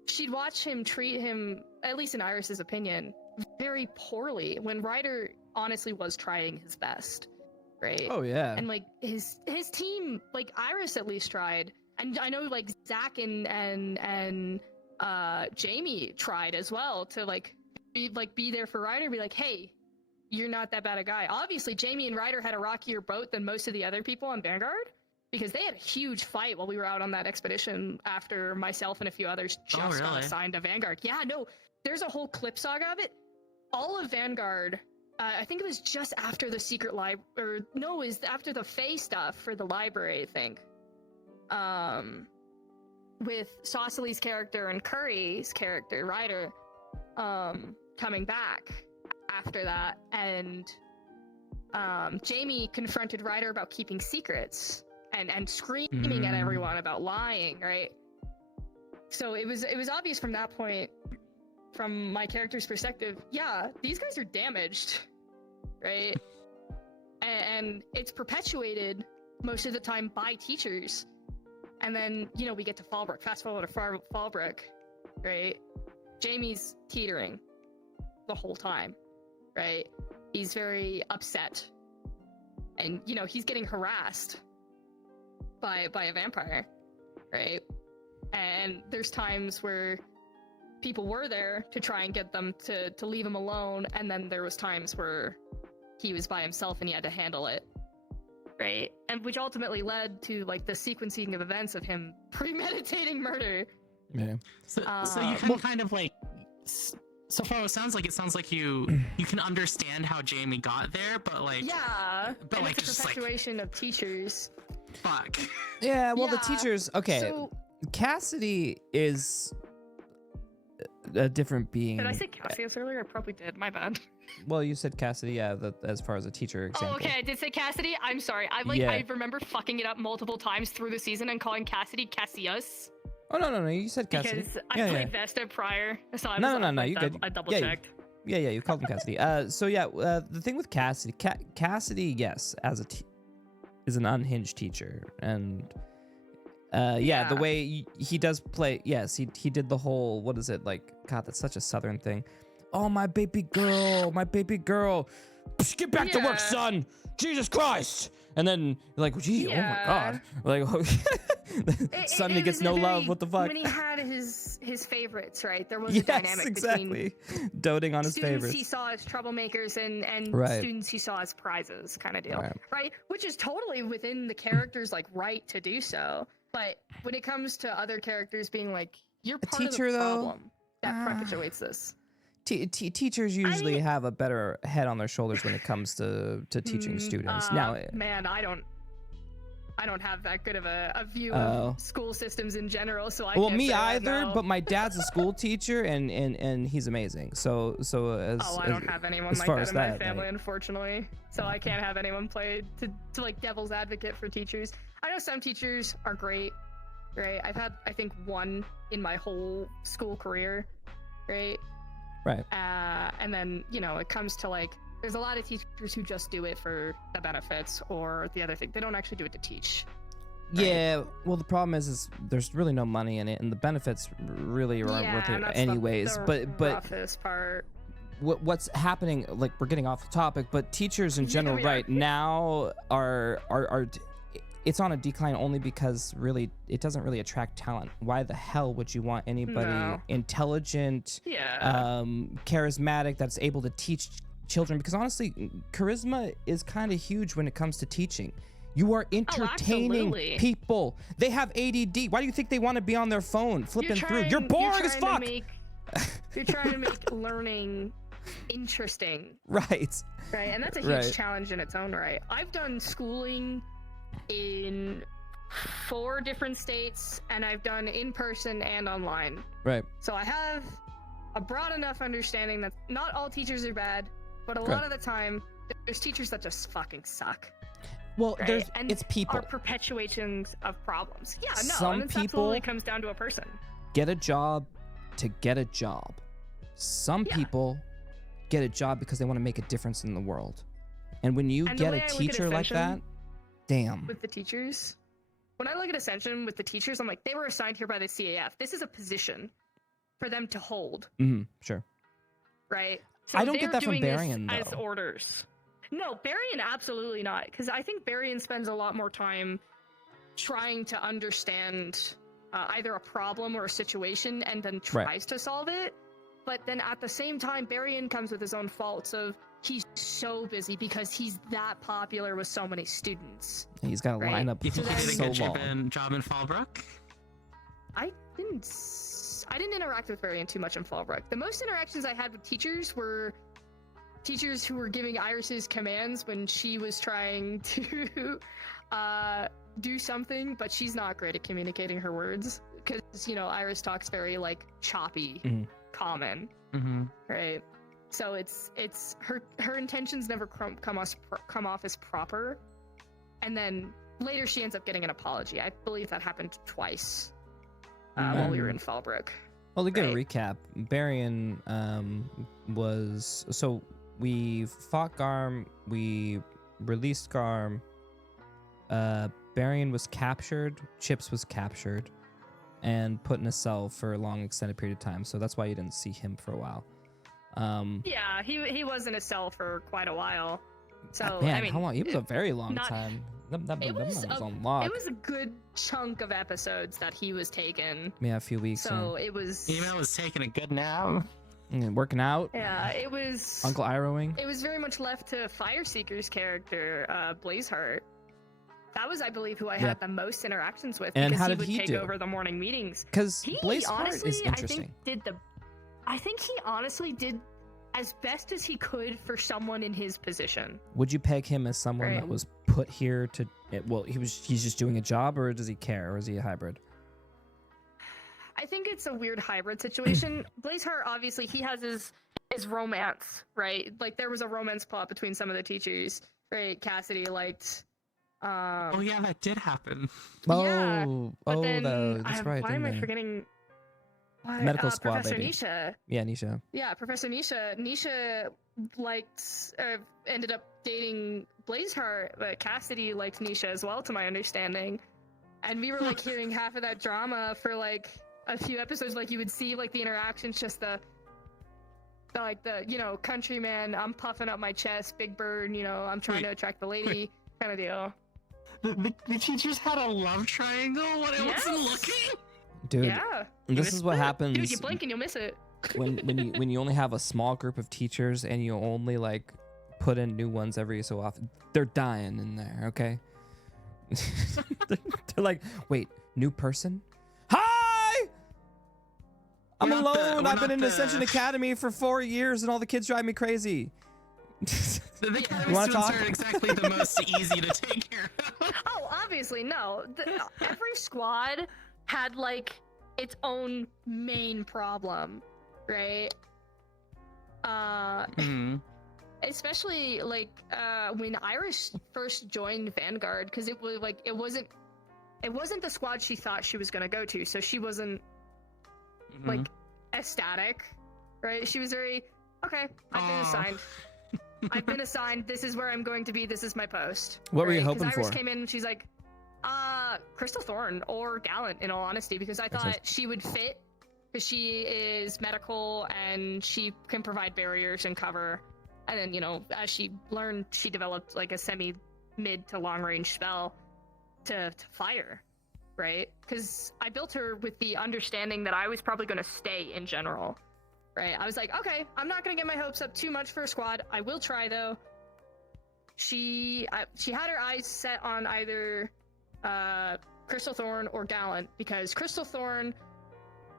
she'd watch him treat him, at least in Iris's opinion, very poorly when Ryder honestly was trying his best, right? Oh yeah. And like his team, like Iris at least tried, and I know like Zach and Jamie tried as well to be there for Ryder, be like, hey, you're not that bad a guy. Obviously, Jamie and Ryder had a rockier boat than most of the other people on Vanguard, because they had a huge fight while we were out on that expedition after myself and a few others just got assigned to Vanguard. Yeah, no, there's a whole clip saga of it. All of Vanguard, I think it was just after the secret library, or no, it was after the Fae stuff for the library, I think. With Saucely's character and Curry's character, Ryder, coming back after that, and Jamie confronted Ryder about keeping secrets and screaming at everyone about lying, right? So it was obvious from that point, from my character's perspective, yeah, these guys are damaged, right? And it's perpetuated most of the time by teachers. And then, you know, we get to Fallbrook. Fast forward to Fallbrook, right? Jamie's teetering the whole time, right? He's very upset. And, you know, he's getting harassed by a vampire, right? And there's times where people were there to try and get them to leave him alone, and then there was times where he was by himself and he had to handle it, right? And which ultimately led to like the sequencing of events of him premeditating murder. Yeah. So you can kind of like, so far it sounds like you can understand how Jamie got there, but like, yeah, but and like it's a just like, perpetuation of teachers. fuck. Yeah, well, the Yeah, teachers, okay. So, Cassidy is a different being. did I say Cassius earlier? I probably did. My bad. Well, you said Cassidy, yeah, as far as a teacher example. Oh, okay. I did say Cassidy. I'm sorry. Yeah. I remember fucking it up multiple times through the season and calling Cassidy Cassius. Oh, no, you said Cassidy. Because I Yeah, played Vesta prior, so I was No, you good. I double Yeah, checked. Yeah, you called him Cassidy. So yeah, the thing with Cassidy, Cassidy, yes, is an unhinged teacher, and yeah, the way he does play, yes, he did the whole, what is it, like, God, that's such a Southern thing. Oh, my baby girl, Psh, get back to work, Yeah. son. Jesus Christ. And then like, gee, Yeah. oh my God, like, suddenly gets no love. What the fuck? When he had his favorites, right? There was a Yes, dynamic exactly. between Doting on his students favorites. he saw as troublemakers and Right. students he saw as prizes, kind of deal, Right. right? Which is totally within the character's like right to do so. But when it comes to other characters being like, you're part teacher, of the though, problem, that perpetuates this. Teachers usually have a better head on their shoulders when it comes to teaching students. Now, man, I don't have that good of a view Oh. of school systems in general, so I well, can't me say I either. know. But my dad's a school teacher, and he's amazing. So as I don't have anyone as like far that as in my that, family, like- unfortunately. So I can't have anyone play to like devil's advocate for teachers. I know some teachers are great, right? I've had, I think, one in my whole school career, right? Right. And then, you know, it comes to like, there's a lot of teachers who just do it for the benefits or the other thing. They don't actually do it to teach. Yeah, well, the problem is there's really no money in it, and the benefits really aren't worth and it that's anyways. the But roughest part. what's happening? Like, we're getting off the topic, but teachers in Yeah, general we are. right now are it's on a decline only because really it doesn't really attract talent. Why the hell would you want anybody No. intelligent, Yeah. charismatic that's able to teach children? Because honestly, charisma is kind of huge when it comes to teaching. You are entertaining absolutely. people. They have ADD. Why do you think they want to be on their phone flipping through? You're boring as fuck. You're trying to make learning interesting, Right. right? And that's a huge Right. challenge in its own right. I've done schooling in 4 different states, and I've done in person and online. Right. So I have a broad enough understanding that not all teachers are bad, but a Correct. lot of the time, there's teachers that just fucking suck. Well, Right? there's And it's people. are perpetuations of problems. Yeah, no, Some and it people- absolutely comes down to a person. Get a job to get a job. Some Yeah. people get a job because they want to make a difference in the world. And when you And the get way a I look at teacher like that, Ascension damn. with the teachers, when I look at Ascension with the teachers, I'm like, they were assigned here by the CAF. This is a position for them to hold, Sure. right? I don't get they're that from doing this Barian, as though. orders. No, Barian absolutely not, because I think Barian spends a lot more time trying to understand either a problem or a situation and then tries to solve it. But then at the same time, Barian comes with his own faults of he's so busy because he's that popular with so many students. He's got a Right. lineup You think he did a so good long. job in Fallbrook? I didn't. I didn't interact with Varian too much in Fallbrook. The most interactions I had with teachers were teachers who were giving Iris's commands when she was trying to do something, but she's not great at communicating her words because, you know, Iris talks very like choppy, common, right? So it's her intentions never come off as proper, and then later she ends up getting an apology. I believe that happened twice while we were in Fallbrook. Well, to get a recap, Varian was... So we fought Garm, we released Garm, Varian was captured, Chipz was captured, and put in a cell for a long extended period of time, so that's why you didn't see him for a while. Yeah, he was in a cell for quite a while. So, man, I mean, how long? It was a very long time. That was on lock. It was a good chunk of episodes that he was taken. Yeah, a few weeks. So it was... Email was taking a good nap. Working out. Yeah, it was... Uncle Iroing. It was very much left to Fireseeker's character, Blazeheart. That was, I believe, who I had the most interactions with. And because how he did would he take do? over the morning meetings. Because He Blazeheart honestly, is interesting. I think he honestly did as best as he could for someone in his position. Would you peg him as someone that Right. was put here to... Well, he's just doing a job, or does he care, or is he a hybrid? I think it's a weird hybrid situation. Blazeheart, obviously, he has his romance, right? Like, there was a romance plot between some of the teachers, right? Cassidy liked... Oh yeah, that did happen. Yeah, but then, that's right. Why am I didn't they? forgetting? What? Medical squad, Professor baby. Nisha. Yeah, Nisha. Yeah, Professor Nisha. Nisha liked, ended up dating Blazeheart, but Cassidy liked Nisha as well, to my understanding. And we were like hearing half of that drama for like a few episodes. Like you would see like the interactions, just the you know, countryman, I'm puffing up my chest, Big Bird, you know, I'm trying to attract the lady kind of deal. The teachers had A love triangle when I wasn't looking. Dude, Yeah. this is what happens Dude, you blink and you'll miss it. when you only have a small group of teachers and you only like put in new ones every so often. They're dying in there, okay? they're like, wait, new person? Hi! I'm We're not the- alone. we're I've been not in the- Ascension Academy for 4 years and all the kids drive me crazy. The academy You wanna students talk? aren't exactly the most easy to take care of. Oh, obviously, no. Every squad had, like, its own main problem, right? Especially, like, when Iris first joined Vanguard, because it was, like, it wasn't the squad she thought she was gonna go to, so she wasn't, like, ecstatic, right? She was very, okay, I've been assigned. I've been assigned. This is where I'm going to be. This is my post. What were you right? 'Cause hoping Iris for? came in and she's like, Crystal Thorn or Gallant, in all honesty, because I thought she would fit because she is medical and she can provide barriers and cover. And then, you know, as she learned, she developed like a semi-mid to long-range spell to fire, right? Because I built her with the understanding that I was probably going to stay in general. Right, I was like, okay, I'm not gonna get my hopes up too much for a squad. I will try though. She had her eyes set on either Crystal Thorn or Gallant, because Crystal Thorn,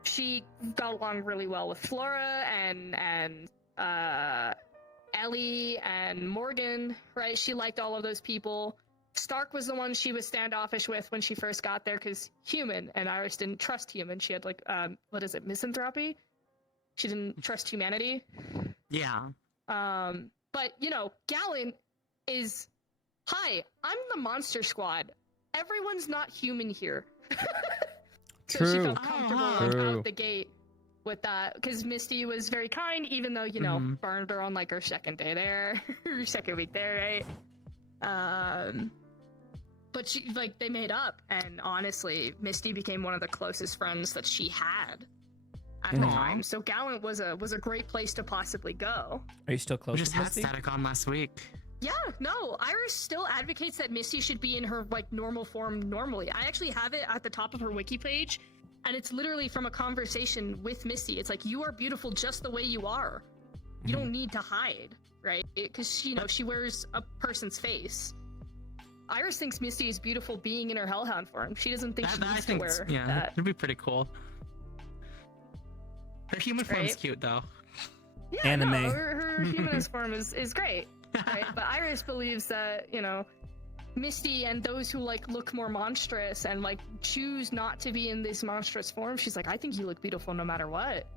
she got along really well with Flora and Ellie and Morgan. Right, she liked all of those people. Stark was the one she was standoffish with when she first got there, because human, and Iris didn't trust human. She had like what is it, misanthropy? She didn't trust humanity. Yeah. But, you know, Gallant is, hi, I'm the monster squad. Everyone's not human here. So she True. felt comfortable like, out the gate with that. Because Misty was very kind, even though, you know, burned her on like her second day there. Her second week there, right? But she, like, they made up. And honestly, Misty became one of the closest friends that she had at the time. So Gallant was a great place to possibly go. Are you still close We just with had Misty? Static on last week. Yeah, no, Iris still advocates that Misty should be in her like normal form normally. I actually have it at the top of her wiki page, and it's literally from a conversation with Misty. It's like, you are beautiful just the way you are. You don't need to hide, right? Because you know she wears a person's face. Iris thinks Misty is beautiful being in her Hellhound form. She doesn't think she needs to wear that. It'd be pretty cool. Her human form's Right? cute though. Yeah, Anime. no, her humanist form is great. Right? But Iris believes that, you know, Misty and those who like look more monstrous and like choose not to be in this monstrous form, she's like, I think you look beautiful no matter what.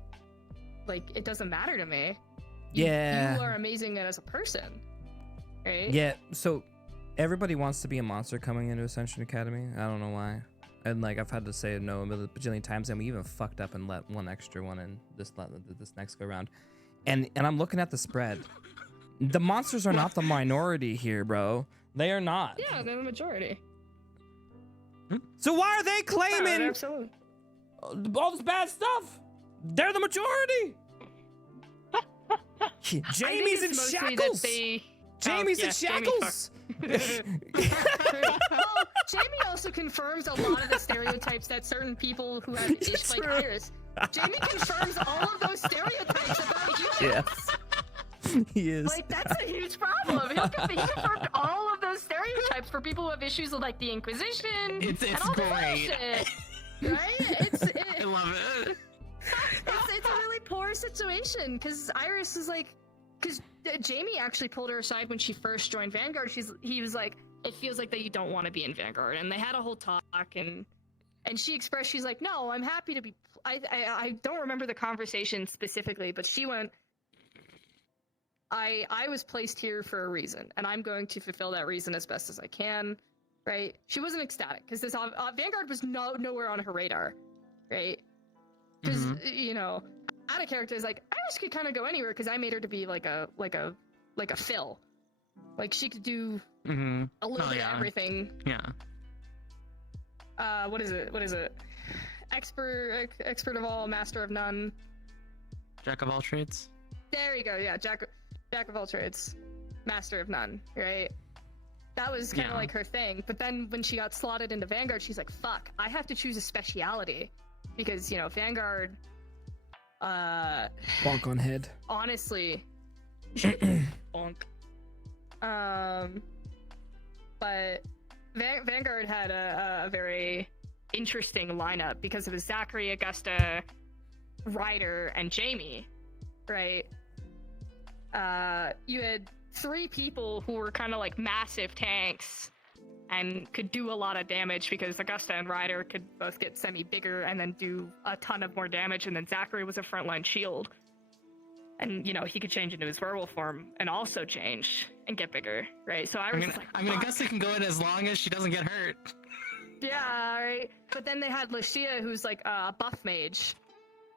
Like, it doesn't matter to me. Yeah. You are amazing as a person. Right? Yeah, so everybody wants to be a monster coming into Ascension Academy. I don't know why. And like I've had to say no a bajillion times, and we even fucked up and let one extra one in this next go round. And I'm looking at the spread. The monsters are not the minority here, bro. They are not. Yeah, they're the majority. So why are they Yeah, claiming absolutely. all this bad stuff? They're the majority. Jamie's in shackles. Jamie's in shackles. Well, Jamie also confirms a lot of the stereotypes that certain people who have issues like True. Iris. Jamie confirms all of those stereotypes about humans. Yes. He is. Like, that's a huge problem. He confirmed all of those stereotypes for people who have issues with like the Inquisition It's and all great. that shit. Right? I love it. It's a really poor situation because Iris is like, because Jamie actually pulled her aside when she first joined Vanguard. He was like, it feels like that you don't want to be in Vanguard, and they had a whole talk, and she expressed, she's like, no, I'm happy to be. I don't remember the conversation specifically, but she went, I was placed here for a reason, and I'm going to fulfill that reason as best as I can. Right? She wasn't ecstatic because this Vanguard was nowhere on her radar, right? Because you know, out of character is like Iris could kind of go anywhere because I made her to be like a Phil, like she could do a little bit of everything. Yeah. What is it? Expert of all, master of none. Jack of all trades. There you go. Yeah, Jack of all trades, master of none. Right. That was kind of like her thing. But then when she got slotted into Vanguard, she's like, "Fuck, I have to choose a speciality." Because, you know, Vanguard, bonk on head. honestly, bonk. But Vanguard had a very interesting lineup because it was Zachary, Augusta, Ryder, and Jamie, right? You had 3 people who were kind of like massive tanks and could do a lot of damage because Augusta and Ryder could both get semi-bigger and then do a ton of more damage, and then Zachary was a frontline shield. And, you know, he could change into his werewolf form and also change and get bigger, right? So I was just like, fuck. Augusta can go in as long as she doesn't get hurt. Yeah, right. But then they had Lucia, who's like a buff mage,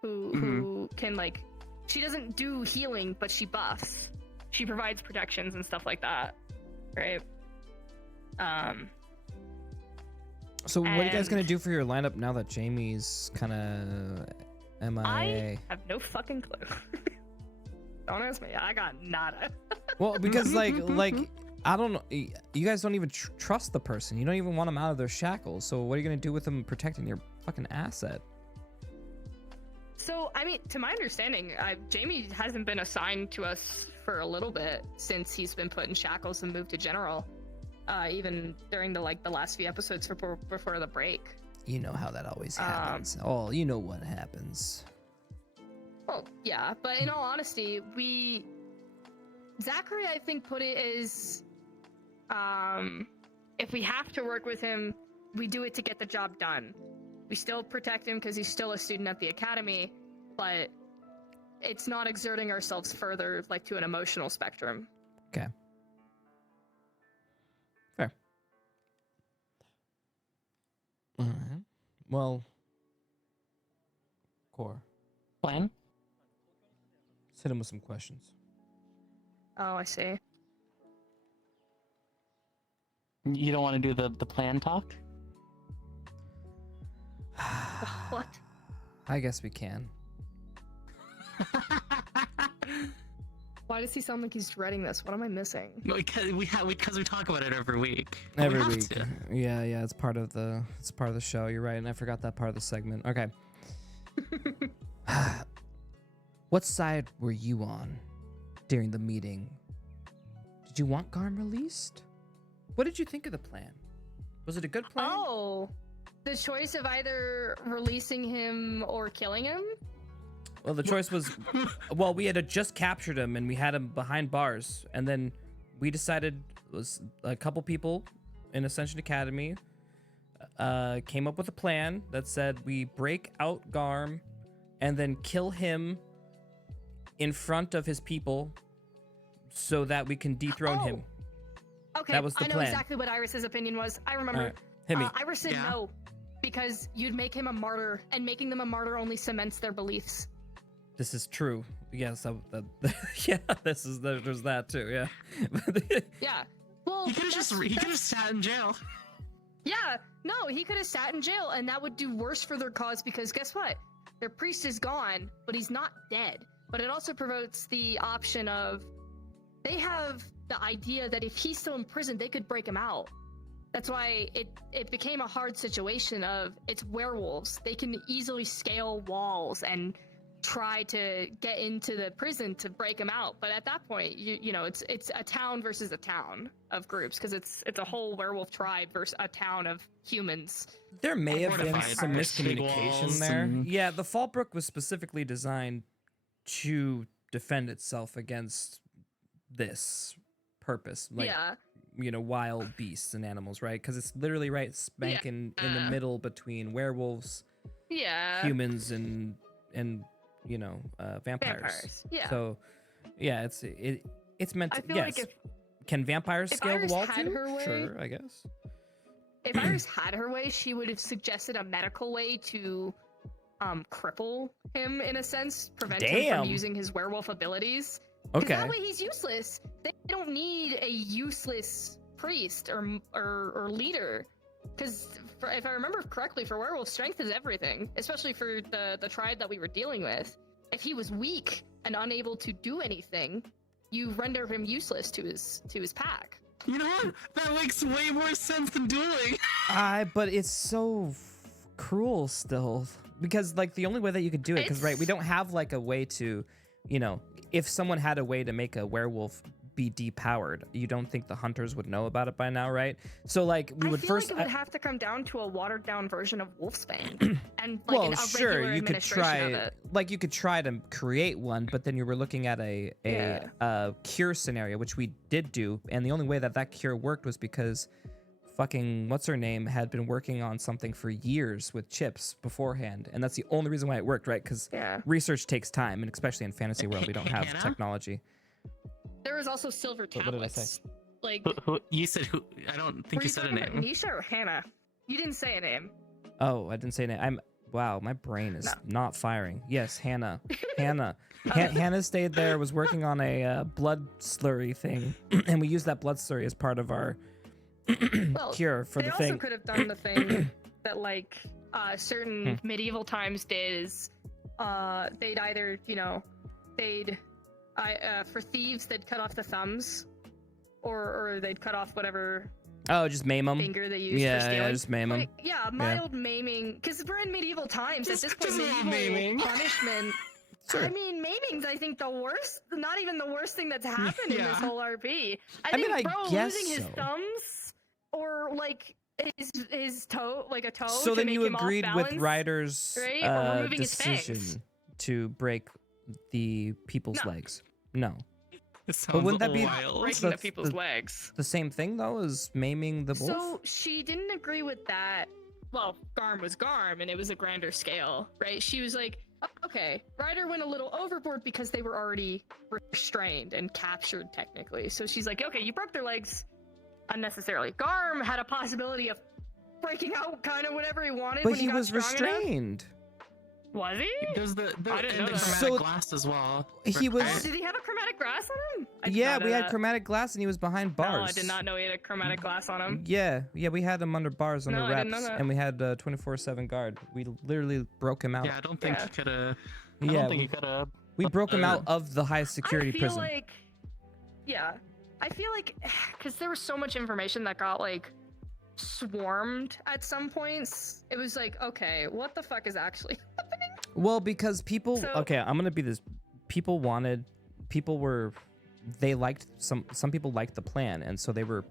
who can like, she doesn't do healing, but she buffs. She provides protections and stuff like that, right? So what are you guys gonna do for your lineup now that Jamie's kind of MIA? I have no fucking clue. Don't ask me. I got nada. Well, because like I don't know. You guys don't even trust the person. You don't even want them out of their shackles. So what are you gonna do with them protecting your fucking asset? So, I mean, to my understanding, Jamie hasn't been assigned to us for a little bit since he's been put in shackles and moved to general. Even during the last few episodes before the break. You know how that always happens. Oh, you know what happens. Well, yeah, but in all honesty, Zachary, I think, put it as, if we have to work with him, we do it to get the job done. We still protect him because he's still a student at the academy, but it's not exerting ourselves further, like, to an emotional spectrum. Okay. Fair. All right. Well, Core. Plan? Let's hit him with some questions. Oh, I see. You don't want to do the plan talk? What? I guess we can. Why does he sound like he's dreading this? What am I missing? Because we talk about it every week. Every We have week. to. Yeah, it's part of the show. You're right, and I forgot that part of the segment. Okay. What side were you on during the meeting? Did you want Garm released? What did you think of the plan? Was it a good plan? Oh, the choice of either releasing him or killing him? Well, the choice was, well, we had just captured him and we had him behind bars, and then we decided, was a couple people in Ascension Academy came up with a plan that said we break out Garm and then kill him in front of his people so that we can dethrone him. Okay, That was the I know plan. exactly what Iris's opinion was. I remember. All right, hit me. Iris said Yeah. no, because you'd make him a martyr, and making them a martyr only cements their beliefs. This is true. Yes, yeah, there's that too, yeah. Yeah. Well, He could have just sat in jail. Yeah, no, he could have sat in jail, and that would do worse for their cause, because guess what? Their priest is gone, but he's not dead. But it also promotes the option of, they have the idea that if he's still in prison, they could break him out. That's why it became a hard situation of, it's werewolves. They can easily scale walls and try to get into the prison to break him out. But at that point, you know, it's a town versus a town of groups, because it's a whole werewolf tribe versus a town of humans. There may have been Fortified some big miscommunication walls there. and- Yeah, the Fallbrook was specifically designed to defend itself against this purpose, like, Yeah. you know, wild beasts and animals, right? Because it's literally right smack in the Yeah. middle between werewolves, Yeah. humans, and you know, vampires. Yeah. So, yeah, it's meant to. I feel Yes. like Can vampires if scale Iris the wall had too? her way- Sure, I guess. if Iris had her way, she would have suggested a medical way to cripple him, in a sense, prevent him Damn. from using his werewolf abilities. 'Cause Okay. that way he's useless. They don't need a useless priest or leader. Because if I remember correctly, for werewolf, strength is everything, especially for the tribe that we were dealing with. If he was weak and unable to do anything, you render him useless to his pack. You know what? That makes way more sense than dueling. But it's so cruel still, because like the only way that you could do it, because right, we don't have like a way to, you know, if someone had a way to make a werewolf be depowered, you don't think the hunters would know about it by now, right? So like we would I feel first. like it would have to come down to a watered down version of Wolfsbane, and like well, a sure, regular you could administration of try, it. like you could try to create one, but then you were looking at a cure scenario, which we did do, and the only way that cure worked was because fucking what's her name had been working on something for years with Chipz beforehand, and that's the only reason why it worked, right? Because Yeah. research takes time, and especially in fantasy world, we don't have Hannah? technology. There was also silver What did I tablets. say? Like, You said who? I don't think were you said a talking about name. Nisha or Hannah? You didn't say a name. Oh, I didn't say that. Wow, my brain is No. not firing. Yes, Hannah. Hannah stayed there, was working on a blood slurry thing, and we used that blood slurry as part of our Well, cure for they the also thing. could have done the thing that like certain medieval times did is they'd either, you know, for thieves they'd cut off the thumbs, or they'd cut off whatever Oh, just maim them. finger they used for Yeah, stealing. yeah, just maim them. Like, yeah, mild maiming, because we're in medieval times. At this point, just medieval maiming. punishment. Sure. I mean, maiming's I think the worst. Not even the worst thing that's happened in this Yeah. whole RP. I mean, I bro guess losing his so. thumbs or like his toe, like a toe. So to then make you him off agreed with balance, Ryder's right? Or removing his decision fangs. to break the people's No. legs. No. It sounds wouldn't that be- wild. breaking So the that's people's the- legs. The same thing though as maiming the wolf? So she didn't agree with that. Well, Garm was Garm, and it was a grander scale, right? She was like, okay, Ryder went a little overboard because they were already restrained and captured technically. So she's like, okay, you broke their legs unnecessarily. Garm had a possibility of breaking out kind of whatever he wanted but when he got was strong enough. restrained. Was he? There's the I didn't know the that. chromatic So- glass as well. He was- Oh, did he have a chromatic glass on him? I did Yeah, not know we had that. chromatic glass and he was behind bars. No, I did not know he had a chromatic glass on him. Yeah, we had him under bars, under No, I didn't know reps, that. and we had 24/7 guard. We literally broke him out. Yeah, I don't think Yeah. he could have. I Yeah, don't think you could have. we broke him uh, out of the highest security I feel prison. like, yeah, I feel like because there was so much information that got like swarmed at some points. It was like, okay, what the fuck is actually happening? Well, because people. So- Okay, I'm gonna be this. People were. They liked some people liked the plan, and so they were.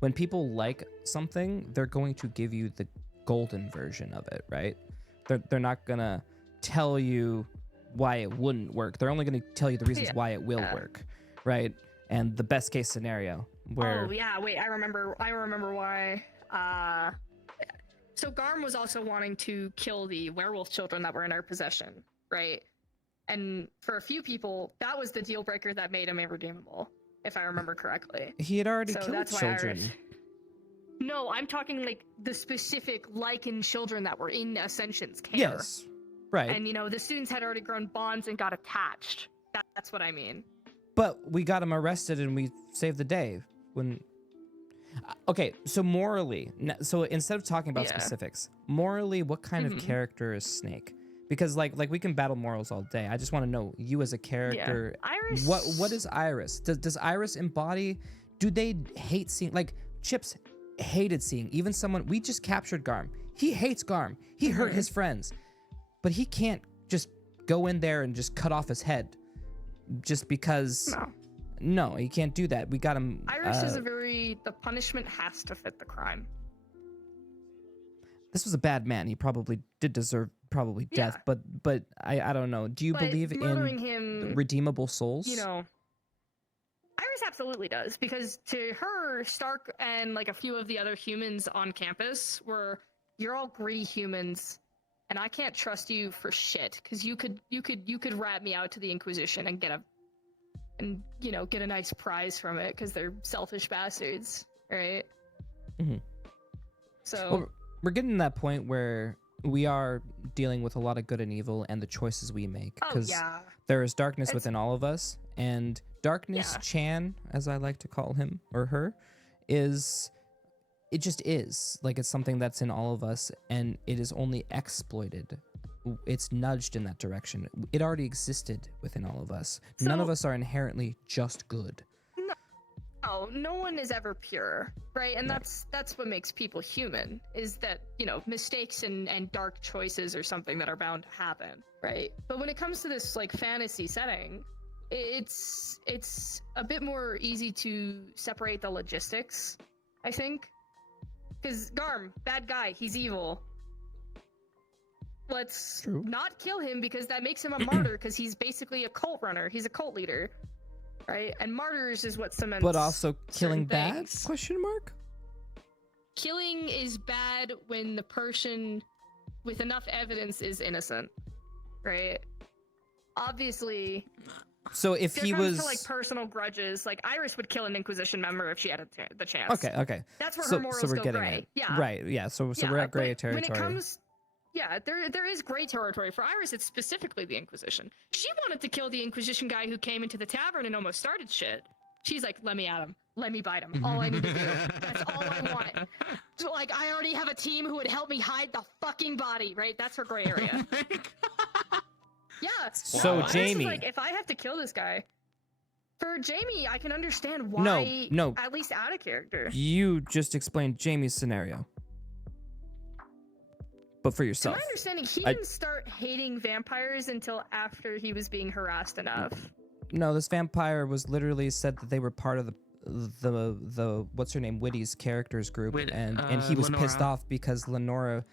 When people like something, they're going to give you the golden version of it, right? They're not gonna tell you why it wouldn't work. They're only going to tell you the reasons why it will Yeah. work, right? And the best case scenario where Oh yeah, wait, I remember why. So Garm was also wanting to kill the werewolf children that were in our possession, right? And for a few people, that was the deal breaker that made him irredeemable, if I remember correctly. he had already So killed that's why children. No, I'm talking like the specific Lycan children that were in Ascension's care. Yes, right. And the students had already grown bonds and got attached. That's what I mean. But we got him arrested and we saved the day. When okay, so morally, so instead of talking about specifics, morally, what kind of character is Snake? Because like we can battle morals all day. I just want to know you as a character. Yeah. Iris. What is Iris? Does Iris embody? Do they hate seeing? Like Chipz hated seeing even someone. We just captured Garm. He hates Garm. He hurt his friends, but he can't just go in there and just cut off his head just because. No, he can't do that. We got him. Iris is the punishment has to fit the crime. This was a bad man. He probably did deserve death, but I don't know. Do you believe in him, redeemable souls? Iris absolutely does, because to her, Stark and like a few of the other humans on campus were, you're all greedy humans, and I can't trust you for shit, because you could rat me out to the Inquisition and get a nice prize from it, because they're selfish bastards, right? Mm-hmm. So well, we're getting to that point where we are dealing with a lot of good and evil and the choices we make, because there is darkness within all of us, and darkness Chan, as I like to call him or her, it just is like, it's something that's in all of us, and it is only exploited. It's nudged in that direction. It already existed within all of us. None of us are inherently just good. No one is ever pure, right? And that's what makes people human, is that, mistakes and dark choices are something that are bound to happen, right? But when it comes to this like fantasy setting, it's a bit more easy to separate the logistics, I think. Because Garm, bad guy, he's evil. Let's not kill him, because that makes him a martyr, because he's basically a cult runner. He's a cult leader. Right? And martyrs is what cements. But also killing bad? Things. Question mark? Killing is bad when the person with enough evidence is innocent. Right? Obviously. So if he was to like personal grudges, like Iris would kill an Inquisition member if she had the chance. Okay. That's where her morals we're go getting gray. it. Yeah. Right, yeah. So we're at gray territory. When it comes, there is gray territory. For Iris, it's specifically the Inquisition. She wanted to kill the Inquisition guy who came into the tavern and almost started shit. She's like, let me at him. Let me bite him. All I need to do. That's all I want. So, like, I already have a team who would help me hide the fucking body, right? That's her gray area. Yeah. So Iris Jamie, is like, if I have to kill this guy, for Jamie, I can understand why. No. At least out of character. You just explained Jamie's scenario. But for yourself. To my understanding, he didn't start hating vampires until after he was being harassed enough. No, this vampire was literally said that they were part of the what's her name, Witty's characters group, and he was pissed off because Lenora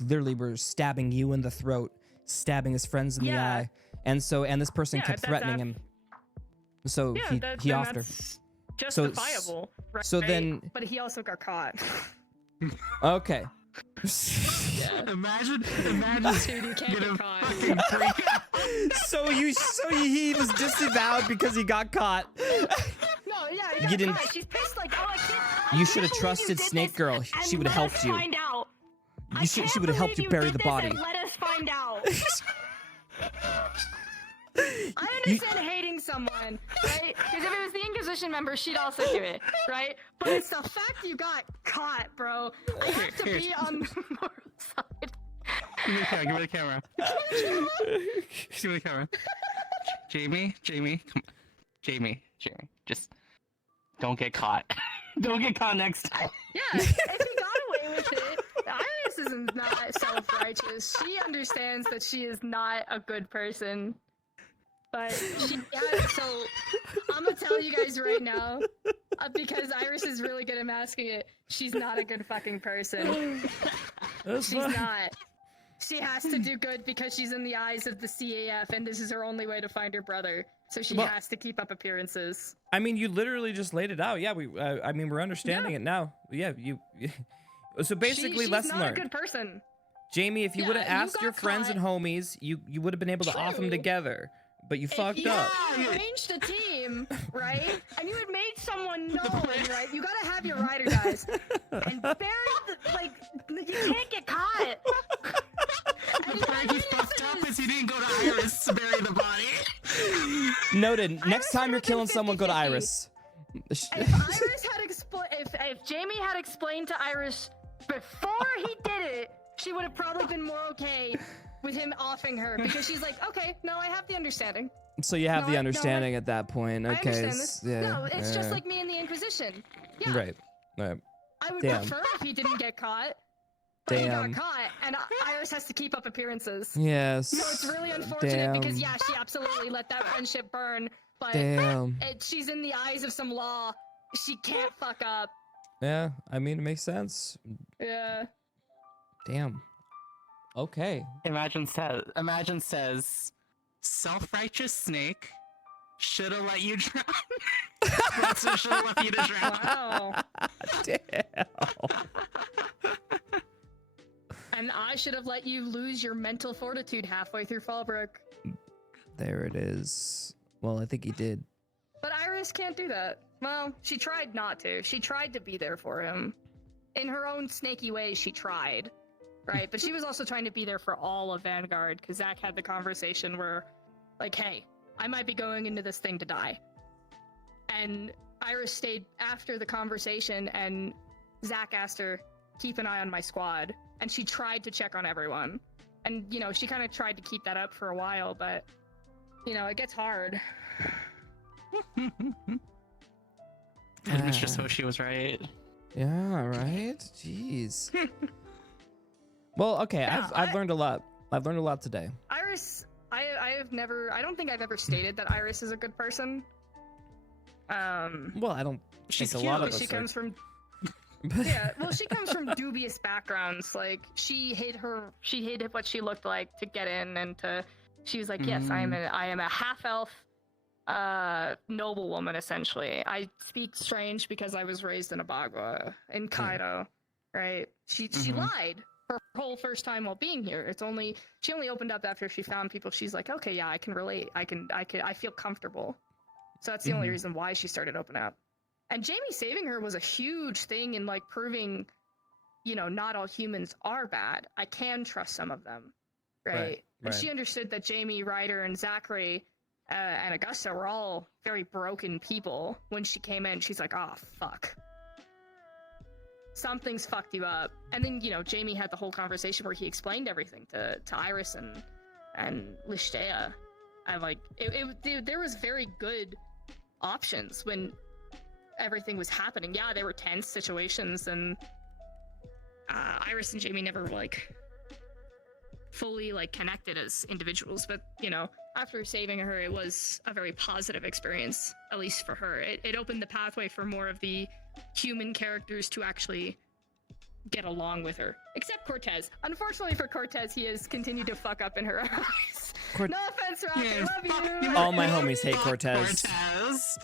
literally were stabbing you in the throat, stabbing his friends in the eye, and this person kept threatening him. So he offed her. Justifiable, right? So then, but he also got caught. Okay. Imagine Dude, you can't get caught. So he was disavowed because he got caught. No, yeah, You didn't. Caught. She's pissed, like, oh, I can't. You should have trusted Snake Girl. She would have helped you. Find out. She would have helped you bury the body. Let us find out. I understand hating someone, right? Because if it was the Inquisition member, she'd also do it, right? But it's the fact you got caught, bro. I have to be on the moral side. Give me the camera. Give me the camera. Jamie, come on. Jamie, just don't get caught. Don't get caught next time. Yeah, if he got away with it, Iris is not self-righteous. She understands that she is not a good person. But so I'm gonna tell you guys right now, because Iris is really good at masking it, she's not a good fucking person. She's not. she has to do good because she's in the eyes of the CAF, and this is her only way to find her brother. So she Well, has to keep up appearances. I mean, you literally just laid it out. Yeah, I mean, we're understanding it now. Yeah, so basically, she's lesson not learned. a good person. Jamie, if you Yeah, would have you asked your got friends caught. and homies, you would have been able to off them True. together. But you fucked If you up. had arranged a team, right, and you had made someone known, right, you gotta have your ride or dies, and bury you can't get caught. And The part he fucked up is he didn't go to Iris to bury the body. Noted. Next Iris time you're would've killing been someone, go to 50-50. Iris. If Iris had if Jamie had explained to Iris before he did it, she would have probably been more okay with him offing her, because she's like, okay, no, I have the understanding. So you have No, the no, understanding at that point. I Okay. understand this. Yeah. No, it's just yeah. like me in the Inquisition. Yeah, Right. Right. I would Damn. prefer if he didn't get caught. But Damn. he got caught, and Iris has to keep up appearances. Yes. So it's really unfortunate because, Damn. yeah, she absolutely let that friendship burn, but Damn. she's in the eyes of some law. She can't fuck up. Yeah. I mean, it makes sense. Yeah. Damn. Okay. Imagine says, self-righteous snake shoulda let you drown. That's what shoulda left you to drown. Wow. Damn. And I should have let you lose your mental fortitude halfway through Fallbrook. There it is. Well, I think he did. But Iris can't do that. Well, she tried not to. She tried to be there for him. In her own snaky way, she tried. Right? But she was also trying to be there for all of Vanguard, because Zach had the conversation where, like, hey, I might be going into this thing to die. And Iris stayed after the conversation, and Zach asked her, keep an eye on my squad. And she tried to check on everyone. And, you know, she kind of tried to keep that up for a while, but, you know, it gets hard. Mistress Hoshi was right. Yeah, right? Jeez. Well, okay, Yeah, I've learned a lot. I've learned a lot today. Iris, I don't think I've ever stated that Iris is a good person. Well, I don't She's think a lot cute. of us She are. comes from yeah, well, she comes from dubious backgrounds. Like, she hid what she looked like to get in, and she was like, yes, I am a half elf noblewoman, essentially. I speak strange because I was raised in a Bagua in Kaido, right? She lied her whole first time while being here. She only opened up after she found people. She's like, okay, yeah, I can relate. I feel comfortable. So that's the only reason why she started opening up. And Jamie saving her was a huge thing in, like, proving, you know, not all humans are bad. I can trust some of them, right? And right. she understood that Jamie, Ryder, and Zachary and Augusta were all very broken people. When she came in, she's like, oh, fuck. Something's fucked you up. And then, you know, Jamie had the whole conversation where he explained everything to Iris and Lishtea. I like, there was very good options when everything was happening. Yeah, there were tense situations, and Iris and Jamie never, like, fully, like, connected as individuals, but, you know, after saving her, it was a very positive experience, at least for her. It opened the pathway for more of the human characters to actually get along with her. Except Cortez. Unfortunately for Cortez, he has continued to fuck up in her eyes. No offense, Rock, I love you! All my homies hate Cortez. Cortez.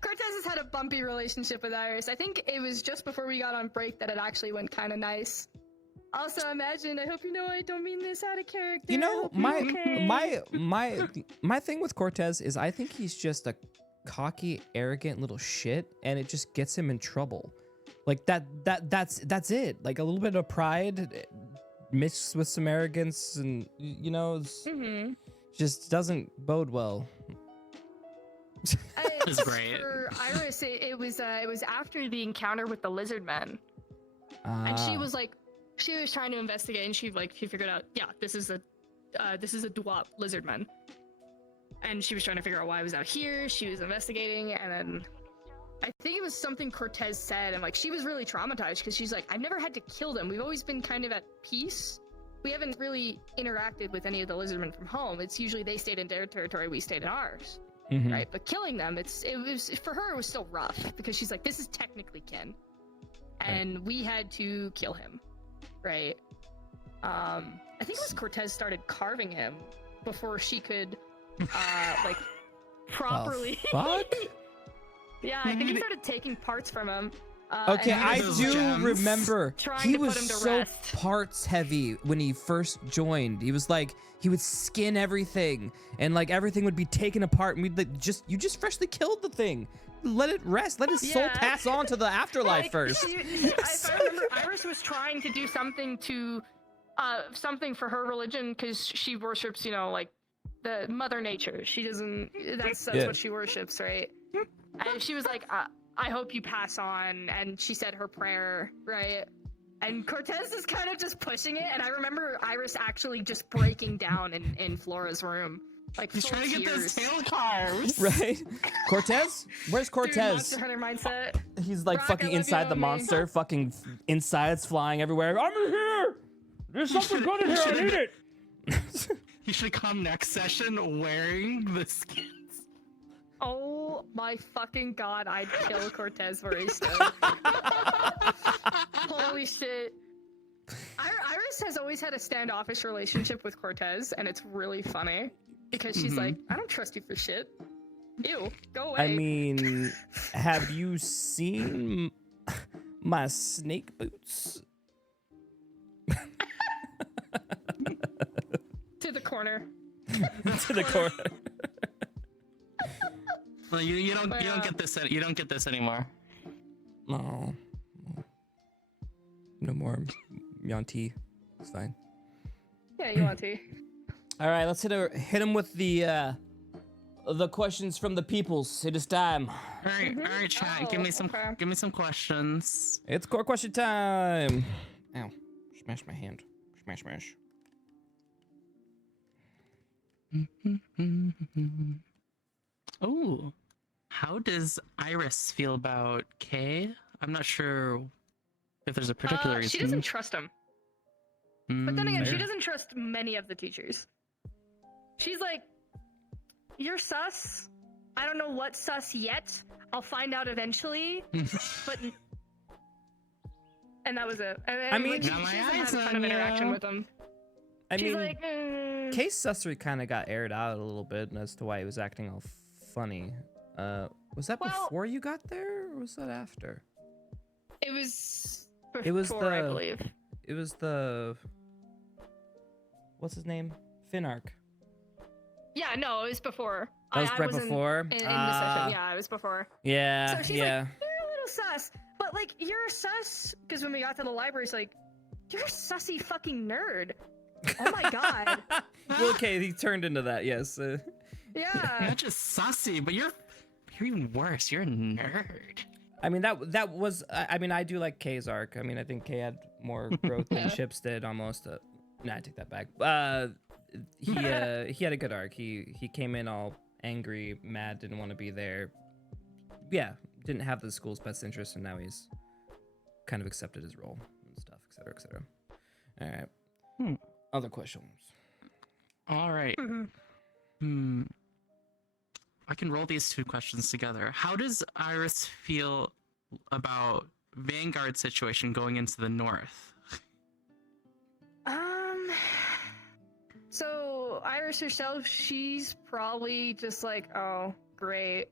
Cortez has had a bumpy relationship with Iris. I think it was just before we got on break that it actually went kind of nice. Also, imagine, I hope you know I don't mean this out of character. You know, okay. my thing with Cortez is I think he's just a cocky, arrogant little shit, and it just gets him in trouble. Like that's it. Like a little bit of pride mixed with some arrogance, and you know, just doesn't bode well. It's great. For Iris, it was after the encounter with the lizard men, and she was like, she was trying to investigate, and she figured out, yeah, this is a Dwap lizard man, and she was trying to figure out why I was out here. She was investigating, and then I think it was something Cortez said, and like she was really traumatized because she's like, I've never had to kill them. We've always been kind of at peace. We haven't really interacted with any of the lizardmen from home. It's usually they stayed in their territory, we stayed in ours. Right, but killing them, it was for her. It was still rough because she's like, this is technically kin. and we had to kill him, right? I think it was Cortez started carving him before she could, like, properly. Fuck. Yeah, I think he started taking parts from him. Okay, and I he those do gems. remember Trying he to was put him to so rest. parts heavy when he first joined. He was like, he would skin everything, and like everything would be taken apart, and we'd like, you just freshly killed the thing. Let it rest. Let his soul Yeah. pass on to the afterlife Like, first. if I remember, Iris was trying to do something to, something for her religion because she worships, you know, like the Mother Nature. She doesn't. That's Yeah. what she worships, right? And she was like, I hope you pass on, and she said her prayer, right? And Cortez is kind of just pushing it, and I remember Iris actually just breaking down in Flora's room, like He's full trying to get those tears. tail carves. Right? Cortez? Where's Dude, Cortez? Monster Hunter mindset. He's like Brock, I fucking love you, inside the love me. monster, fucking insides flying everywhere. I'm in here. There's something good in here. I need it. He should come next session wearing the skins. Oh my fucking god, I'd kill Cortez for his stone. Holy shit. Iris has always had a standoffish relationship with Cortez, and it's really funny because she's like, I don't trust you for shit. Ew, go away. I mean, have you seen my snake boots? To the corner. To the corner. Well, you don't Yeah. get this. You don't get this anymore. Oh. No more Yanti. It's fine. Yeah, you want to. All right, let's hit him with the questions from the peoples. It is time. All right, chat. Give me some. okay. Give me some questions. It's core question time. Ow. Smash my hand. Smash, smash. Oh, how does Iris feel about Kay? I'm not sure if there's a particular reason. She doesn't trust him. But then again, she fair. doesn't trust many of the teachers. She's like, you're sus. I don't know what sus yet. I'll find out eventually. But and that was it. And then, I mean- like, she Got my hasn't eyes had a ton on of interaction ya. with him. I She's mean, like, Case Sussery kind of got aired out a little bit as to why he was acting all funny. Was that Well- before you got there, or was that after? it was It was before, I the- believe. It was the... What's his name? Finarch. Yeah, no, it was before. That was I right wasn't before? In the Ah. session. Yeah, it was before. Yeah, So she's yeah. like, you're a little sus. But, like, you're a sus. Because when we got to the library, it's like, you're a sussy fucking nerd. Oh my god. Well, okay, he turned into that, yes. You're Yeah. not just sussy, but you're even worse. You're a nerd. I mean, that was... I mean, I do like Kay's arc. I mean, I think Kay had more growth than Yeah. Chipz did, almost. Nah, I take that back. He had a good arc. He came in all angry, mad, didn't want to be there. Yeah, didn't have the school's best interest, and now he's kind of accepted his role and stuff, etc., etc. All right. Other questions. All right. I can roll these two questions together. How does Iris feel about Vanguard's situation going into the north? So Iris herself, she's probably just like, oh, great.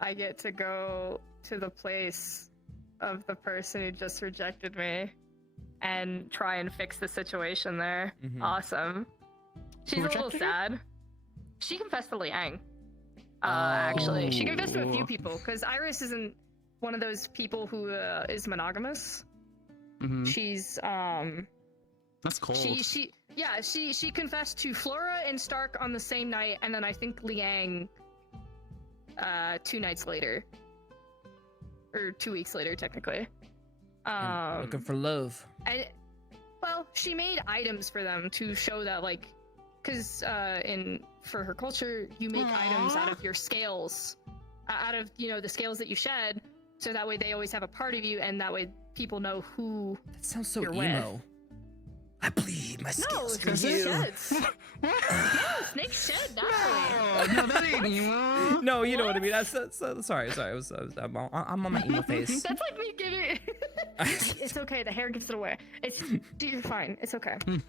I get to go to the place of the person who just rejected me and try and fix the situation there. Mhm. Awesome. She's a little rejected her? sad. She confessed to Liang. Actually, she confessed to a few Oh. people because Iris isn't one of those people who is monogamous. She's That's cold. she confessed to Flora and Stark on the same night, and then I think Liang 2 nights later, or 2 weeks later, technically. And looking for love. And well, she made items for them to show that, like, because for her culture, you make items out of your scales, out of the scales that you shed, so that way they always have a part of you, and that way people know who. That sounds so You're emo. with. I bleed my No, scales for snake you. sheds. No, snake shed. Naturally. No, that ain't emo. No, you know what I mean. Sorry. I'm on my emo face. That's like me giving. It's okay. The hair gives it away. You're fine. It's okay. You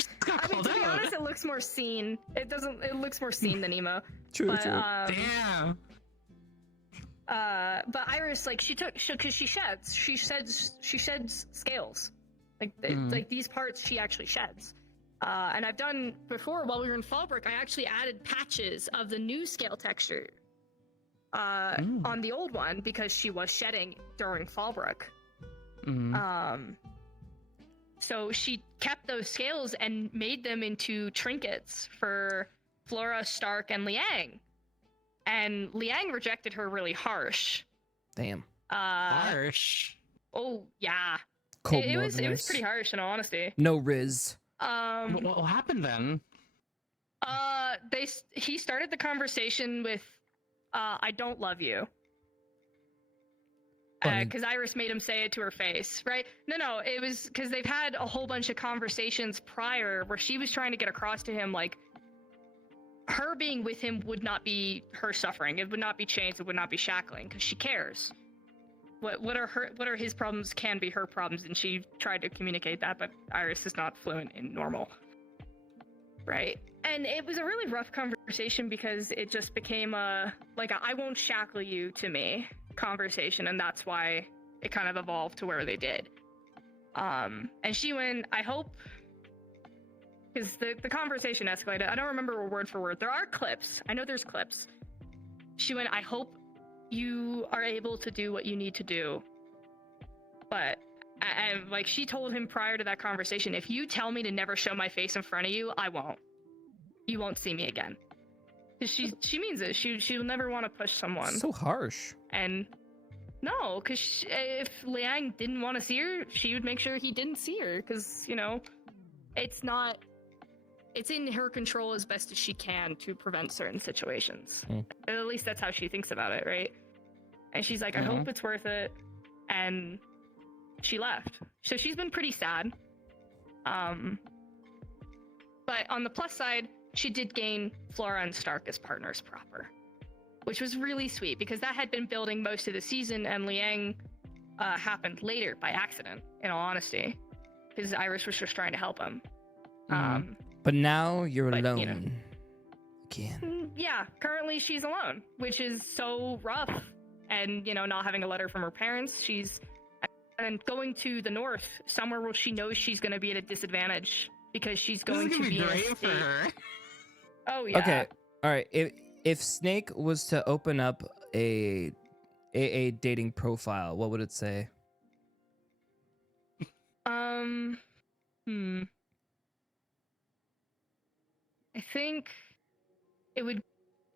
just got I mean, called to be out. honest, it looks more seen. It looks more seen than emo. True, But, true. Damn. But Iris, like, because she sheds scales. Like these parts she actually sheds. And I've done before while we were in Fallbrook, I actually added patches of the new scale texture on the old one because she was shedding during Fallbrook. So she kept those scales and made them into trinkets for Flora, Stark, and Liang. And Liang rejected her really harsh. Damn. Harsh. Oh yeah. Cold It was Northerners. pretty harsh in all honesty. No Riz. What happened then? He started the conversation with, "I don't love you," Funny. because Iris made him say it to her face, right? No, it was because they've had a whole bunch of conversations prior where she was trying to get across to him, like, her being with him would not be her suffering. It would not be chains. It would not be shackling because she cares. What are his problems can be her problems, and she tried to communicate that, but Iris is not fluent in normal. Right. And it was a really rough conversation because it just became a I won't shackle you to me conversation, and that's why it kind of evolved to where they did. And she went, I hope, because the conversation escalated. I don't remember word for word. There are clips. I know there's clips. She went, I hope you are able to do what you need to do. But and like she told him prior to that conversation, if you tell me to never show my face in front of you, I won't. You won't see me again. Because she means it. She'll never want to push someone. So harsh. And no, because if Liang didn't want to see her, she would make sure he didn't see her. Because it's in her control as best as she can to prevent certain situations. At least that's how she thinks about it, right? And she's like, I hope it's worth it. And she left. So she's been pretty sad. But on the plus side, she did gain Flora and Stark as partners proper, which was really sweet because that had been building most of the season, and Liang happened later by accident, in all honesty, because Iris was just trying to help him. But now you're But, alone. you know. Again. Yeah, currently she's alone, which is so rough. And, not having a letter from her parents, and going to the north, somewhere where she knows she's going to be at a disadvantage because she's going This to is be gonna in be a great for state. her. Oh yeah. Okay. All right. If Snake was to open up a dating profile, what would it say? I think it would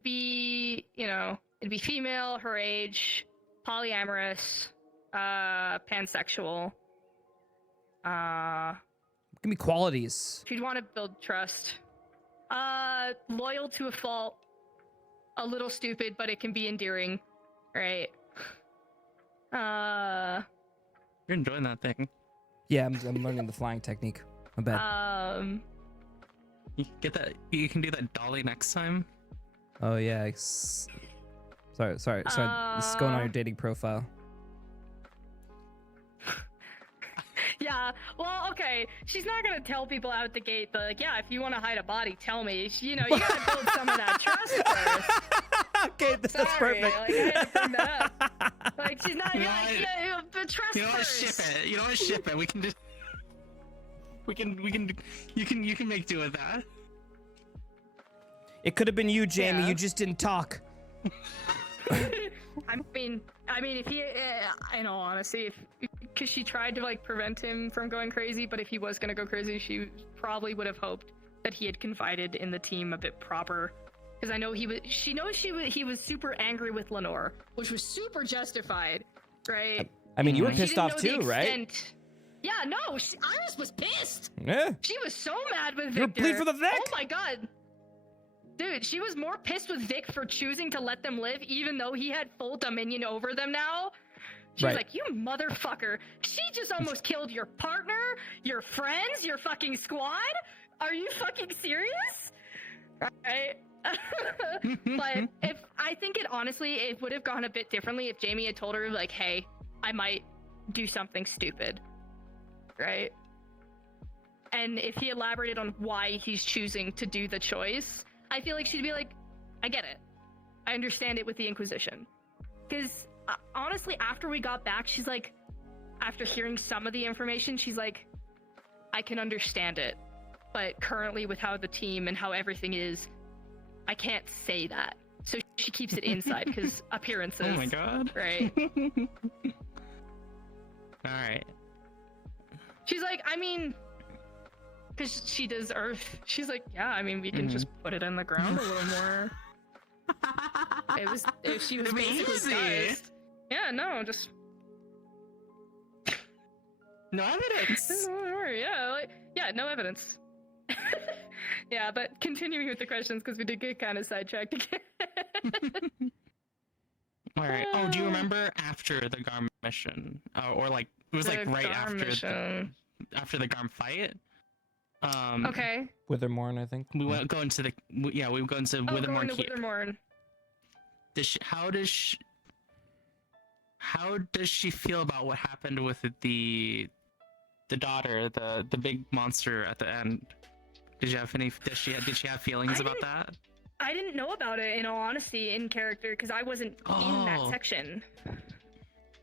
be, it'd be female, her age, polyamorous, pansexual. Give me qualities. She'd want to build trust. Loyal to a fault. A little stupid, but it can be endearing, right? You're enjoying that thing. Yeah, I'm learning the flying technique. My bad. You get that? You can do that dolly next time. Oh yeah. Sorry. This is going on your dating profile. Yeah, well, okay. She's not gonna tell people out the gate, but if you want to hide a body, tell me. You gotta build some of that trust first. Okay, that's Sorry, perfect. I had to bring that up. She's not. You know Yeah, but trust You don't want to first. ship it. You don't want to ship it. We can just. We can. You can make do with that. It could have been you, Jamie. Yeah. You just didn't talk. I mean, if he, in all honesty, because she tried to prevent him from going crazy, but if he was gonna go crazy, she probably would have hoped that he had confided in the team a bit proper. Because I know he was. She knows he was super angry with Lenore, which was super justified, right? I mean, you were But she pissed didn't off know the too, right? extent. Yeah, no, Iris was pissed. Yeah. She was so mad with You're Victor. bleed for the Vic? Oh my god. Dude, she was more pissed with Vic for choosing to let them live, even though he had full dominion over them now. She was Right. like, you motherfucker. She just almost killed your partner, your friends, your fucking squad? Are you fucking serious? Right? But if I think it honestly, it would have gone a bit differently if Jamie had told her like, "Hey, I might do something stupid," right? And if he elaborated on why he's choosing to do the choice, I feel like she'd be like, "I get it. I understand it with the Inquisition." Because honestly, after we got back, she's like, after hearing some of the information, she's like, "I can understand it, but currently with how the team and how everything is, I can't say that." So she keeps it inside because appearances. Oh my god. Right. Alright. She's like, I mean, because she does Earth. She's like, yeah, I mean, we can just put it in the ground a little more. If she was It'd be basically easy. diced. Yeah, no, just No evidence. yeah, no evidence. Yeah, but continuing with the questions because we did get kind of sidetracked again. Alright. Oh, do you remember after the Garm mission? Or like, it was like The right Garm mission. after the Garm fight? Okay. Withermorn, I think. We went go into the we go into Oh, Withermorn going to Keep. Withermorn. How does she feel about what happened with the daughter, the big monster at the end? Did she have feelings about that? I didn't know about it, in all honesty, in character, because I wasn't in that Oh. section.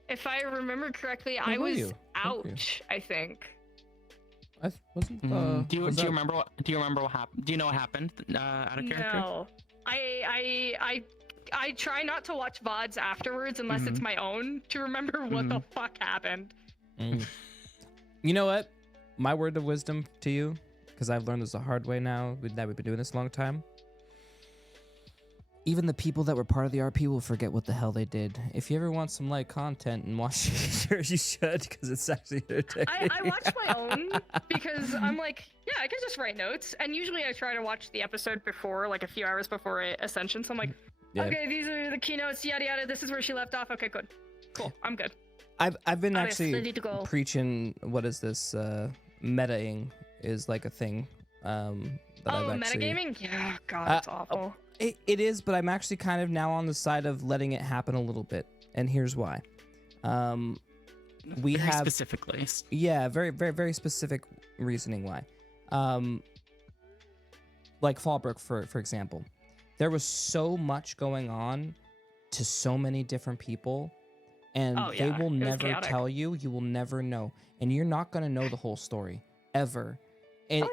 If I remember correctly, Where I were was you? out, Okay. I think. Wasn't Do you was that- remember what happened? Do you know what happened out of character? No. I try not to watch VODs afterwards unless it's my own to remember what the fuck happened. Mm. You know what? My word of wisdom to you, because I've learned this the hard way now that we've been doing this a long time. Even the people that were part of the RP will forget what the hell they did. If you ever want some light content and watch it, you should, because it's actually entertaining. I watch my own because I'm like, yeah, I can just write notes. And usually I try to watch the episode before, like a few hours before Ascension. So I'm like, Yeah. okay, these are the keynotes, yada yada. This is where she left off. Okay, good. Cool. I'm good. I've been I'm actually ready to go. preaching, what is this, metaing is like a thing that I've actually... metagaming? Yeah, God, it's awful. It is, but I'm actually kind of now on the side of letting it happen a little bit, and here's why. We Very have specifically. yeah, very very very specific reasoning why. Like Fallbrook for example, there was so much going on to so many different people, and Oh, they yeah, will it was never chaotic. tell you. You will never know, and you're not gonna know the whole story ever, and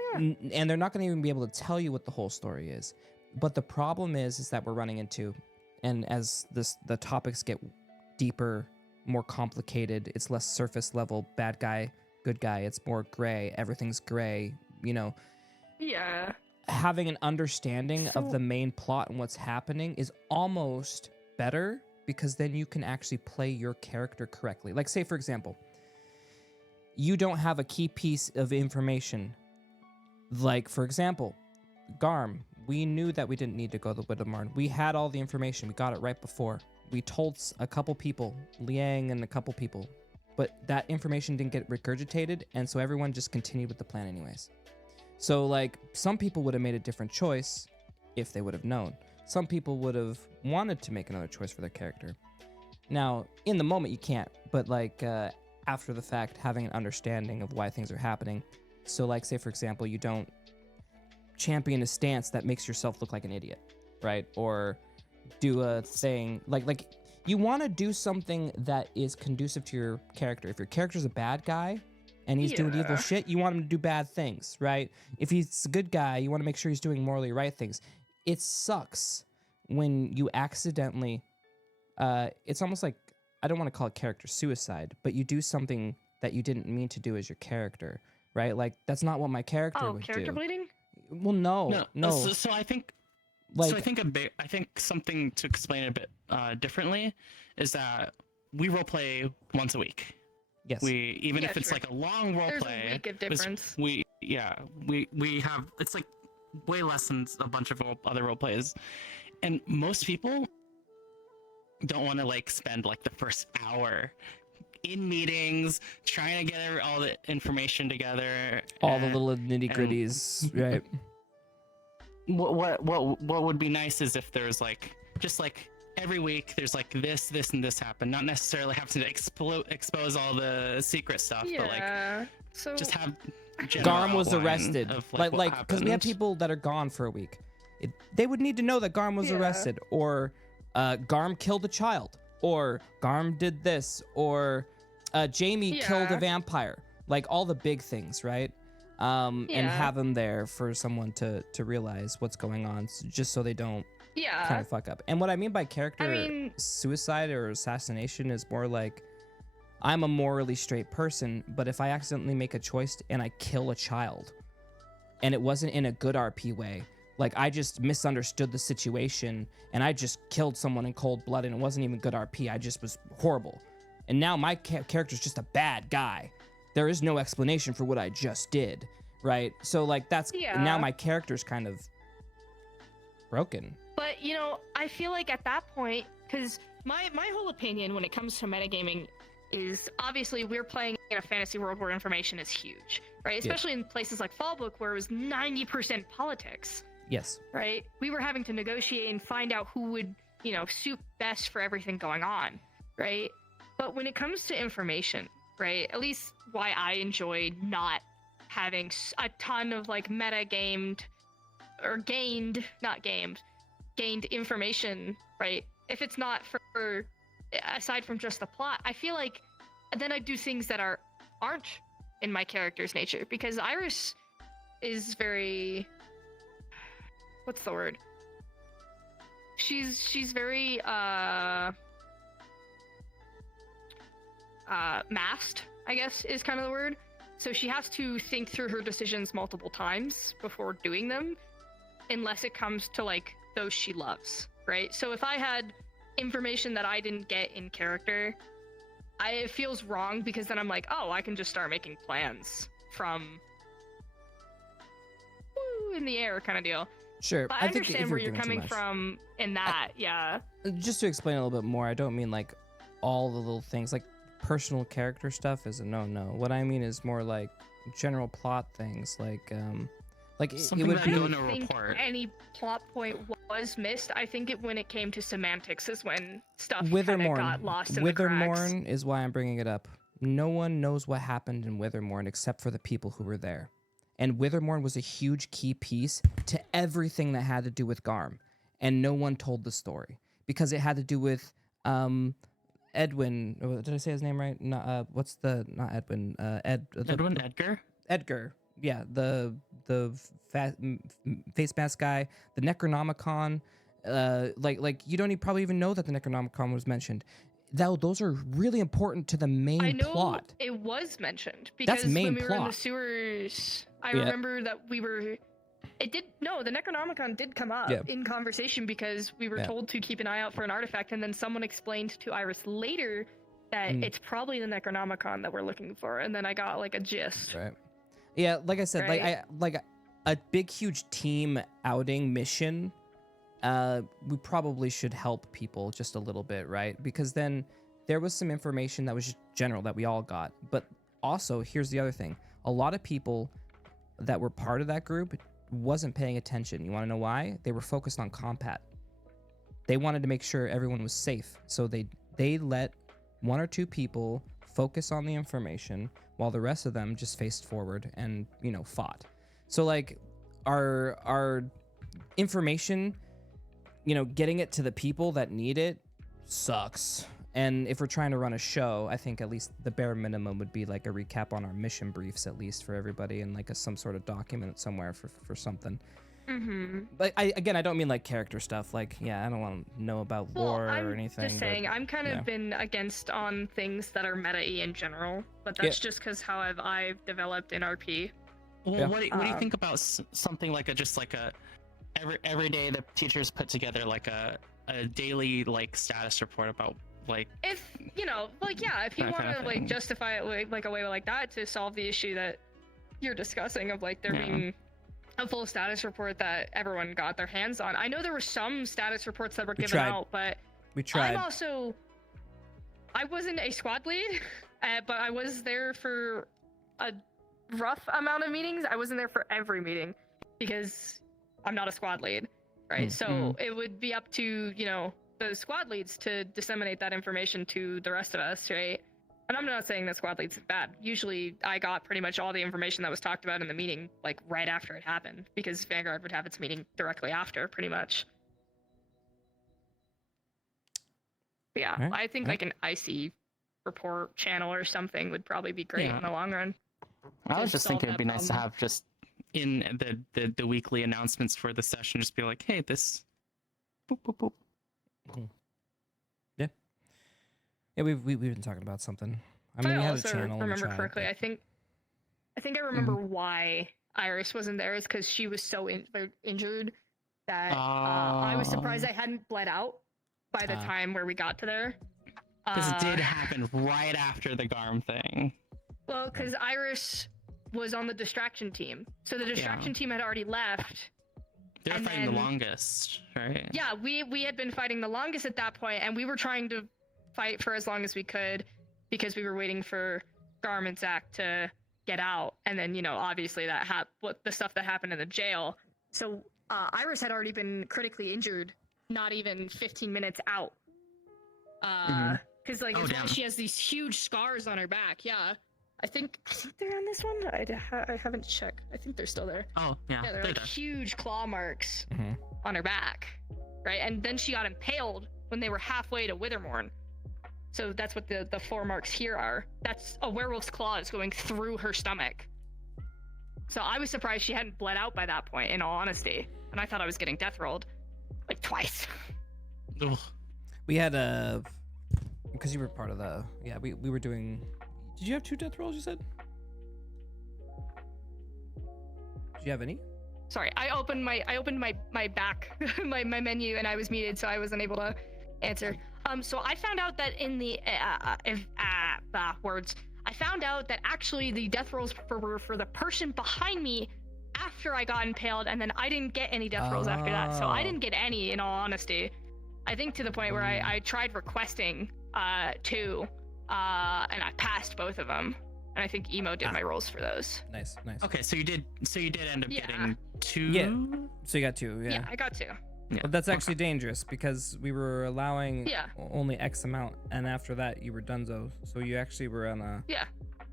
and they're not gonna even be able to tell you what the whole story is. But the problem is that we're running into, and as the topics get deeper, more complicated, it's less surface level, bad guy, good guy, it's more gray, everything's gray, you know. Yeah. Having an understanding of So- the main plot and what's happening is almost better, because then you can actually play your character correctly. Like, say, for example, you don't have a key piece of information. Like, for example, Garm. We knew that we didn't need to go to Withermorn. We had all the information. We got it right before. We told a couple people, Liang and a couple people, but that information didn't get regurgitated, and so everyone just continued with the plan anyways. So, like, some people would have made a different choice if they would have known. Some people would have wanted to make another choice for their character. Now, in the moment, you can't, but, like, after the fact, having an understanding of why things are happening. So, like, say, for example, you don't champion a stance that makes yourself look like an idiot, right? Or do a thing like you want to do something that is conducive to your character. If your character's a bad guy and he's doing evil Yeah. shit, you want him to do bad things, right? If he's a good guy, you want to make sure he's doing morally right things. It sucks when you accidentally it's almost like, I don't want to call it character suicide, but you do something that you didn't mean to do as your character, right? Like, that's not what my character Oh, would character do. bleeding? Well, no. So I think Like, I think something to explain it a bit differently is that we roleplay once a week. yes. We even Yeah, if it's sure. like a long There's roleplay, a week of difference. we have, it's like way less than a bunch of other roleplays, and most people don't want to like spend like the first hour in meetings trying to get all the information together. all the and- little nitty gritties, right? what would be nice is if there's like just like every week there's like this and this happen, not necessarily having to expose all the secret stuff, but like Yeah. So just have Garm was outline arrested. of, Like what because we have happened. people that are gone for a week. They would need to know that Garm was Yeah. arrested, or Garm killed a child, or Garm did this, or Jamie killed a Yeah. vampire. Like all the big things, right? And Yeah. have them there for someone to realize what's going on, just so they don't yeah. kind of fuck up. And what I mean by character mean- suicide or assassination is more like, I'm a morally straight person, but if I accidentally make a choice and I kill a child, and it wasn't in a good RP way, like I just misunderstood the situation and I just killed someone in cold blood and it wasn't even good RP, I just was horrible. And now my character's just a bad guy. There is no explanation for what I just did, right? So like that's Yeah. now my character's kind of broken. But you know, I feel like at that point, because my whole opinion when it comes to metagaming is obviously we're playing in a fantasy world where information is huge, right? Especially in places like Fallbook where it was 90% politics, Yes. right? We were having to negotiate and find out who would, you know, suit best for everything going on, right? But when it comes to information, right? At least why I enjoyed not having a ton of like meta-gamed or gained information, right? If it's not for aside from just the plot, I feel like then I do things that aren't in my character's nature, because Iris is very, what's the word? She's very masked, I guess is kind of the word. So she has to think through her decisions multiple times before doing them, unless it comes to like those she loves, right? So if I had information that I didn't get in character, it feels wrong, because then I'm like, oh, I can just start making plans from woo, in the air kind of deal. Sure. But I think if understand where you're giving too coming much. from in that, yeah. Just to explain a little bit more, I don't mean like all the little things, like personal character stuff is a no. What I mean is more like general plot things, like it Something would that be go I in don't a think report. any plot point was missed. I think when it came to semantics is when stuff kind of got lost in the cracks. Withermorn is why I'm bringing it up. No one knows what happened in Withermorn except for the people who were there. And Withermorn was a huge key piece to everything that had to do with Garm. And no one told the story because it had to do with Edwin. Did I say his name right? No, what's the not Edwin? Edgar. Edgar. Yeah, the face mask guy, the Necronomicon. Like you don't probably even know that the Necronomicon was mentioned. Those are really important to the main I know plot. it was mentioned because main when we were in the plot. sewers, I Yeah. remember that we were. The Necronomicon did come up Yeah. in conversation because we were Yeah. told to keep an eye out for an artifact, and then someone explained to Iris later that it's probably the Necronomicon that we're looking for, and then I got like a gist. Right. Yeah, like I said, Right. like a big huge team outing mission. We probably should help people just a little bit, right? Because then there was some information that was just general that we all got. But also, here's the other thing. A lot of people that were part of that group wasn't paying attention. You want to know why? They were focused on compat. They wanted to make sure everyone was safe. So they let one or two people focus on the information while the rest of them just faced forward and, fought. So like our information, getting it to the people that need it sucks. And if we're trying to run a show, I think at least the bare minimum would be like a recap on our mission briefs, at least for everybody, and like some sort of document somewhere for something. Mm-hmm. But I don't mean like character stuff. Like, I don't want to know about lore or anything. Just saying, I'm kind of been against on things that are meta-y in general, but that's just because how I've developed in RP. Well, Yeah. what do you think about something like every day the teachers put together like a daily like status report about like If you That want kind of to like thing. justify it like a way like that to solve the issue that you're discussing of like there Yeah. being a full status report that everyone got their hands on. I know there were some status reports that were given tried. out, but We tried. I wasn't a squad lead, but I was there for a rough amount of meetings. I wasn't there for every meeting because I'm not a squad lead, right? Mm. So it would be up to, the squad leads to disseminate that information to the rest of us, right? And I'm not saying that squad leads is bad. Usually I got pretty much all the information that was talked about in the meeting, like right after it happened, because Vanguard would have its meeting directly after, pretty much. But yeah, Right, I think right. like an IC report channel or something would probably be great Yeah. in the long run. I was just solve thinking it'd that be nice to problem. have just In the weekly announcements for the session, just be like, hey, this. Boop, boop, boop. Yeah, we've been talking about something. I If mean, we I had a also channel. in the remember chat, correctly, but- I think I remember why Iris wasn't there is because she was so injured that I was surprised I hadn't bled out by the time where we got to there. Because it did happen right after the Garm thing. Well, because Iris was on the distraction team, so the distraction team had already left. They were And fighting the then- longest, right? Yeah, we had been fighting the longest at that point, and we were trying to fight for as long as we could because we were waiting for Garm and Zach to get out, and then obviously that what the stuff that happened in the jail. So Iris had already been critically injured, not even 15 minutes out. Because like Oh, as well, damn. she has these huge scars on her back. Yeah, I think they're on this one. I haven't checked. I think they're still there. Oh, yeah. Yeah, they're they're like there. huge claw marks Mhm. on her back, right? And then she got impaled when they were halfway to Withermorn. So that's what the 4 marks here are. That's a werewolf's claws going through her stomach. So I was surprised she hadn't bled out by that point, in all honesty. And I thought I was getting death rolled, like twice. Ugh. We had because you were part of the we were doing. Did you have 2 death rolls? You said. Did you have any? Sorry, I opened my back my menu and I was muted, so I wasn't able to answer. So I found out that in the words, I found out that actually the death rolls were for the person behind me after I got impaled, and then I didn't get any death rolls after that. So I Oh. didn't get any, in all honesty. I think to the point where I tried requesting 2, and I passed both of them. And I think Emo did my rolls for those. Nice. Okay, so you did end up Yeah. getting 2. Yeah. So you got 2. Yeah, I got 2. Yeah. But that's actually dangerous because we were allowing Yeah. only X amount, and after that you were donezo. So you actually were on a. Yeah.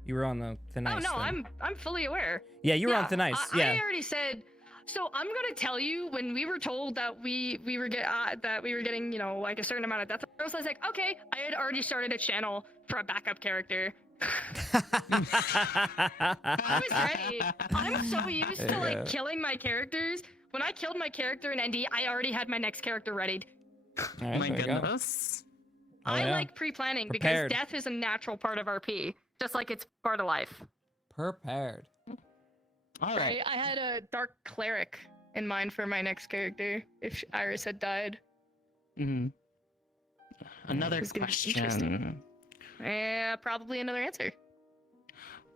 You were on the thin ice. Oh no, then. I'm fully aware. Yeah, you were on thin ice. I already said. So I'm gonna tell you, when we were told that we were getting like a certain amount of death rolls, I was like, okay. I had already started a channel for a backup character. I was ready. I'm so used to Yeah. like killing my characters. When I killed my character in ND, I already had my next character readied. All Oh right, my there you go. goodness. Oh, I yeah. like pre-planning Prepared. because death is a natural part of RP, just like it's part of life. Prepared. All Right? right. I had a dark cleric in mind for my next character if Iris had died. Mhm. Another It's gonna be question. interesting. Probably another answer.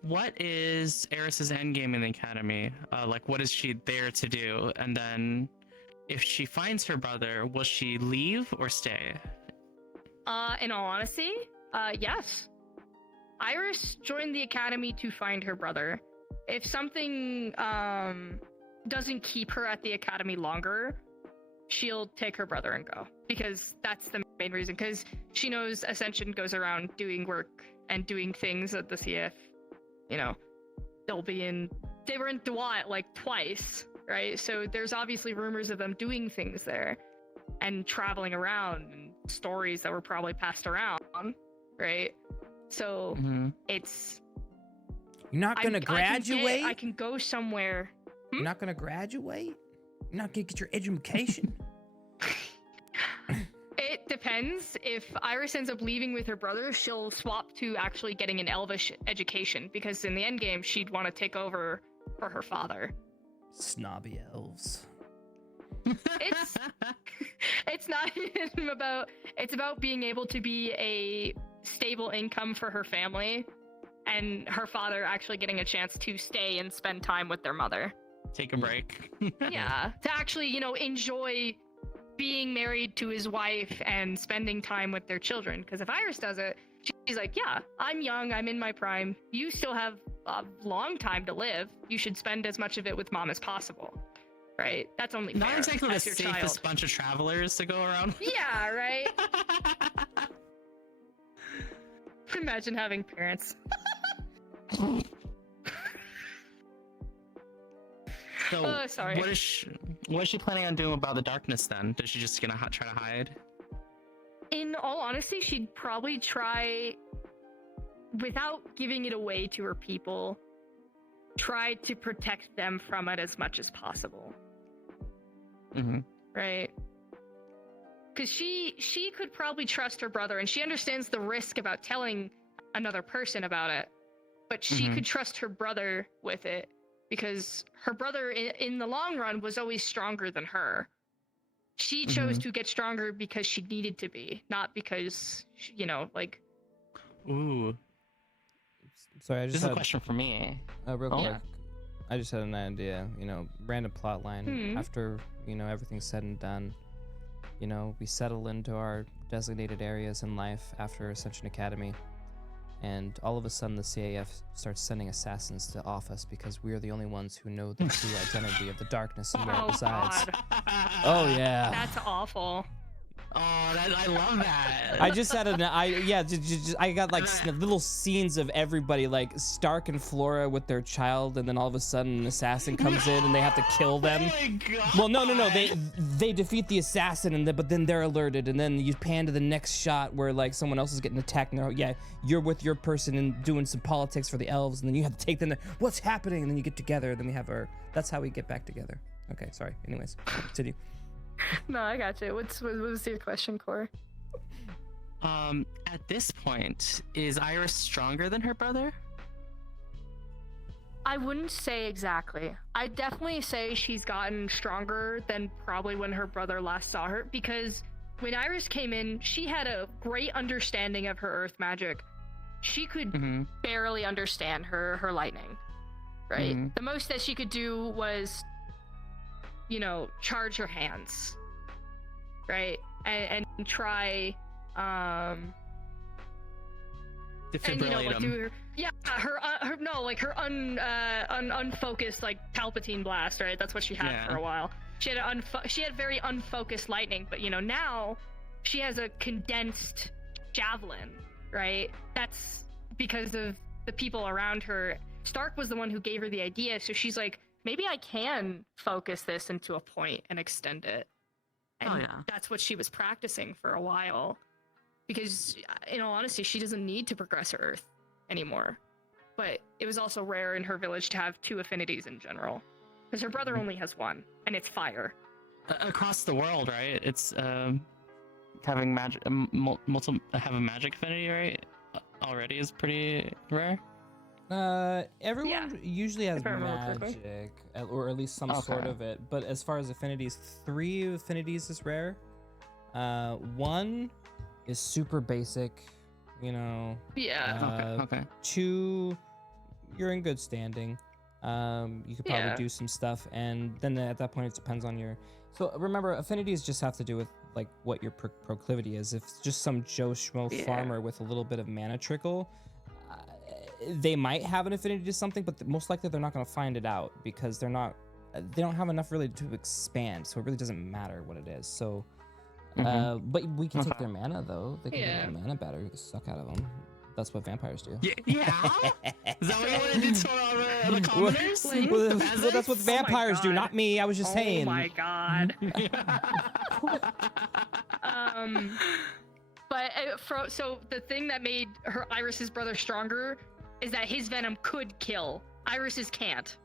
What is Eris's endgame in the academy? Like, what is she there to do? And then, if she finds her brother, will she leave or stay? In all honesty, yes. Iris joined the academy to find her brother. If something doesn't keep her at the academy longer, she'll take her brother and go, because that's the main reason. Because she knows Ascension goes around doing work and doing things at the CF. They were in Dewat like twice, right? So there's obviously rumors of them doing things there and traveling around, and stories that were probably passed around, right? So Mhm. it's You're not gonna graduate. I can go somewhere. You're not gonna graduate. You're not gonna get your education. It depends. If Iris ends up leaving with her brother, she'll swap to actually getting an Elvish education, because in the end game, she'd want to take over for her father. Snobby elves. It's it's not even about. It's about being able to be a stable income for her family, and her father actually getting a chance to stay and spend time with their mother. Take a break. Yeah, to actually, enjoy being married to his wife and spending time with their children. Because if Iris does it, she's like, yeah, I'm young, I'm in my prime. You still have a long time to live. You should spend as much of it with mom as possible. right? That's only Not fair. exactly the That's your safest child. bunch of travelers to go around. Yeah, right. Imagine having parents. So, sorry. what is she planning on doing about the darkness then? Is she just gonna try to hide? In all honesty, she'd probably try, without giving it away to her people, try to protect them from it as much as possible. Mm-hmm. Right? Because she could probably trust her brother, and she understands the risk about telling another person about it, but she could trust her brother with it, because her brother in the long run was always stronger than her. She chose to get stronger because she needed to be, not because, like... Ooh. Sorry, I This just is a had question for me. real Oh. quick. Yeah. I just had an idea, random plot line. After, everything's said and done, we settle into our designated areas in life after Ascension Academy, and all of a sudden the CAF starts sending assassins to off us because we are the only ones who know the true identity of the darkness and where it resides. God. Oh yeah. That's awful. Oh, I love that. I just had I got like little scenes of everybody, like Stark and Flora with their child, and then all of a sudden an assassin comes in and they have to kill them. Oh my God. Well, no, they defeat the assassin, and but then they're alerted, and then you pan to the next shot where like someone else is getting attacked, and you're with your person and doing some politics for the elves, and then you have to take them there. What's happening? And then you get together, and then we have that's how we get back together. Okay, sorry. Anyways, continue. No, I got you. What was your question, Core? At this point, is Iris stronger than her brother? I wouldn't say exactly. I'd definitely say she's gotten stronger than probably when her brother last saw her, because when Iris came in, she had a great understanding of her earth magic. She could barely understand her lightning, right? The most that she could do was, charge her hands, right? And try, Defibrillate like them. do her unfocused like Palpatine blast, right? That's what she had for a while. She had very unfocused lightning, but now she has a condensed javelin, right? That's because of the people around her. Stark was the one who gave her the idea, so she's like, maybe I can focus this into a point and extend it. And that's what she was practicing for a while. Because, in all honesty, she doesn't need to progress her Earth anymore. But it was also rare in her village to have 2 affinities in general. Because her brother only has 1, and it's fire. Across the world, right? It's having magic, have a magic affinity, right? Already is pretty rare. Everyone usually has if I remember correctly. magic, or at least some sort of it. But as far as affinities, 3 affinities is rare. 1 is super basic, Yeah. Okay. 2, you're in good standing. You could probably do some stuff, and then at that point it depends on your. So remember, affinities just have to do with like what your proclivity is. If it's just some Joe Schmo farmer with a little bit of mana trickle, they might have an affinity to something, but most likely they're not going to find it out because they don't have enough really to expand, so it really doesn't matter what it is. So, but we can take their mana though. They can get their mana battery. We can suck out of them. That's what vampires do. Yeah. Is that what you want to do to all the commoners? Well, that's what vampires do, not me. I was just saying. Oh my God. So the thing that made Iris's brother stronger is that his venom could kill. Iris's can't.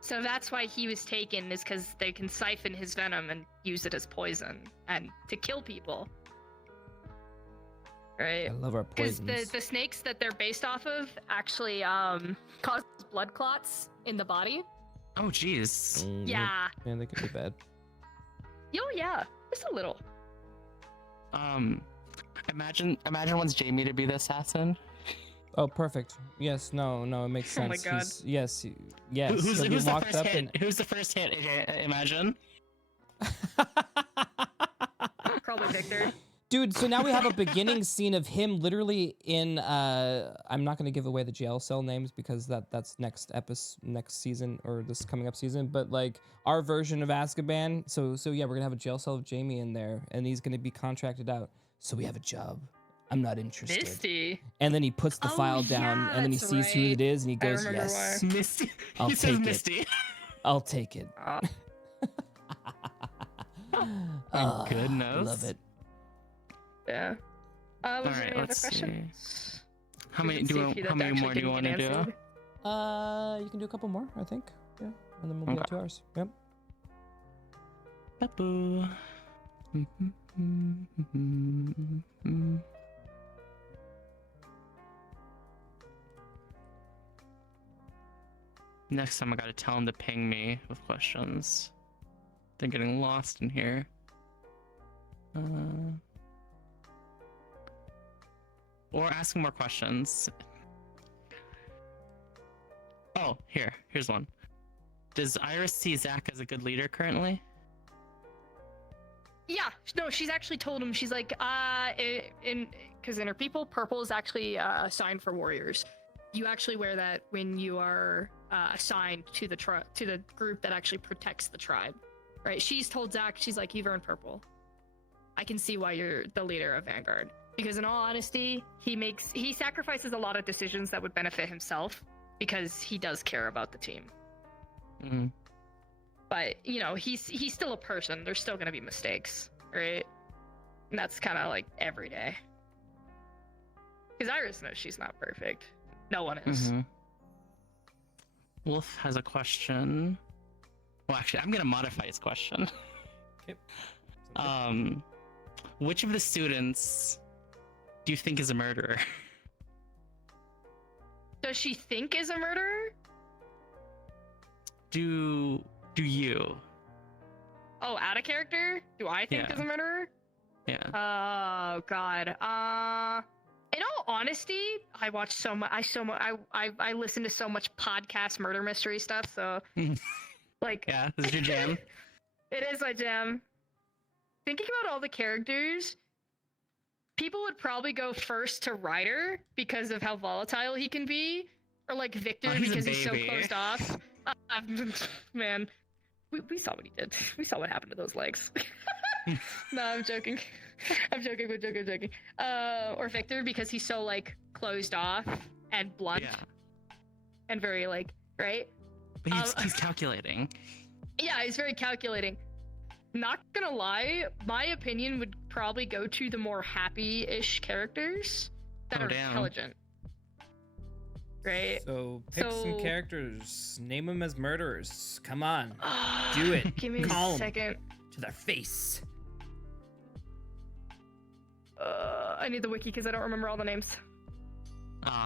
So that's why he was taken, is because they can siphon his venom and use it as poison and to kill people. Right? I love our poisons. Because the snakes that they're based off of actually cause blood clots in the body. Oh, jeez. Yeah. Yeah, they could be bad. Yeah, just a little. Imagine wants Jamie to be the assassin. Oh, perfect. Yes, no, it makes sense. Oh my God. Yes. Who's He'll be the locked first up hit? Who's the first hit? Imagine. Probably Victor. Dude, so now we have a beginning scene of him literally in I'm not going to give away the jail cell names because that's next season or this coming up season, but like our version of Azkaban. So yeah, we're going to have a jail cell of Jamie in there and he's going to be contracted out. So we have a job. I'm not interested. Misty. And then he puts the file down and then he that's sees who it is and he goes, remember "Yes. Misty. I'll He says take it. Misty. I'll take it." My goodness. Love it. Yeah. Was there Alright, any other let's see. questions? How We many can see if do that how many actually more do you didn't want to get do? answered. You can do a couple more, I think. Yeah. And then we'll be at 2 hours. Yep. Ba-boo. Next time I gotta tell him to ping me with questions. They're getting lost in here. Or asking more questions. Oh, here's one. Does Iris see Zach as a good leader currently? Yeah, no, she's actually told him. She's like, because in her people, purple is actually a sign for warriors. You actually wear that when you are assigned to the group that actually protects the tribe, right? She's told Zach, she's like, you've earned purple. I can see why you're the leader of Vanguard. Because in all honesty, he sacrifices a lot of decisions that would benefit himself because he does care about the team. Mm-hmm. But you know, he's still a person. There's still gonna be mistakes, right? And that's kind of like every day. Because Iris knows she's not perfect. No one is. Mm-hmm. Wolf has a question. Well, actually, I'm gonna modify his question. Okay. Which of the students do you think is a murderer? Does she think is a murderer? Do you? Oh, out of character? Do I think Yeah. is a murderer? Yeah. Oh God. In all honesty, I watch so much. I listen to so much podcast murder mystery stuff. So, like, Yeah, this is your jam. It is my jam. Thinking about all the characters, people would probably go first to Ryder because of how volatile he can be, or like Victor Oh, he's a because he's so baby. closed off. Man, we saw what he did. We saw what happened to those legs. No, I'm joking. I'm joking. Or Victor because he's so like closed off and blunt Yeah. and very like right. But he's calculating. Yeah, he's very calculating. Not gonna lie, my opinion would probably go to the more happy-ish characters that Oh, are damn. intelligent. Right? So pick some So- characters, name them as murderers. Come on, do it. Give me Call 'em a second. to their face. I need the wiki because I don't remember all the names.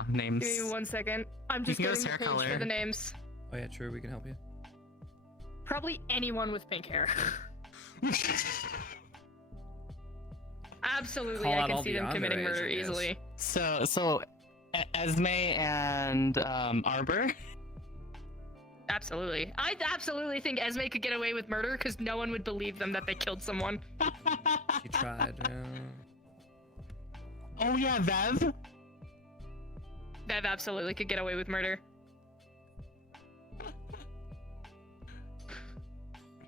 Names. Give me 1 second. I'm You just can go getting the hair page for color. the names. Oh yeah, true. We can help you. Probably anyone with pink hair. Absolutely, Call I out can all see the them committing underage, murder I guess. easily. So Esme and Arbor. Absolutely. I absolutely think Esme could get away with murder because no one would believe them that they killed someone. She tried. Oh yeah, Vev. Bev absolutely could get away with murder.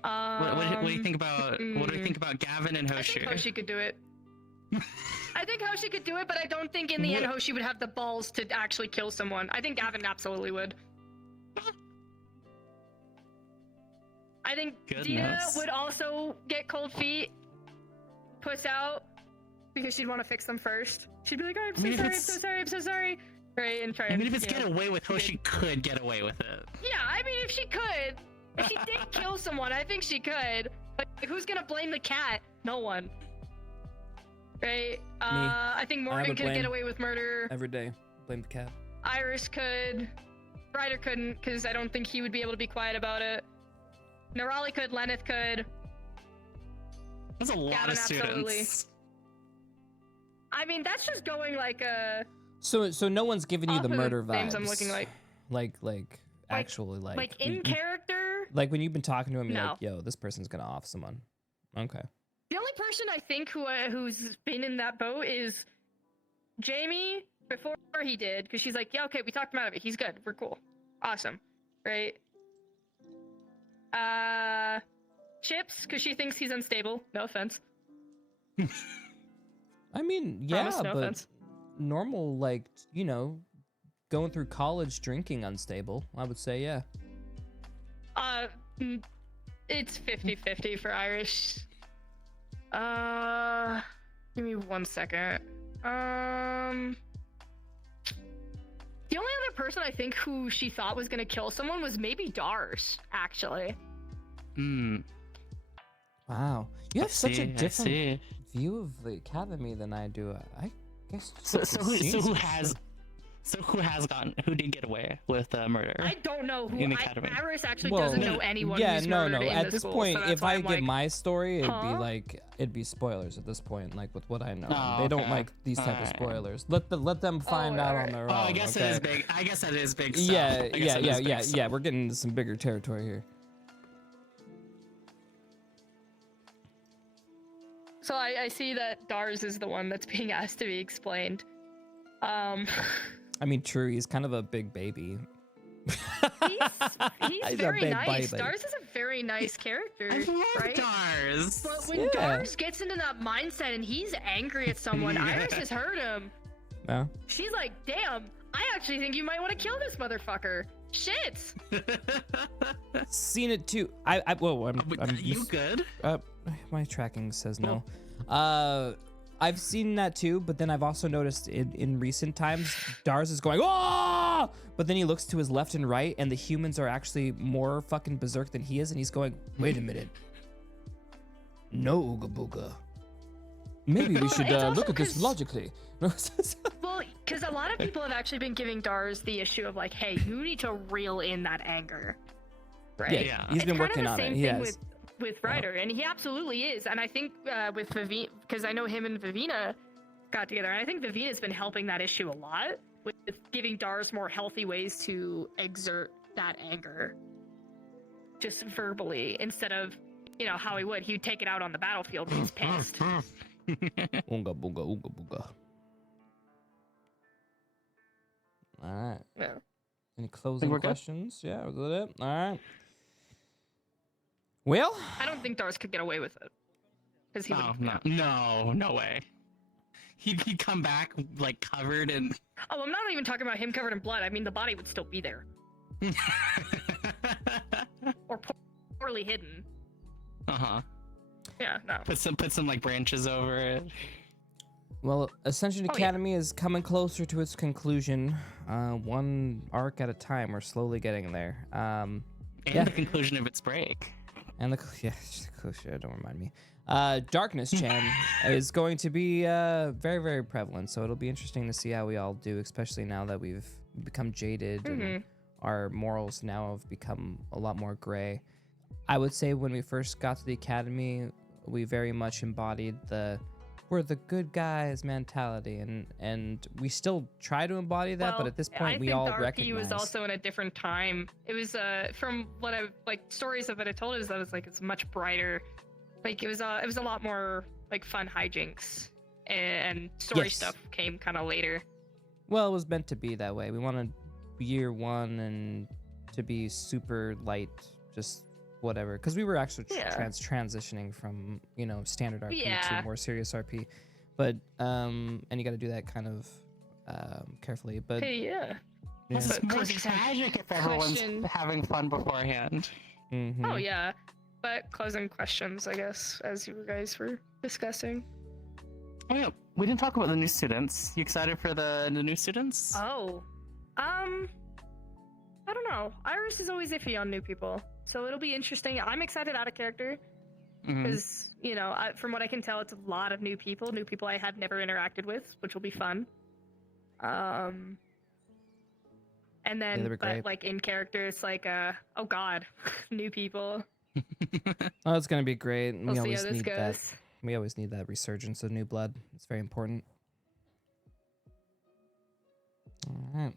What do you think about what do you think about Gavin and I think Hoshu? Hoshi could do it. I think Hoshi could do it, but I don't think in the end Hoshi would have the balls to actually kill someone. I think Gavin absolutely would. I think Dina Goodness. would also get cold feet, puss out, because she'd want to fix them first. She'd be like, oh, I mean, if I'm it's- so sorry. Right, and try I and, mean, if it's you get know. away with, Hoshi could get away with it. Yeah, I mean, if she could, if she did kill someone, I think she could. Like, who's gonna blame the cat? No one. Right? I think Morgan would could get blame- away with murder. Every day, blame the cat. Iris could. Ryder couldn't, because I don't think he would be able to be quiet about it. Nerali could. Lenneth could. That's a lot Gavin, of absolutely. students. I mean, that's just going like a So no one's giving you Off the of the murder vibes. names I'm looking like. Like actually like in you- character. like when you've been talking to him, you're No. like, yo, this person's gonna off someone. Okay. The only only person I think who's been in that boat is Jamie before he did, because she's like, yeah, okay, we talked him out of it. He's good. We're cool. Awesome. Right? Chipz, because she thinks he's unstable. No offense. I mean, yeah, Promise, no but offense. normal, like, you know, going through college drinking unstable, I would say, yeah. It's 50-50 for Irish. Give me 1 second. The only other person I think who she thought was gonna kill someone was maybe Dars, actually. Wow. You have such a different see. view of the academy than I do. I guess. Who did get away with murder? I don't know who. In the academy. Iris actually Well, doesn't know anyone yeah, who's no. murdered in At the this school, point, so that's if why I I'm get like, my story, huh? it'd be spoilers at this point, like with what I know. Oh, They don't okay. like these type of Alright. spoilers. Let them find out on their own. Oh, I guess okay? it is big. I guess that is big stuff. Yeah, I guess that is big stuff. We're getting into some bigger territory here. So I see that Dars is the one that's being asked to be explained. I mean, true. He's kind of a big baby. He's He's a very big nice. baby. Dars is a very nice character, I love right? Dars. But when Yeah. Dars gets into that mindset and he's angry at someone, Iris has heard him. Yeah. She's like, damn, I actually think you might want to kill this motherfucker. Shit. Seen it too. I'm You good? My tracking says no. I've seen that too, but then I've also noticed in recent times, Dars is going, oh! But then he looks to his left and right, and the humans are actually more fucking berserk than he is, and he's going, wait a minute. No, Ooga Booga. Maybe we should it's also look at this 'cause- logically. Well, because a lot of people have actually been giving Dars the issue of like, hey, you need to reel in that anger. Right? Yeah. He's been It's working kind of on the it. same He thing has. with Ryder, and he absolutely is. And I think with Vivina, because I know him and Vivina got together, and I think Vivina's been helping that issue a lot with giving Dars more healthy ways to exert that anger, just verbally, instead of how he would take it out on the battlefield when he's pissed. Oonga Booga, Ooga Booga. All right. Yeah. Any closing we're good? questions? Yeah, was that it? All right. Well, I don't think Dars could get away with it. Because he Oh would. no way. He'd come back like covered in. Oh, I'm not even talking about him covered in blood. I mean, the body would still be there. Or poorly hidden. Uh-huh. Yeah, no. Put some like branches over it. well, Ascension yeah. Academy is coming closer to its conclusion. One arc at a time. We're slowly getting there. And Yeah. the conclusion of its break. And don't remind me. Darkness Chan is going to be very, very prevalent. So it'll be interesting to see how we all do, especially now that we've become jaded and our morals now have become a lot more gray. I would say when we first got to the academy, we very much embodied we're the good guys mentality, and we still try to embody that, but at this point we all Darky recognize. was also in a different time. It was from what I've stories of it told us that it's much brighter. Like it was a lot more like fun hijinks and story Yes. stuff came kind of later. Well, it was meant to be that way. We wanted year one and to be super light, just whatever. Because we were actually transitioning from standard RP to more serious RP, but and you got to do that kind of carefully. But Hey, yeah. This is more Question. tragic if everyone's Question. having fun beforehand. mhm. Oh yeah. But closing questions, I guess, as you guys were discussing. Oh yeah, we didn't talk about the new students. You excited for the new students? Oh, I don't know. Iris is always iffy on new people, so it'll be interesting. I'm excited out of character Mhm. because from what I can tell, it's a lot of new people I have never interacted with, which will be fun. And then, they'll be but great. like in character, it's like, oh god, new people. Oh, it's gonna be great. We'll We see how always this need that. goes. We always need that resurgence of new blood. It's very important. All right.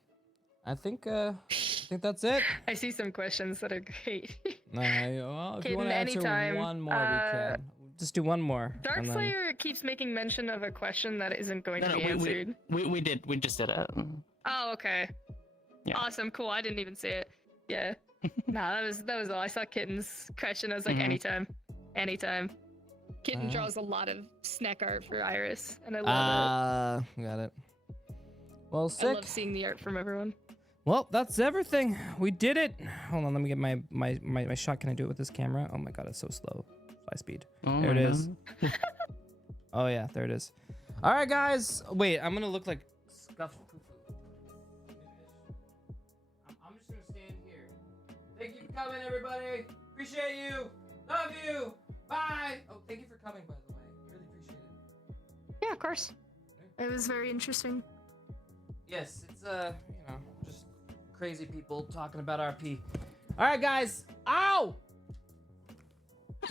I think that's it. I see some questions that are great. Well, if you Kaden, want to answer anytime, one more, we can. just do one more. and then- Darkslayer keeps making mention of a question that isn't going No, to no, be answered. we just did it. Oh, okay. Yeah. Awesome, cool. I didn't even see it. Yeah. Nah, that was all. I saw Kitten's question. I was like, Mhm. anytime. Kitten draws a lot of snack art for Iris, and I love Got it. Well, it. I sick. love seeing the art from everyone. Well, that's everything. We did it. Hold on, let me get my shot. Can I do it with this camera? Oh my god, it's so slow. High speed. Oh There it my is. God. Oh yeah, there it is. All right, guys. Wait, I'm gonna look like scuffed poo-poo. I'm just gonna stand here. Thank you for coming, everybody. Appreciate you. Love you. Bye. Oh, thank you for coming, by the way. Really appreciate it. Yeah, of course. It was very interesting. Yes, it's just crazy people talking about RP. All right, guys. Ow!